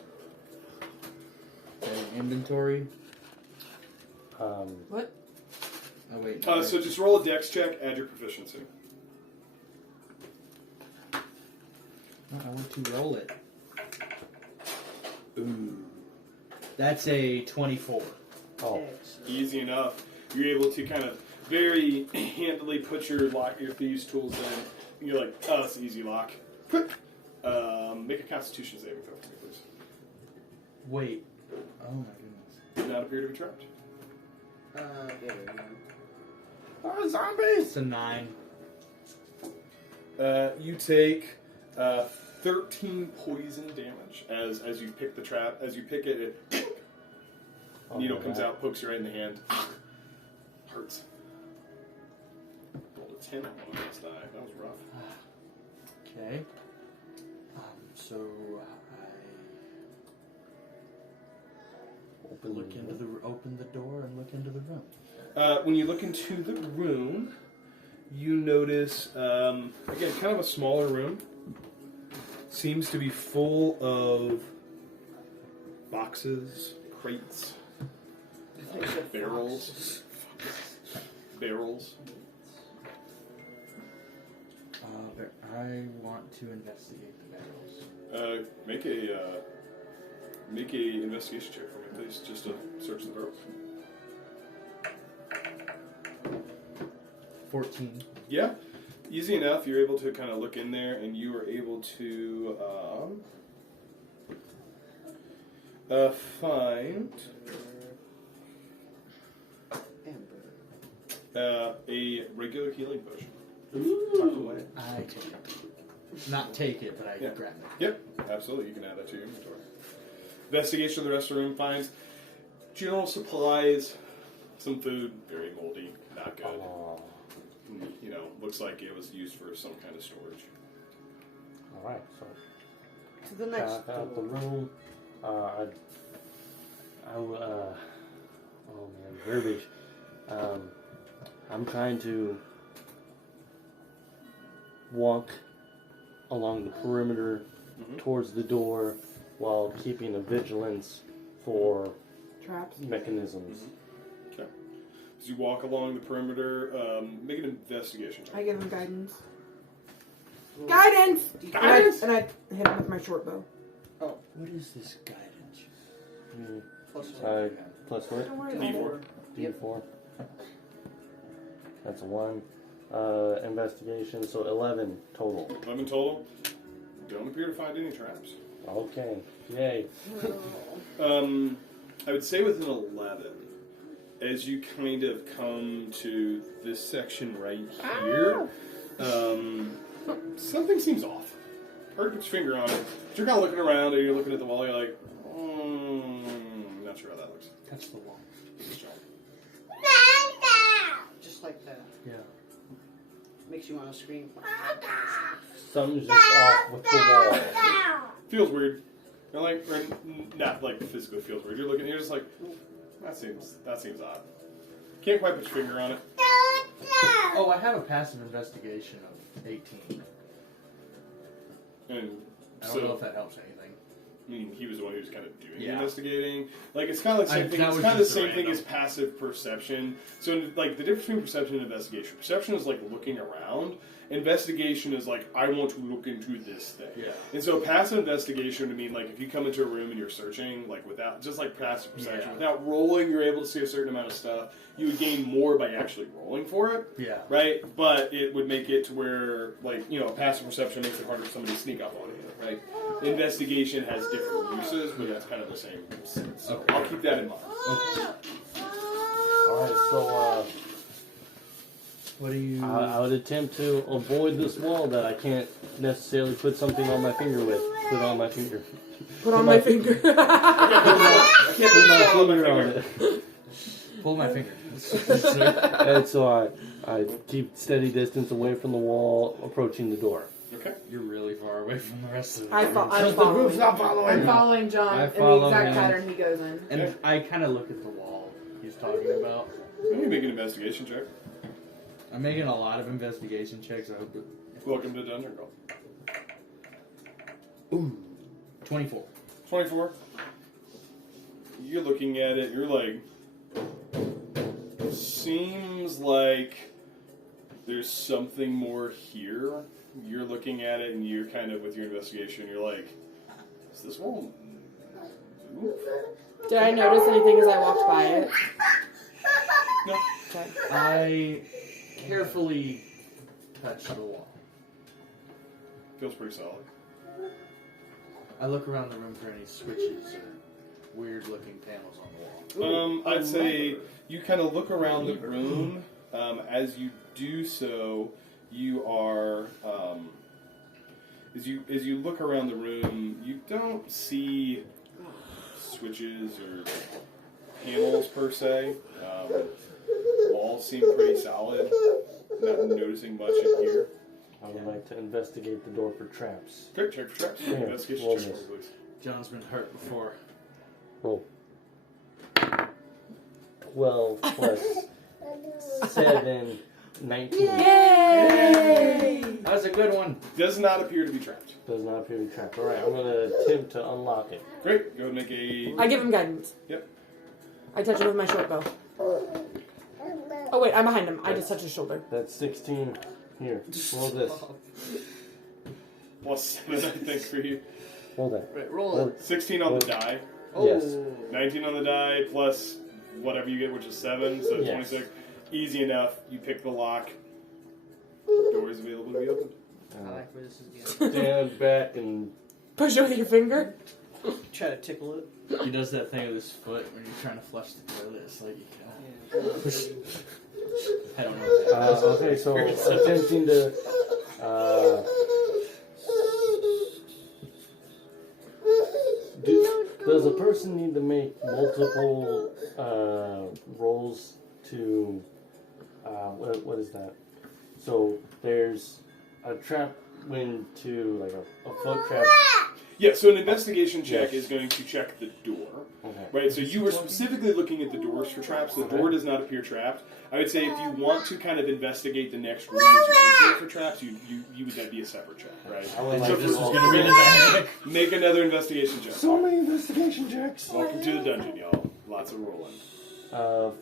Okay, inventory. What? Oh wait, wait. So just roll a dex check, add your proficiency. I want to roll it. Ooh. That's a 24. Oh, Easy enough. You're able to kind of very handily put your thieves' tools in. You're like, oh, that's an easy lock. Make a Constitution saving throw for me, please. Wait. Oh my goodness. Do not appear to be trapped. Oh, zombies! It's a 9. You take 13 poison damage as you pick the trap. As you pick it, needle comes out, pokes you right in the hand. Hurts. Rolled a 10 on one of those die. That was rough. Okay. So I open the door and look into the room. When you look into the room, you notice again kind of a smaller room. Seems to be full of boxes, crates, barrels. I want to investigate the barrels. Make a investigation check for me, please, just to search the barrels. 14. Yeah, easy enough. You're able to kind of look in there, and you are able to find a regular healing potion. Ooh. I take it. Not take it, but I Yeah. grab it. Yep, absolutely. You can add that to your inventory. Investigation of the rest of the room finds general supplies, some food, very moldy, not good. oh. You know, looks like it was used for some kind of storage. All right. So To the next out the door. room. Oh man, verbiage. I'm trying to walk along the perimeter towards the door while keeping a vigilance for Traps. mechanisms. Okay. As you walk along the perimeter, make an investigation check. I give him guidance. Guidance! Guidance! And I hit him with my short bow. What is this guidance? Hmm. Plus Plus what? Don't worry about it. D4. D4. That's a 1. Investigation, so 11 total. 11 total. Don't appear to find any traps. Okay. Yay. I would say with an 11, as you kind of come to this section right here, something seems off. Hard to put your finger on it. But you're kind of looking around and you're looking at the wall, you're like, not sure how that looks. Touch the wall. Just like that. Yeah. Makes you want to scream. Something's just off with the wall. Feels weird. You're like, or not like physically feels weird. You're looking, you're just like, that seems odd. Can't quite put your finger on it. Oh, I have a passive investigation of 18. And I don't know if that helps anything. I mean, he was the one who was kind of doing the Yeah. investigating. Like, it's kind of the same thing. that It's was kind of the just same random. thing as passive perception. So, like, the difference between perception and investigation. Perception is like looking around. Investigation is like, I want to look into this thing. Yeah. And so, passive investigation would mean like if you come into a room and you're searching, like without just like passive perception, Yeah. without rolling, you're able to see a certain amount of stuff. You would gain more by actually rolling for it. Yeah. Right, but it would make it to where, like, you know, passive perception makes it harder for somebody to sneak up on you, right? Investigation has different uses, but it's kind of the same sense. So Okay. I'll keep that in mind. Alright, so What do you... I would attempt to avoid this wall that I can't necessarily put something on my finger with. Put on my finger. Put on my finger. I can't Put my put finger on it. Pull my finger. And so I keep steady distance away from the wall, approaching the door. Okay. You're really far away from the rest of the I'm room. following. following I'm following John I in the follow exact him. pattern he goes in. And I kind of look at the wall he's talking about. Let me make an investigation check. I'm making a lot of investigation checks. I hope it... Welcome to Dungeon Girl. Ooh. 24. 24. You're looking at it, you're like, Seems like there's something more here. You're looking at it and you're kind of, with your investigation, you're like, is this wall move? Did I notice anything as I walked by it? No. Okay. I carefully touch the wall. Feels pretty solid. I look around the room for any switches or weird-looking panels on the wall. I'd say you kind of look around the room. As you do so, you are as you look around the room, you don't see switches or panels per se. Walls seem pretty solid. Not noticing much in here. I would like to investigate the door for traps. Great, check for traps. Yeah, Investigation roll check, this. please. John's been hurt before. Roll. 12 plus 7, 19. Yay! That was a good one. Does not appear to be trapped. Does not appear to be trapped. Alright, I'm going to attempt to unlock it. Great. Go ahead and make a. I give him guidance. Yep. I touch him with my short bow. Oh wait, I'm behind him. I just touch his shoulder. That's 16. Here, roll this. Plus 7, I think, for you. Roll that. Right, roll Roll. it. 16 on the die. Oh. Yes. 19 on the die plus whatever you get, which is 7, so Yes. 26. Easy enough. You pick the lock. Door is available to be opened. I like where this is going. Stand back and Push it with your finger. Try to tickle it. He does that thing with his foot when you're trying to flush the toilet. It's like you I don't know. okay, so attempting to does a person need to make multiple rolls to what is that? So there's a trap wind to like a foot trap. Yeah, so an investigation check Yes. is going to check the door. Okay. Right, so you were specifically looking at the doors for traps. The door does not appear trapped. I would say if you want to kind of investigate the next room as you enter for traps, you would that'd be a separate check, right? I would So like for- this This is going to be the dynamic. Make another investigation check. So many investigation checks. Welcome to the dungeon, y'all. Lots of rolling.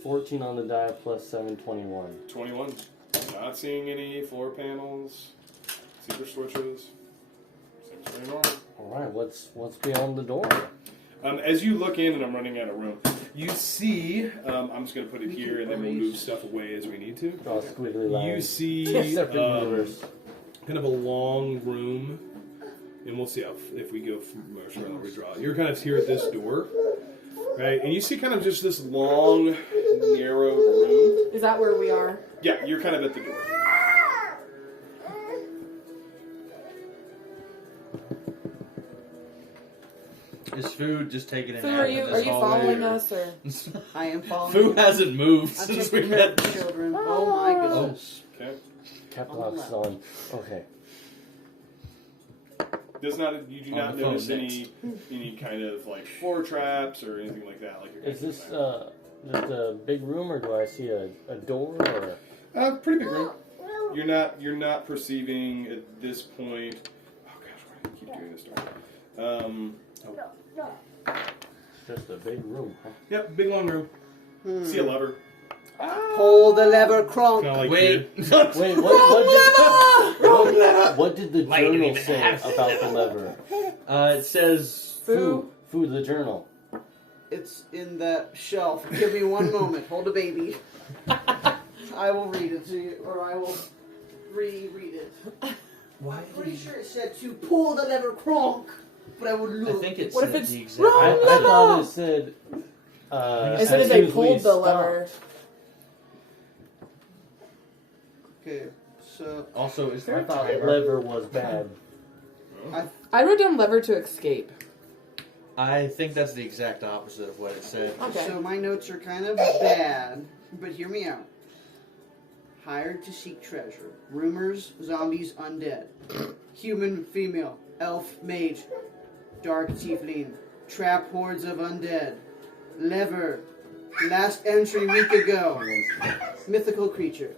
14 on the die plus 7, 21. 21. Not seeing any floor panels, secret switches. Seems pretty normal. Alright, what's beyond the door? As you look in, and I'm running out of room, you see, I'm just going to put it here, and then we'll move stuff away as we need to. Draw squiggly lines. You see Separate universe. kind of a long room, and we'll see if we go from where we draw. You're kind of here at this door, right? And you see kind of just this long, narrow room. Is that where we are? Yeah, you're kind of at the door. Is Food just taking a Foo, nap are in you this hallway, following or- us or? I am following. Foo hasn't moved I'm since we taking care of met. the children. Oh my goodness. Okay. Cap On the lock's left. on. Okay. Does not you do On not the phone notice any kind of like floor traps or anything like that. Like you're Is this just a big room, or do I see a door? Or pretty big room. You're not perceiving at this point. Oh gosh, why do I keep doing this? just a big room? Huh? Yep, big long room. See a lever. Pull the lever, Kronk. Kind of like Wait. Wait, what did the journal say about the lever? It says Foo. Food the journal. It's in that shelf. Give me one moment. Hold a baby. I will read it to you, or I will reread it. Why? Pretty sure it said to pull the lever, Kronk. But I would I look. think it What if said it's the exact. wrong? I thought it said. As soon as they we pulled the stopped. lever. Okay, so Also, is there I a thought the timer? lever was bad. I wrote down lever to escape. I think that's the exact opposite of what it said. Okay. So my notes are kind of bad, but hear me out. Hired to seek treasure. Rumors, zombies, undead. Human, female, elf, mage. Dark tiefling. Trap hordes of undead. Lever. Last entry week ago. Mythical creature.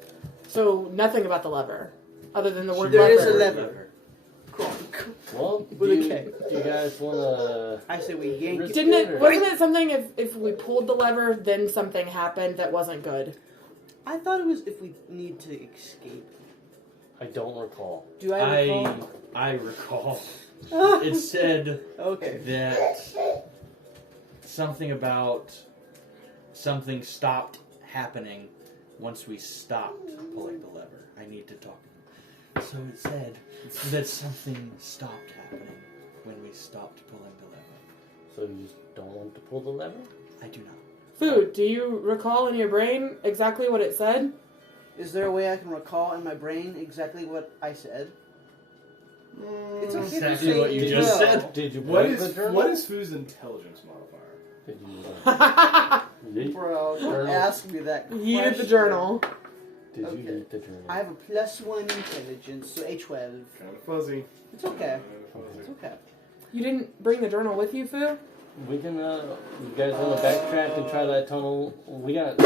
So nothing about the lever, other than the word There is lever. a lever. Kronk. Well, With do a you, K. do you guys want to? I say we yank it. Didn't it? Wasn't it something if we pulled the lever, then something happened that wasn't good? I thought it was if we need to escape. I don't recall. Do I recall? I recall. It said Okay. that something about something stopped happening once we stopped pulling the lever. I need to talk. So it said that something stopped happening when we stopped pulling the lever. So you just don't want to pull the lever? I do not. Food, do you recall in your brain exactly what it said? Is there a way I can recall in my brain exactly what I said? It's okay to Exactly say what you no. just said. Did you What break the is journal? what is Foo's intelligence modifier? Did you yeet, Bro, don't Journal. ask me that question. Yeeted the journal. did Okay. you eat the journal? I have a +1 intelligence, so A12. Kind of fuzzy. It's okay. Kind of It's fuzzy. okay. You didn't bring the journal with you, Foo? We can, you guys want to backtrack and try that tunnel? We got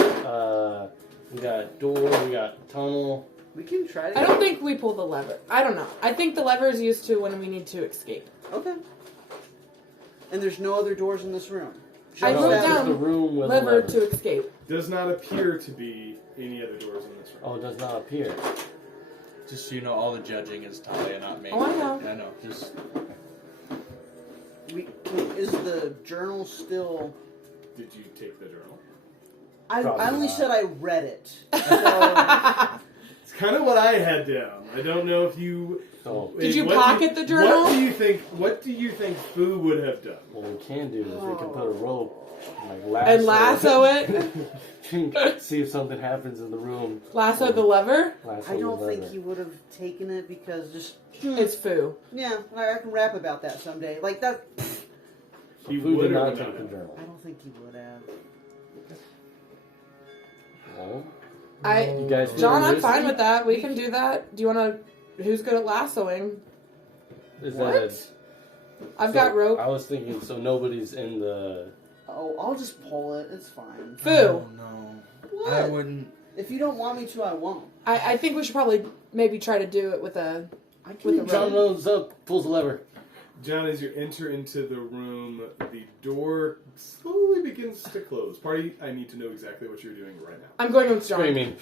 door, we got tunnel. We can try to. I don't think we pull the lever. I don't know. I think the lever is used to when we need to escape. Okay. And there's no other doors in this room. I Just wrote that- just down the room with lever the to escape. Does not appear to be any other doors in this room. Oh, it does not appear. Just so you know, all the judging is Talia, not me. Oh, I know. I know. Just Is the journal still? Did you take the journal? I Probably only not. said I read it. So It's kind of what I had down. I don't know if you. So, Did you what pocket the journal? What do you think? What do you think Foo would have done? what we can do is we can put a rope, And lasso it. see if something happens in the room. Lasso the lever. Lasso I don't the think lever. he would have taken it because just It's Foo. yeah. I can rap about that someday. Like that. He Who would did or not would take not the have? journal? I don't think he would have. No. I You guys feel John, I'm risky? fine with that. We can do that. Do you wanna who's good at lassoing? Is What? that I've so got rope. I was thinking, so nobody's in the. Oh, I'll just pull it. It's fine. Foo. Oh, no. What? I wouldn't. If you don't want me to, I won't. I think we should probably maybe try to do it with a I With can. the John runs up, pulls the lever. John, as you enter into the room, the door slowly begins to close. Party, I need to know exactly what you're doing right now. I'm going with John. Screaming.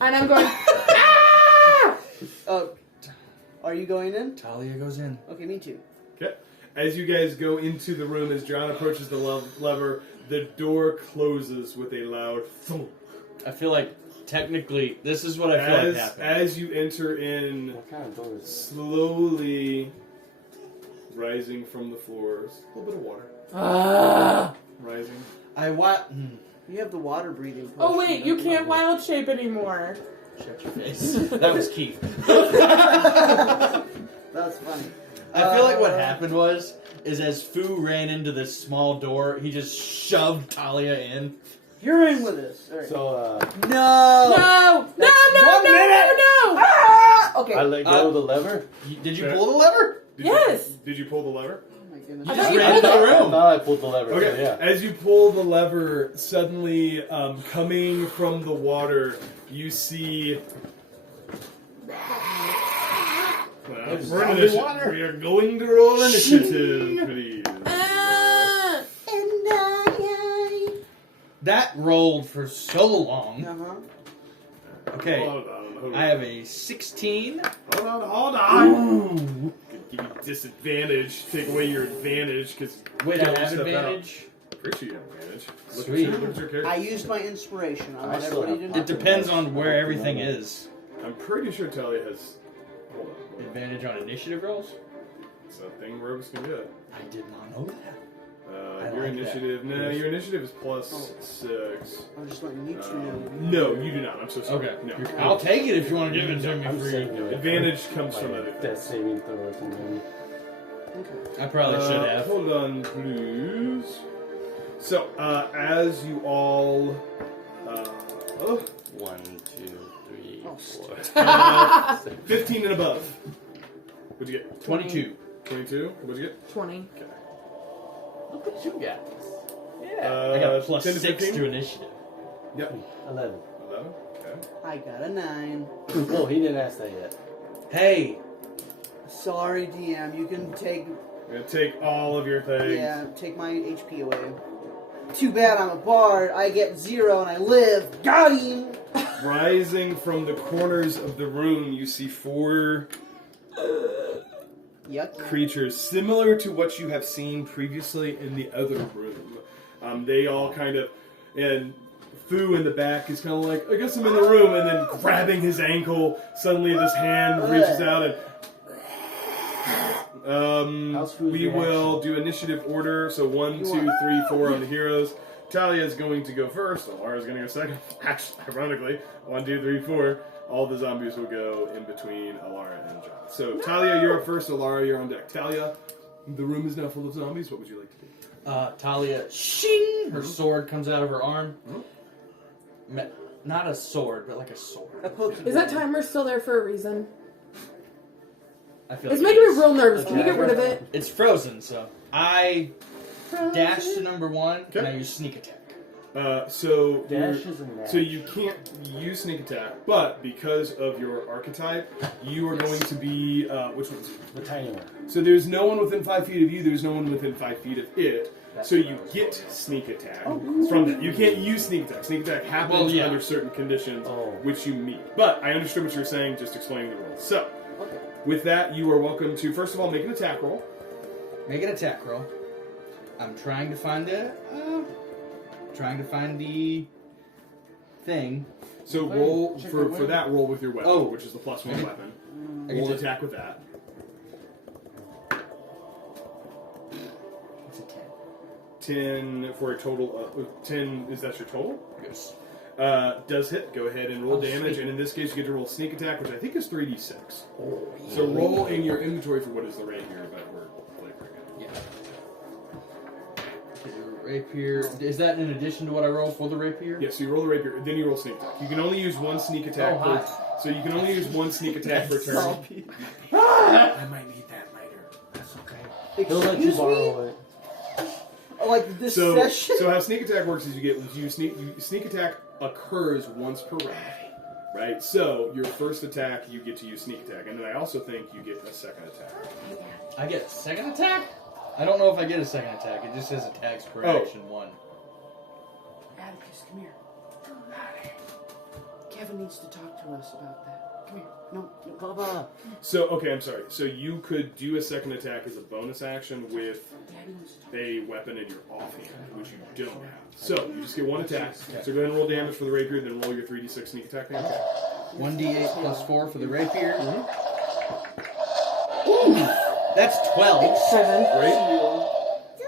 And I'm going ah! Are you going in? Talia goes in. Okay, me too. Okay. As you guys go into the room, as John approaches the lever, the door closes with a loud thump. I feel like technically this is what I feel like happened. As you enter in, What kind of door is this? slowly rising from the floors, a little bit of water Ah! rising. You have the water breathing. Oh potion, wait, you don't can't wild shape anymore. Shut your face. That was Keith. That's funny. I feel like what happened is as Fu ran into this small door, he just shoved Talia in. You're in with us. All right. So, no. No! No! No! 1 No! minute. No! Ah! Okay. I let go of the lever. Did you Okay. pull the lever? Yes. Did you pull the lever? Oh my goodness. You I just thought you ran pulled into the it. I room. thought I pulled the lever. Okay. So, yeah. As you pull the lever, suddenly coming from the water, you see. Well, There's we're zombie initiative. water. We are going to roll initiative, please. Ah! That rolled for so long. Uh-huh. Okay, Hold on. I have a 16. Hold on. Could give you disadvantage, take away your advantage, because Wait, I have advantage? Pretty sure you have advantage. Sweet. Look at your character. I used my inspiration. I I want still everybody have- to know. It depends on where everything is. I'm pretty sure Talia has. Hold on. Advantage on initiative rolls? It's a thing rogues can get. I did not know that. I Your like initiative. that. No, your initiative is plus Oh. 6. I'm just letting you two know. No, you do not. I'm so sorry. Okay. No. I'll take it if you want to give it to me I'm for saving you. it. Advantage comes My from other death things. saving throw or something. Okay. I probably should have. Hold on, please. So, as you all. 1, 2, 3, Oh, 4. 15 and above. What'd you get? 22. 22? What'd you get? 20. Look what you got. Yeah. I got plus 10 to 6 15? to initiative. Yep. 11. 11. Okay. I got a 9. Whoa, he didn't ask that yet. Hey, Sorry, DM. You can take I'm gonna take all of your things. take my HP away. Too bad I'm a bard. I get 0 and I live. Got him. Rising from the corners of the room, you see 4 Yuck. creatures similar to what you have seen previously in the other room. They all kind of, and Fu in the back is kind of like, I guess I'm in the room, and then grabbing his ankle, suddenly this hand reaches out and. How's Fu's We will reaction? do initiative order, so 1, 2, 3, 4 on the heroes. Talia is going to go first. Alara is going to go second. Actually, ironically, 1, 2, 3, 4. All the zombies will go in between Alara and John. So, Talia, you're up first. Alara, you're on deck. Talia, the room is now full of zombies. What would you like to do? Talia, shing! Her sword comes out of her arm. Not a sword, but like a sword. A Pokemon. Is that timer still there for a reason? I feel It's like making it me is. real nervous. Can you Okay. get rid of it? It's frozen, so I dash to number 1, Okay. and I use sneak attack. So Dash you're- is a knack. So you can't use sneak attack, but because of your archetype, you are going to be which one's? The tiny one. So there's no one within 5 feet of you. There's no one within 5 feet of it. So you get sneak attack from that. You can't use sneak attack. Sneak attack happens Well, yeah. under certain conditions, Oh. which you meet. But I understood what you were saying. Just explaining the rules. So with that, you are welcome to first of all make an attack roll. Make an attack roll. I'm trying to find the thing. So roll check for the weapon. that roll with your weapon, Oh. which is the +1 weapon. I Roll get an to- attack with that. It's a 10. 10 for a total of 10. Is that your total? Yes. Does hit. Go ahead and roll Oh, damage, sweet. and in this case, you get to roll sneak attack, which I think is 3d6. So roll in your inventory for what is the rapier, but we're flavoring it. Yeah. Okay, rapier. Is that in addition to what I roll for the rapier? Yeah, so you roll the rapier, then you roll sneak attack. You can only use 1 sneak attack Oh, per. hi. So you can only use 1 sneak attack per turn. Zombie. I might need that later. That's okay. He'll let you borrow it. Like this So, session? so how sneak attack works is sneak attack occurs once per round, right? So your first attack, you get to use sneak attack, and then I also think you get a second attack. I get a second attack? I don't know if I get a second attack. It just says attacks per Oh. action 1. Atticus, come here. Kevin needs to talk to us about that. Come here. No, Baba. So okay, I'm sorry. So you could do a second attack as a bonus action with Daddy wants to talk. a weapon in your offhand, which you don't have. So you just get 1 attack. So go ahead and roll damage for the rapier, then roll your 3d6 sneak attack damage. 1d8 plus 4 for the rapier. Ooh, that's 12. 7. Great.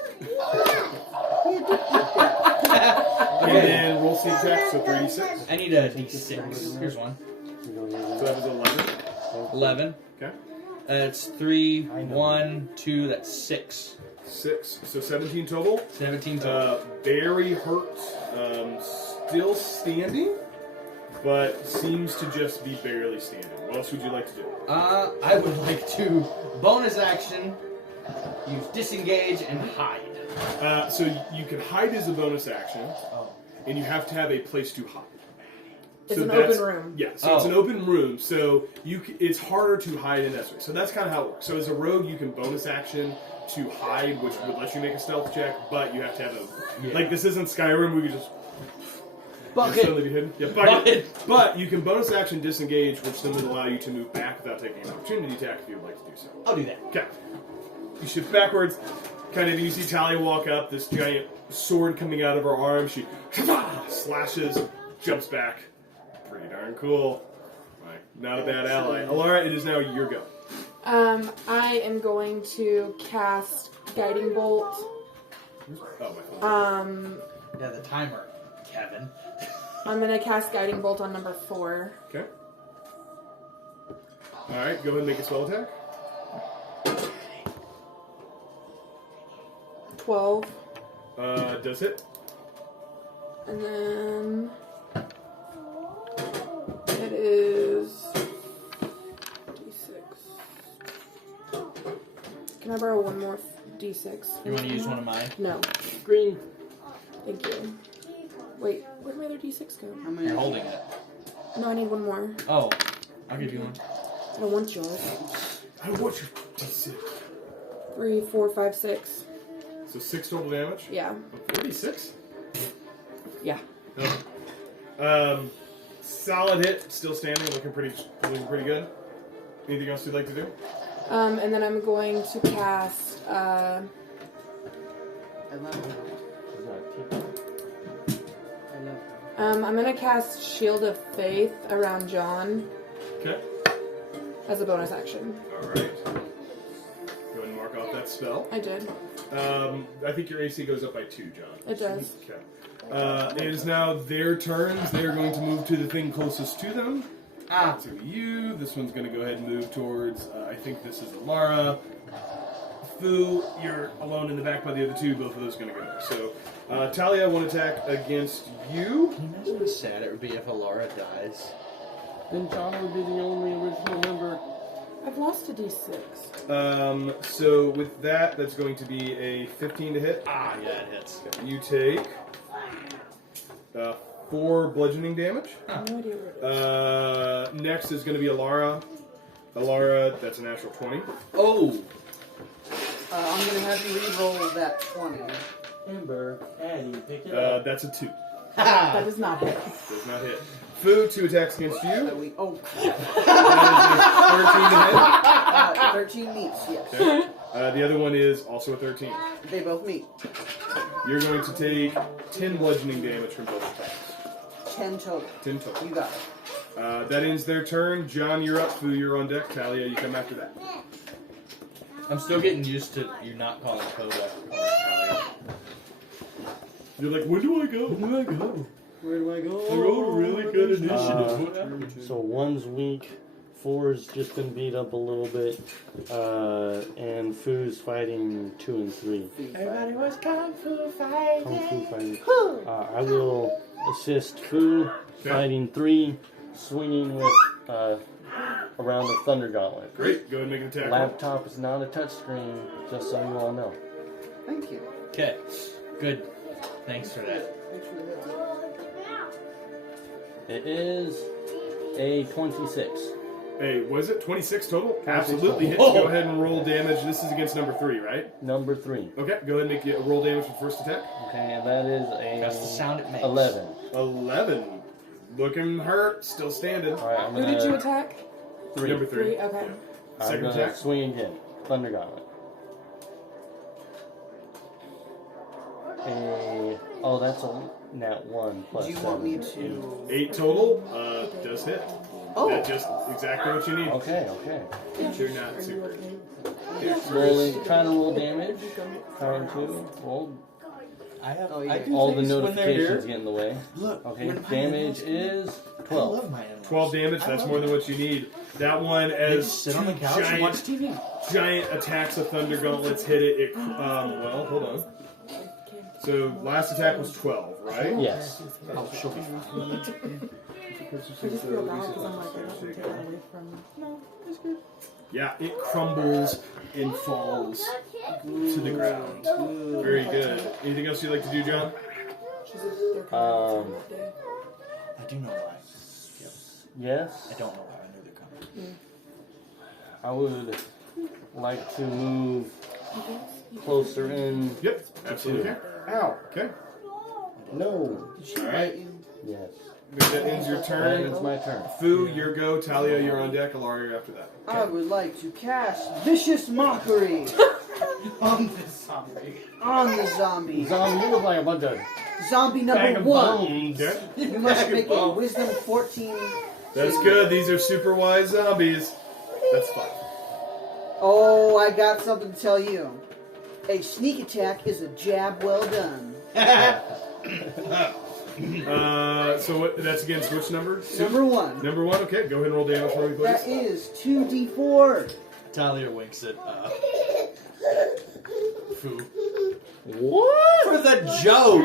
And Okay. then roll sneak attack, so 3d6. I need a d6. Here's one. So that was 11. 11. Okay. It's 3, 1, 2, that's 6. 6. So 17 total. 17 total. Very hurt. Still standing, but seems to just be barely standing. What else would you like to do? I would like to bonus action, use disengage, and hide. So you can hide as a bonus action, Oh. and you have to have a place to hide. It's So an that's- open room. Yeah, so it's Oh. an open room, so it's harder to hide in that way. So that's kind of how it works. So as a rogue, you can bonus action to hide, which would let you make a stealth check, but you have to have a Yeah. like this isn't Skyrim where you just Bucket. suddenly be hidden. Yeah, bucket. But you can bonus action disengage, which then would allow you to move back without taking an opportunity attack if you would like to do so. I'll do that. Okay. You shift backwards. Kind of, you see Talia walk up, this giant sword coming out of her arm. She slashes, jumps back. Pretty darn cool. Like, not a bad ally. Alara, it is now your go. I am going to cast Guiding Bolt. Oh, my fault. Yeah, the timer, Kevin. I'm gonna cast Guiding Bolt on number 4. Okay. Alright, go ahead and make a spell attack. 12. Does hit. And then it is D6. Can I borrow one more D6? You want to use one of mine? No. Green. Thank you. Wait, where'd my other D6 go? How many? You're holding it. No, I need one more. Oh, I'll give you one. I don't want yours. I want you to see. 3, 4, 5, 6. So 6 total damage. Yeah. 46? Yeah. No. Solid hit, still standing, looking pretty good. Anything else you'd like to do? And then I'm going to cast. I love her. Is that tick? I love her. I'm gonna cast Shield of Faith around John Okay. as a bonus action. All right. Go ahead and mark off that spell. I did. I think your AC goes up by 2, John. It does. Okay. It is now their turns. They are going to move to the thing closest to them. Ah. To you. This one's going to go ahead and move towards, I think this is Alara. Fu, you're alone in the back by the other two. Both of those are going to go there. So, Talia, one attack against you. Can you imagine how sad it would be if Alara dies? Then John would be the only original member. I've lost a d6. So with that, that's going to be a 15 to hit. Ah, yeah, it hits. You take 4 bludgeoning damage. I have no idea where it is. Next is going to be Alara. Alara, that's a natural 20. Oh! I'm gonna have you re-roll that 20. Ember, Addie, pick it up. That's a 2. That does not hit. Does not hit. Fu, 2 attacks against you. That That 13 meets, yes. is a 13 to hit. Okay. The other one is also a 13. They both meet. You're going to take 10 bludgeoning damage from both attacks. 10 total. 10 total. You got it. That ends their turn. John, you're up. Fu, you're on deck. Talia, you come after that. I'm still getting used to you not calling Koda Talia. You're like, when do I go? Where do I go? Where do I go? I rolled a really good initiative. What happened? So 1's weak, 4's just been beat up a little bit, and Fu's fighting 2 and 3. Everybody was Kung Fu fighting. Kung Fu fighting. I will assist Fu, fighting 3, swinging with around the Thunder Gauntlet. Great. Go ahead and make an attack. Laptop is not a touchscreen, just so you all know. Thank you. Okay, good. Thanks for that. Thanks for the heads up. It is a 26. Hey, was it 26 total? 26 Absolutely hits. total. Go ahead and roll damage. This is against number 3, right? Number 3. Okay, go ahead and make a roll damage for the first attack. Okay, and that is That's the sound it makes. 11. 11. Looking hurt. Still standing. All right, I'm Who gonna did you attack? 3. Number 3. 3? Okay. I'm Second gonna attack. swing again. Thunder Gauntlet. That's a nat 1 plus. Do you want me 7. to? 8 total. Does hit. Oh. That's just exactly what you need. Okay. You're not super. Rolling, trying to roll damage. Trying to roll. I have. Oh, yeah. I do All the things when they're notifications here. get in the way. Look. Okay, when my damage animals- is I 12. love my animals. 12 damage. I That's love more them. than what you need. That one, They as just sit on the two couch and giant, watch TV. giant attacks of Thunder Gauntlets hit it. Well, hold on. So last attack was 12, right? Yes. Oh, she'll be fine. I just feel bad because I'm like, I don't want to take that away from. No, it's good. Yeah, it crumbles and falls to the ground. Very good. Anything else you'd like to do, John? They're coming that day. I do know why. Yes. I don't know why. I knew they're coming. I would like to move closer in. Yep, absolutely. Ow. Okay. No. All right. Yes. That ends your That turn. is my turn. Fu, your go. Talia, you're on deck. Alara, you're after that. I would like to cast Vicious Mockery on the zombie. Zombie, you look like a bunch of Zombie bag number of 1. bones. Okay. You must make a Wisdom 14. That's good. These are super wise zombies. That's fine. Oh, I got something to tell you. A sneak attack is a jab well done. So what, that's against which number? Number 1. Number 1. Okay, go ahead and roll damage for me, please. That is 2d4. Talia winks at Fu. What? For the joke!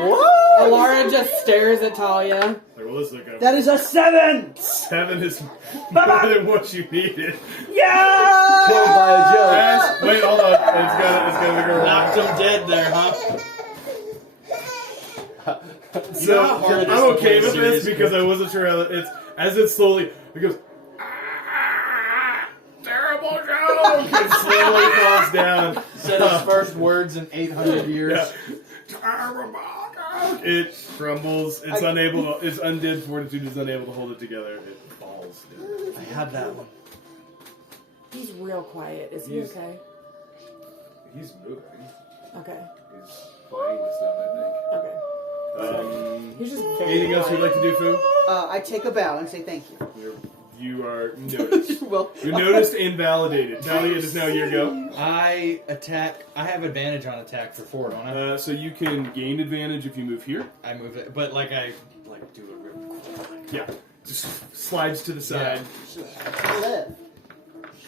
Alara just stares at Talia. Like, well, this is like a That is a 7. 7 is more than what you needed. Yeah! Killed by a joke. Yes. Wait, hold on. It's gotta go. Knocked him dead there, huh? So how hard it is I'm to okay play with serious this because I wasn't sure how it's as it slowly it goes. Terrible joke! It slowly falls down. Said his first words in 800 years. Yeah. Terrible It crumbles. It's unable to. Its undead fortitude is unable to hold it together. It falls. I had that one. He's real quiet. Is he He's- okay? He's moving. Okay. He's flying with stuff, I Okay. think. He's just very Anything else you'd quiet. like to do, Fu? I take a bow and say thank you. You are noticed. Well, You're noticed and validated. Talia, it is now your go. I attack. I have advantage on attack for 4, don't I? So you can gain advantage if you move here. I move it, but like I do it real quick. Yeah. Just slides to the side. left.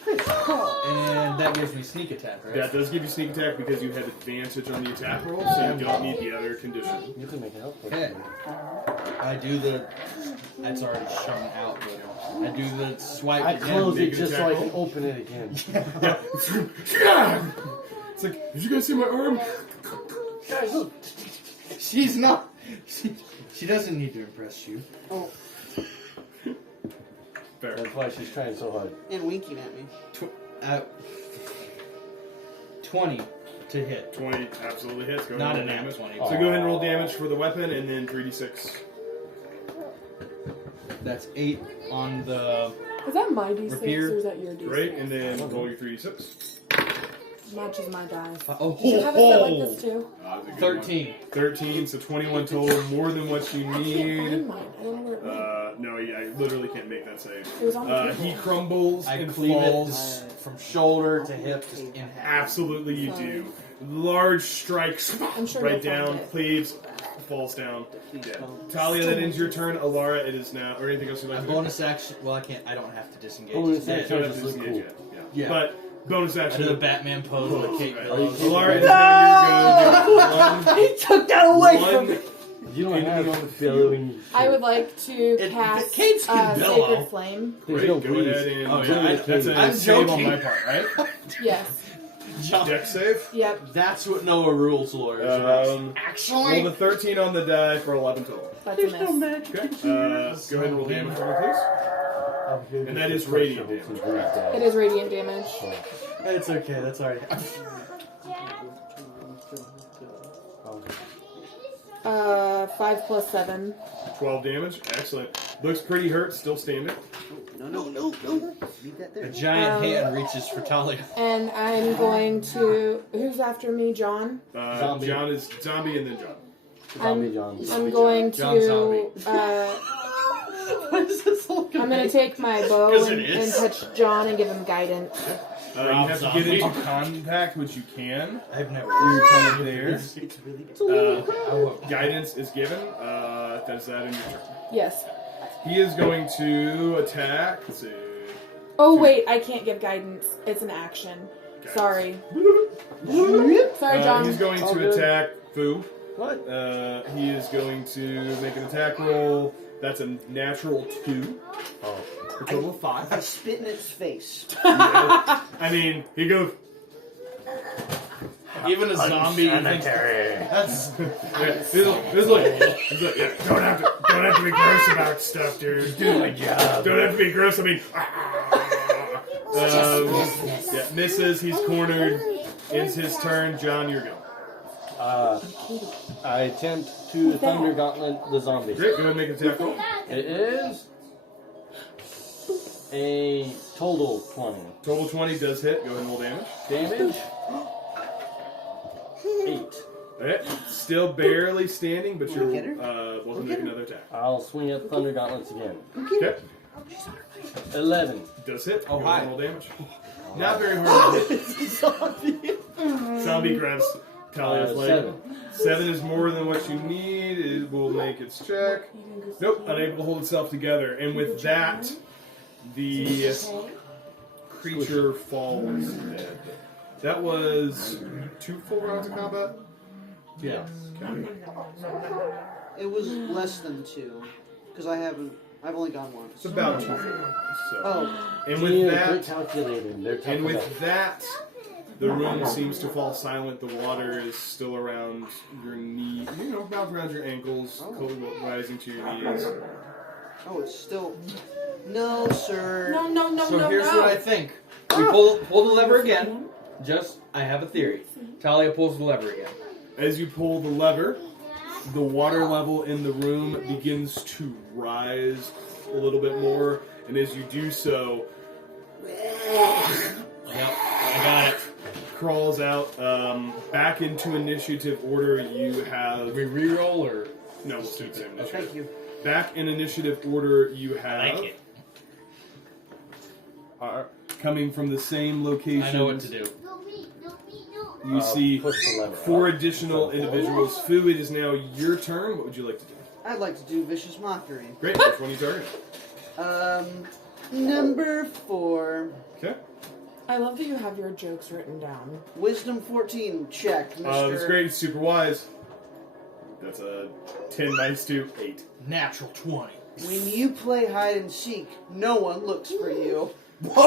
And that gives me sneak attack, right? That does give you sneak attack because you had advantage on the attack roll, so you don't need the other condition. You can make it help. Okay. I do the. It's already shown out, but I do the swipe I again. close make it an just so attack I can roll. open it again. Yeah. It's like, did you guys see my arm? Guys, look. She's not. She doesn't need to impress you. Oh, Fair. That's why she's trying so hard. and winking at me. 20 to hit. 20 absolutely hits. Go Not ahead and a roll nat damage. 20. So go ahead and roll damage for the weapon and then 3d6. That's 8 on the. Is that my D6 Rapier. or is that your D6? Great, and then roll your 3d6. Matches my dice. Oh, Did you have it set like this too? 13. 13, so 21 total, more than what you I can't need. find mine. I don't know where it went. No, yeah, I literally can't make that save. It was on the He table. crumbles I and cleave it falls. just from shoulder to hip, just in half. Absolutely, you Sorry. do. Large strikes I'm sure right you'll find down, it. cleaves, falls down. Please Yeah. don't. Talia, that ends your turn. Alara, it is now. Or anything else you'd like A to do? bonus action. Well, I can't. I don't have to disengage. Bonus yet. action. You don't have to Just disengage look yet. Yeah. Yeah. But bonus I action. do the Batman pose with the cape Right. pillows. Alara, it is now your go. He took that away One, from me. You don't Anything have on the billowing. I would like to It- cast the capes can billow. Sacred Flame. There's Great, no go breeze. ahead and Oh, yeah, that's a I'm save joking. on my part, right? Yes. Dex save. Yep. That's what Noah rules, lawyers. are. Roll the 13 on the die for 11 total. That's a miss. Okay. Go ahead and roll damage for me, please. And that is radiant damage. It is radiant damage. It's okay. That's alright. 5 plus 7. 12 damage. Excellent. Looks pretty hurt. Still standing. No. Leave that A there. giant hand reaches for Talia. And I'm going to. Who's after me? John? Zombie. John is zombie and then John. Zombie John. I'm going John to. What is this all I'm going to take my bow 'Cause it and is. touch John and give him guidance. You Rob have to zombie. get into contact, which you can. I've never. You're kind of there. It's really I won't. Guidance is given. Does that in your turn. Yes. He is going to attack. Let's see. Oh, wait. I can't give guidance. It's an action. Sorry. Sorry, John. He's going All to good. attack Fu. What? He is going to make an attack roll. That's a natural 2. Oh. For a total of 5. I spit in its face. Yeah. I mean, he goes. Even a zombie thinks that's. Yeah, he's like, yeah, don't have to be gross about stuff, dude. Do my job. Don't have to be gross. I mean, yeah, misses. He's cornered. Ends his turn. John, you're go. I attempt to Thunder Gauntlet the zombie. Great. Go ahead and make an attack roll. It is a total 20. Total 20 does hit. Go ahead and roll damage. Damage? 8. Okay. Still barely standing, but you're Get her. welcome to make another attack. I'll swing at Thunder Gauntlets again. Okay. 11. Does hit. Oh, Go hi. ahead and roll damage. Not very hard to hit. Zombie grabs Talia's leg. 7. 7 is more than what you need. It will make its check. Nope, unable to hold itself together. And with that, the creature falls dead. That was 2 full rounds of combat? Yeah. It was less than 2. Because I've only gone once. It's about 2 full rounds. So. Oh, And See, with they're that, calculating. They're tough and enough. with that, the room seems to fall silent. The water is still around your knee, about around your ankles, cold rising to your knees. oh, it's still. No, sir. No, So here's what I think. We pull the lever again. I have a theory. Talia pulls the lever again. As you pull the lever, the water level in the room begins to rise a little bit more, and as you do so, Yep, I got it. crawls out. Back into initiative order, you have... We reroll or No, we'll do the same Oh, initiative. thank you. Back in initiative order, you have... like it. Coming from the same location. I know what to do. You see push the lever 4 up. additional individuals. Fu, it is now your turn. What would you like to do? I'd like to do Vicious Mockery. Great. Which one are you targeting? Number 4. Okay. I love that you have your jokes written down. Wisdom 14. Check, Mr. That's great. Super wise. That's a 10 minus 2, 8. Natural 20. When you play hide and seek, no one looks for you. He goes.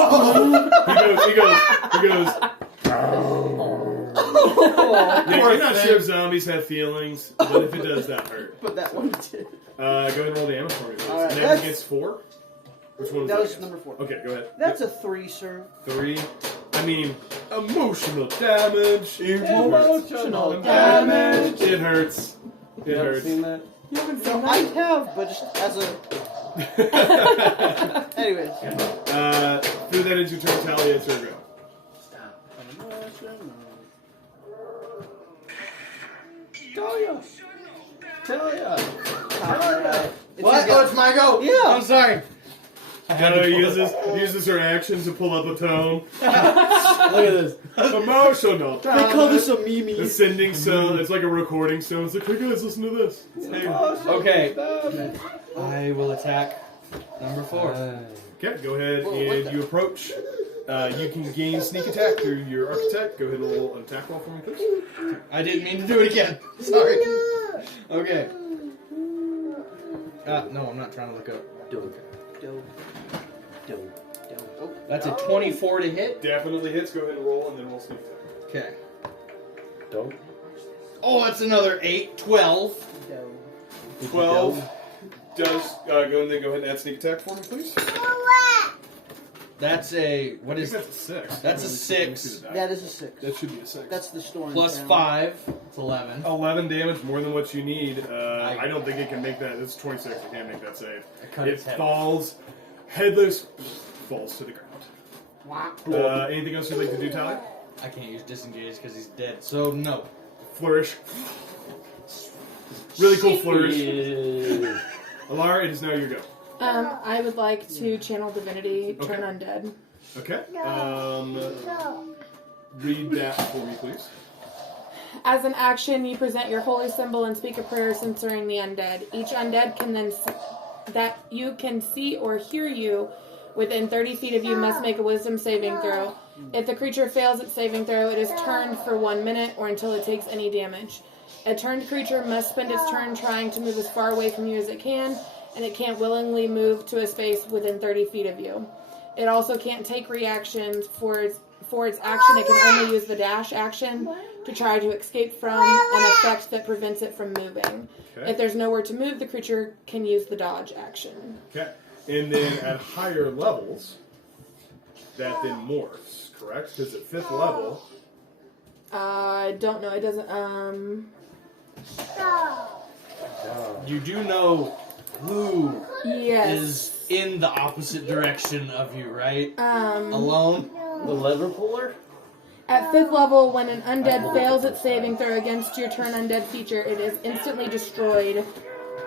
Yeah, you're not sure if zombies have feelings, but if it does, that hurt. But that one did. Go ahead and roll damage for me, please. All right, Damage that's- against 4? Which one was That was against? number 4. Okay, go ahead. That's a 3, sir. 3. I mean, emotional damage. Emotional damage. It hurts. It You haven't hurts. seen that? You haven't seen I that? have, but just as a. Anyways. Through that into your turn, Talia, it's your go. Talia! Talia! What? Oh, it's my go. Yeah. I'm sorry. Talia uses her action to pull up a tone. Look at this. Emotional They call this a damage. meme. Ascending stone. It's like a recording stone. It's like, hey guys, listen to this. Okay. I will attack number 4. Okay, go ahead Whoa, what and the- you approach. You can gain sneak attack through your architect. Go ahead and roll an attack roll for me, please. I didn't mean to do it again. Sorry. Okay. No, I'm not trying to look up. Oh, That's a 24 to hit. Definitely hits. Go ahead and roll, and then roll sneak attack. Okay. Don't. Oh, that's another 8. 12. 12 does go and then go ahead and add sneak attack for me, please. That's a what I is think that's a 6. That's a Let me 6. see the die. that is a 6. That should be a 6. That's the storm. plus sound. 5. It's 11. 11 damage, more than what you need. I don't think it can make that. It's 26. It can't make that save. I cut It its head. falls, headless, falls to the ground. Wow. Anything else you'd like to do, Tyler? I can't use disengage because he's dead. So no. Flourish. Really cool flourish. Yeah. Alara, it is now your go. I would like to channel divinity, turn Okay. undead. Okay. Read that for me, please. As an action, you present your holy symbol and speak a prayer censoring the undead. Each undead can then that you can see or hear you within 30 feet of you must make a wisdom saving throw. If the creature fails its saving throw, it is turned for 1 minute or until it takes any damage. A turned creature must spend its turn trying to move as far away from you as it can, and it can't willingly move to a space within 30 feet of you. It also can't take reactions for its action. It can only use the dash action to try to escape from an effect that prevents it from moving. Okay. If there's nowhere to move, the creature can use the dodge action. Okay. And then at higher levels, that then morphs, correct? Because at 5th level, I don't know. It doesn't. You do know who Yes. is in the opposite direction of you, right? Um. Alone. The lever puller? At 5th level, when an undead fails its saving throw against your turn undead feature, it is instantly destroyed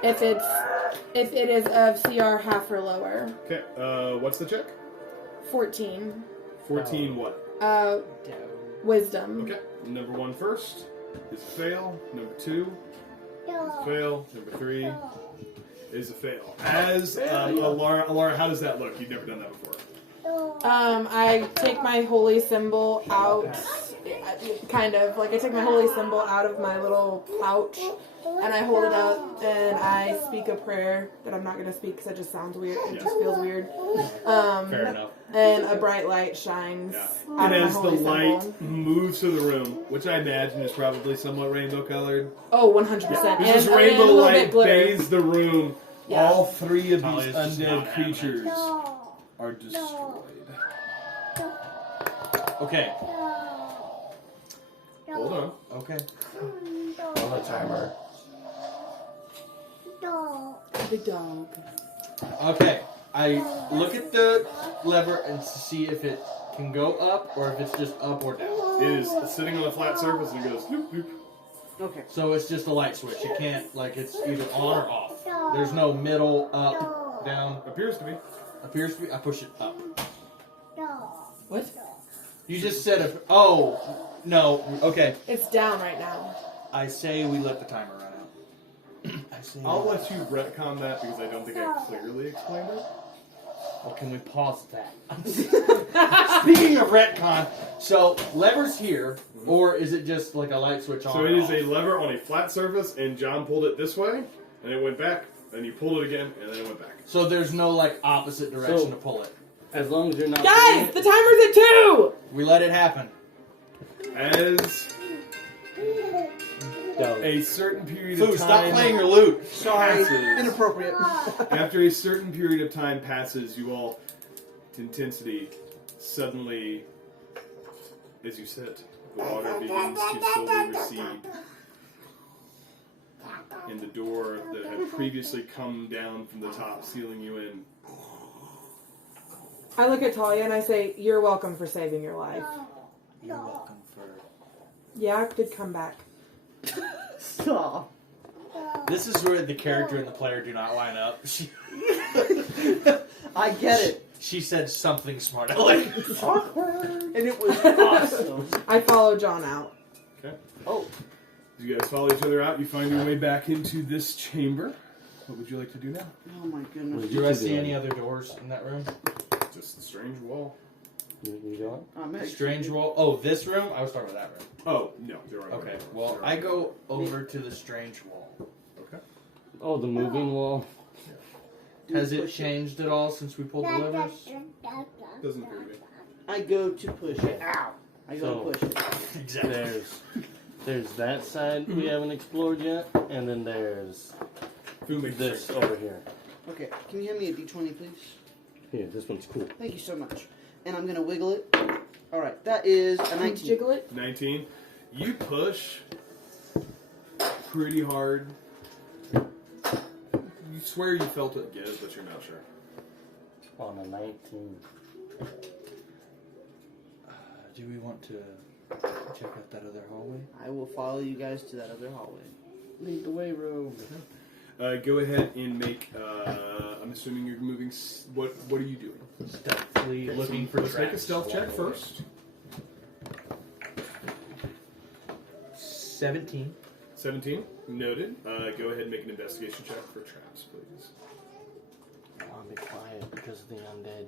if it is of CR half or lower. okay. What's the check? 14. 14 what? Wisdom. Okay. Number 1 first is a fail. Number 2 is a fail. Number 3 is a fail. As Alara, how does that look? You've never done that before. I take my holy symbol out, kind of, like I take my holy symbol out of my little pouch, and I hold it up, and I speak a prayer that I'm not going to speak because it just sounds weird, it just feels weird. Fair enough. And a bright light shines Yeah. out And of my as the holy light symbol. moves through the room, which I imagine is probably somewhat rainbow colored, Oh, 100%. as this and rainbow a little light bit glitter. bathes the room, Yeah. all 3 of these Talia's just not undead having it. creatures are destroyed. Okay. Hold on. Okay. On the timer. Big dog. Okay, I look at the lever and see if it can go up or if it's just up or down. It is sitting on a flat surface and it goes doop, doop. Okay. So it's just a light switch. It can't, like, it's either on or off. There's no middle, up, down. Appears to be. Appears to be. I push it up. What? You just said oh, no. Okay. It's down right now. I say we let the timer run out. I say I'll let you retcon that because I don't think I clearly explained it. Well, can we pause that? Speaking of retcon, so lever's here, or is it just like a light switch on? So it is a lever on a flat surface, and John pulled it this way, and it went back, and you pulled it again, and then it went back. So there's no like opposite direction So- to pull it. As long as you're not. Guys, the timer's at 2! We let it happen. As Go. a certain period Foo, of stop time playing your lute. Sorry. passes, Inappropriate. after a certain period of time passes, you all, intensity, suddenly, as you sit, the water begins to slowly recede. And the door that had previously come down from the top, sealing you in, I look at Talia and I say, "You're welcome for saving your life." You're welcome for. Yeah, I did come back. Stop. This is where the character and the player do not line up. I get it. She said something smart. I like. And it was awesome. I follow John out. okay? Oh, As you guys follow each other out, you find your way back into this chamber. What would you like to do now? oh my goodness. Do I see any other doors in that room? Just a strange wall. You going? I'm actually- Strange wall. Oh, this room? I was talking about that room. Oh, no, there are no Okay. doors. Well, There are I no go doors. over to the strange wall. Okay. Oh, the moving wall. Has it push changed at all since we pulled the levers? Doesn't appear to be. I go to push it. Ow. I go So- to push it. Exactly. There's that side we haven't explored yet, and then there's Food makes this sense. over here. Okay, can you hand me a d20, please? Here, this one's cool. Thank you so much. And I'm gonna wiggle it. Alright, that is a 19. Jiggle it. 19. You push pretty hard. You swear you felt it give, but you're not sure. On a 19. Do we want to check out that other hallway? I will follow you guys to that other hallway. Lead the way, Rogue. Go ahead and make. I'm assuming you're moving. What are you doing? Stealthily looking for Let's make a traps. stealth check first. 17. 17. Noted. Go ahead and make an investigation check for traps, please. I want to be quiet because of the undead.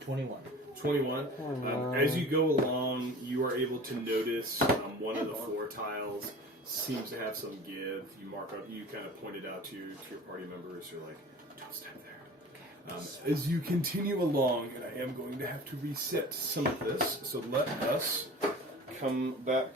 21. 21. Oh, As you go along, you are able to notice one of the floor tiles seems to have some give. You mark up. You kind of pointed out to your party members. You're like, don't step there. As you continue along, and I am going to have to reset some of this, so let us come back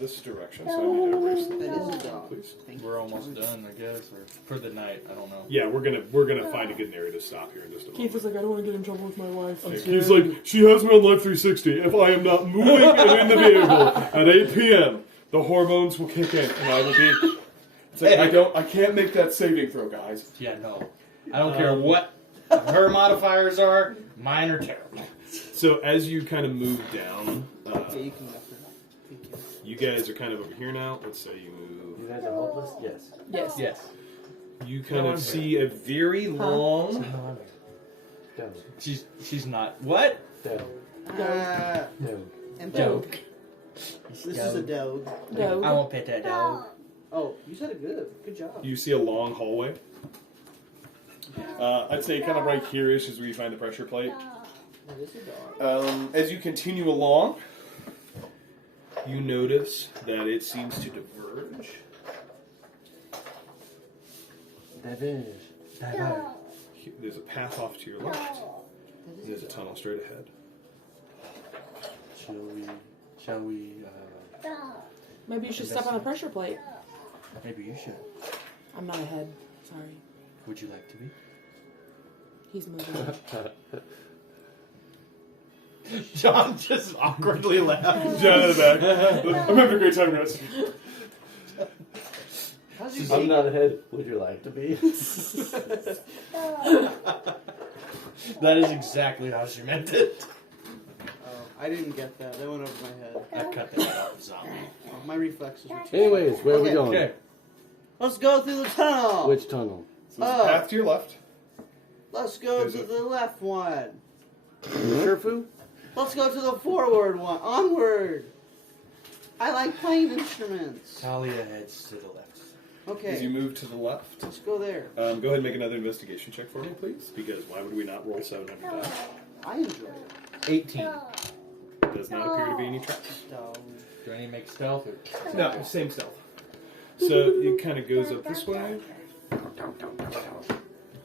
this direction. So I need to erase That is a that, dog. please. Thank you. We're almost done, I guess, or for the night. I don't know. Yeah, we're gonna find a good area to stop here in just a moment. Keith was like, "I don't want to get in trouble with my wife." He's like, she has me on Life 360. If I am not moving and in the vehicle at 8 p.m., the hormones will kick in, and I will be. It's like, I can't make that saving throw, guys. Yeah, no. I don't care what her modifiers are. Mine are terrible. So as you kind of move down, Yeah, you can go for it. Thank you. you guys are kind of over here now. Let's say you You move. guys are hopeless? Yes. Yes. Yes. You kind No, of I'm see a very long. Go. She's not. What? Go. Go. And Dog. This is a dog. Dog. I won't pet that dog. Oh, you said it good. Good job. You see a long hallway. I'd say kind of right here-ish is where you find the pressure plate. That is a dog. As you continue along, you notice that it seems to diverge. Diverge. There's a path off to your left. That There's is a a dog. tunnel straight ahead. Shall we, Maybe you should step on the pressure plate. maybe you should. I'm not ahead. Sorry. Would you like to be? He's moving. John just awkwardly laughed. John in the back. I'm having a great time, guys. How's your I'm day? not ahead. Would you like to be? That is exactly how she meant it. Oh, I didn't get that. That went over my head. I cut the head off the zombie. Oh, my reflexes were too. Anyways, where are we Okay. going? Okay. Let's go through the tunnel. Which tunnel? So there's a path to your left. Let's go There's to a- the left one. Sherfu? Let's go to the forward one. Onward. I like playing instruments. Talia heads to the left. As you Okay. move to the left, Let's go there. go ahead and make another investigation check for me, please. Because why would we not roll 700 dice? I enjoy it. 18. Does not appear to be any traps. So, Do I need to make stealth or? No, same stealth. So it kind of goes up this way,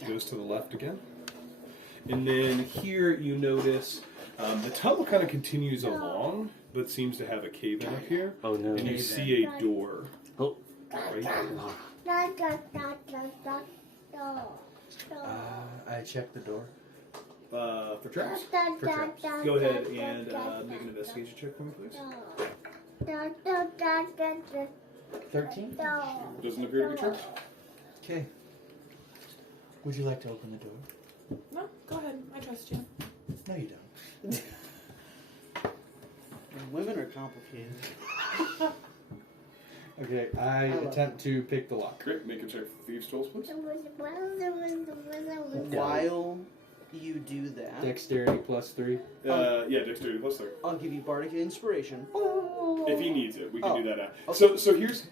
goes to the left again, and then here you notice the tunnel kind of continues along, but seems to have a cave in up here, Oh no. and you see a door. Oh. Right here. I checked the door. For traps. For traps. Go ahead and make an investigation check for me, please. 13. Doesn't appear to be traps. Okay. Would you like to open the door? No, go ahead. I trust you. No, you don't. women are complicated. Okay, I attempt to pick the lock. Great. Make a check for thieves' tools, please. While you do that, Dexterity +3. Yeah, dexterity plus 3. I'll give you bardic inspiration. If he needs it, we can do that now. Okay. So here's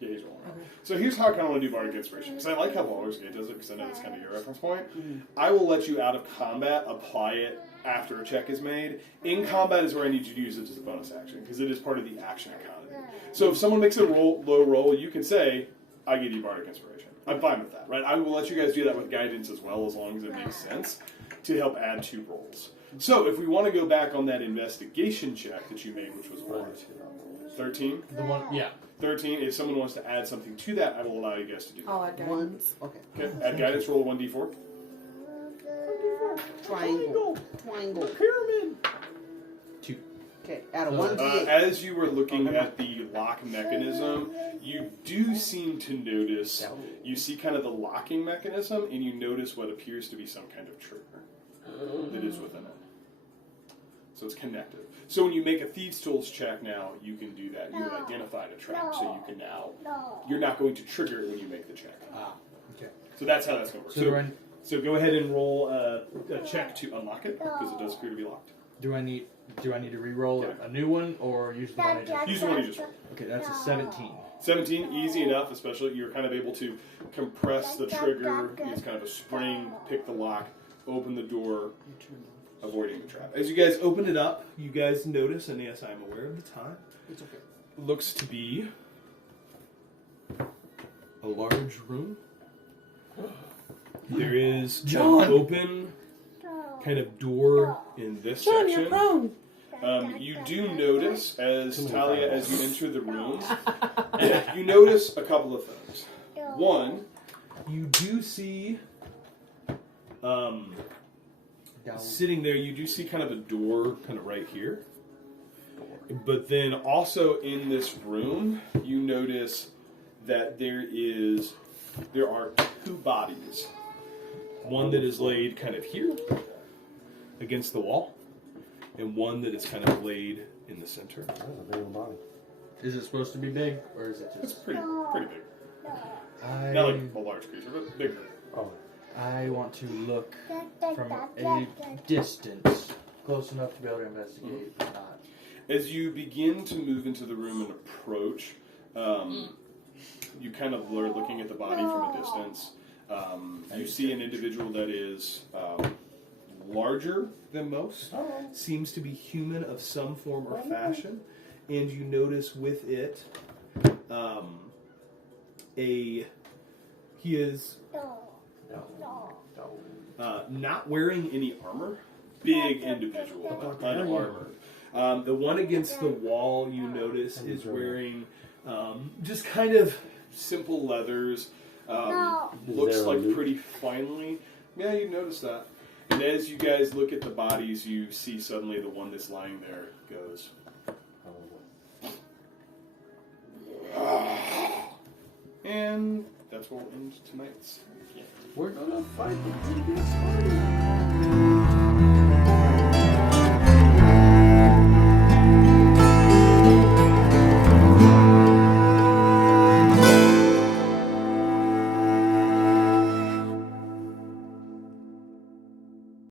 he's rolling. So here's how I kind of want to do bardic inspiration, because I like how Baldur's Gate does it, because I know that's kind of your reference point. I will let you out of combat apply it after a check is made. In combat is where I need you to use it as a bonus action, because it is part of the action economy. So if someone makes a low roll, you can say, "I give you bardic inspiration." I'm fine with that, right? I will let you guys do that with guidance as well, as long as it makes sense to help add 2 rolls. So if we want to go back on that investigation check that you made, which was what? 13? The one, yeah. 13. If someone wants to add something to that, I will allow you guys to do that. I'll add One. guidance. Okay. Okay, add guidance, roll a 1d4. Triangle. Triangle. Pyramid! 2. Okay. Add a Uh, 1d8. As you were looking at the lock mechanism, you do seem to notice, you see kind of the locking mechanism, and you notice what appears to be some kind of trigger that is within it. So it's connected. So when you make a Thieves' Tools check now, you can do that. You have identified a trap, so you can now, you're not going to trigger it when you make the check. Okay. So that's how that's going to work. So do I, So go ahead and roll a check to unlock it, because it does appear to be locked. do I need to re-roll a new one or use the one I just? Use the one you just rolled. Okay, that's a 17. 17, easy enough, especially you're kind of able to compress the trigger, use kind of a spring, pick the lock, open the door, avoiding the trap. As you guys open it up, you guys notice, and yes, I'm aware of the time, It's okay. looks to be a large room. There is John! an open kind of door in this John, section. you're prone. You do notice, as Talia, as you enter the room, you notice a couple of things. One, you do see, sitting there, you do see kind of a door kind of right here. But then also in this room, you notice that there are 2 bodies. One that is laid kind of here against the wall, and one that is kind of laid in the center. That's a big body. Is it supposed to be big or is it It's just? pretty big. I Not like a large creature, but bigger. Oh. I want to look from a distance, close enough to be able to investigate, but not. As you begin to move into the room and approach, you kind of are looking at the body from a distance. You see an individual that is larger than most, seems to be human of some form or fashion, and you notice with it he is not wearing any armor. Big individual, unarmored. The one against the wall, you notice, is wearing just kind of simple leathers. Looks there a like loop? pretty finely. Yeah, you notice that. And as you guys look at the bodies, you see suddenly the one that's lying there goes. And that will end tonight's game. We're gonna fight the previous party.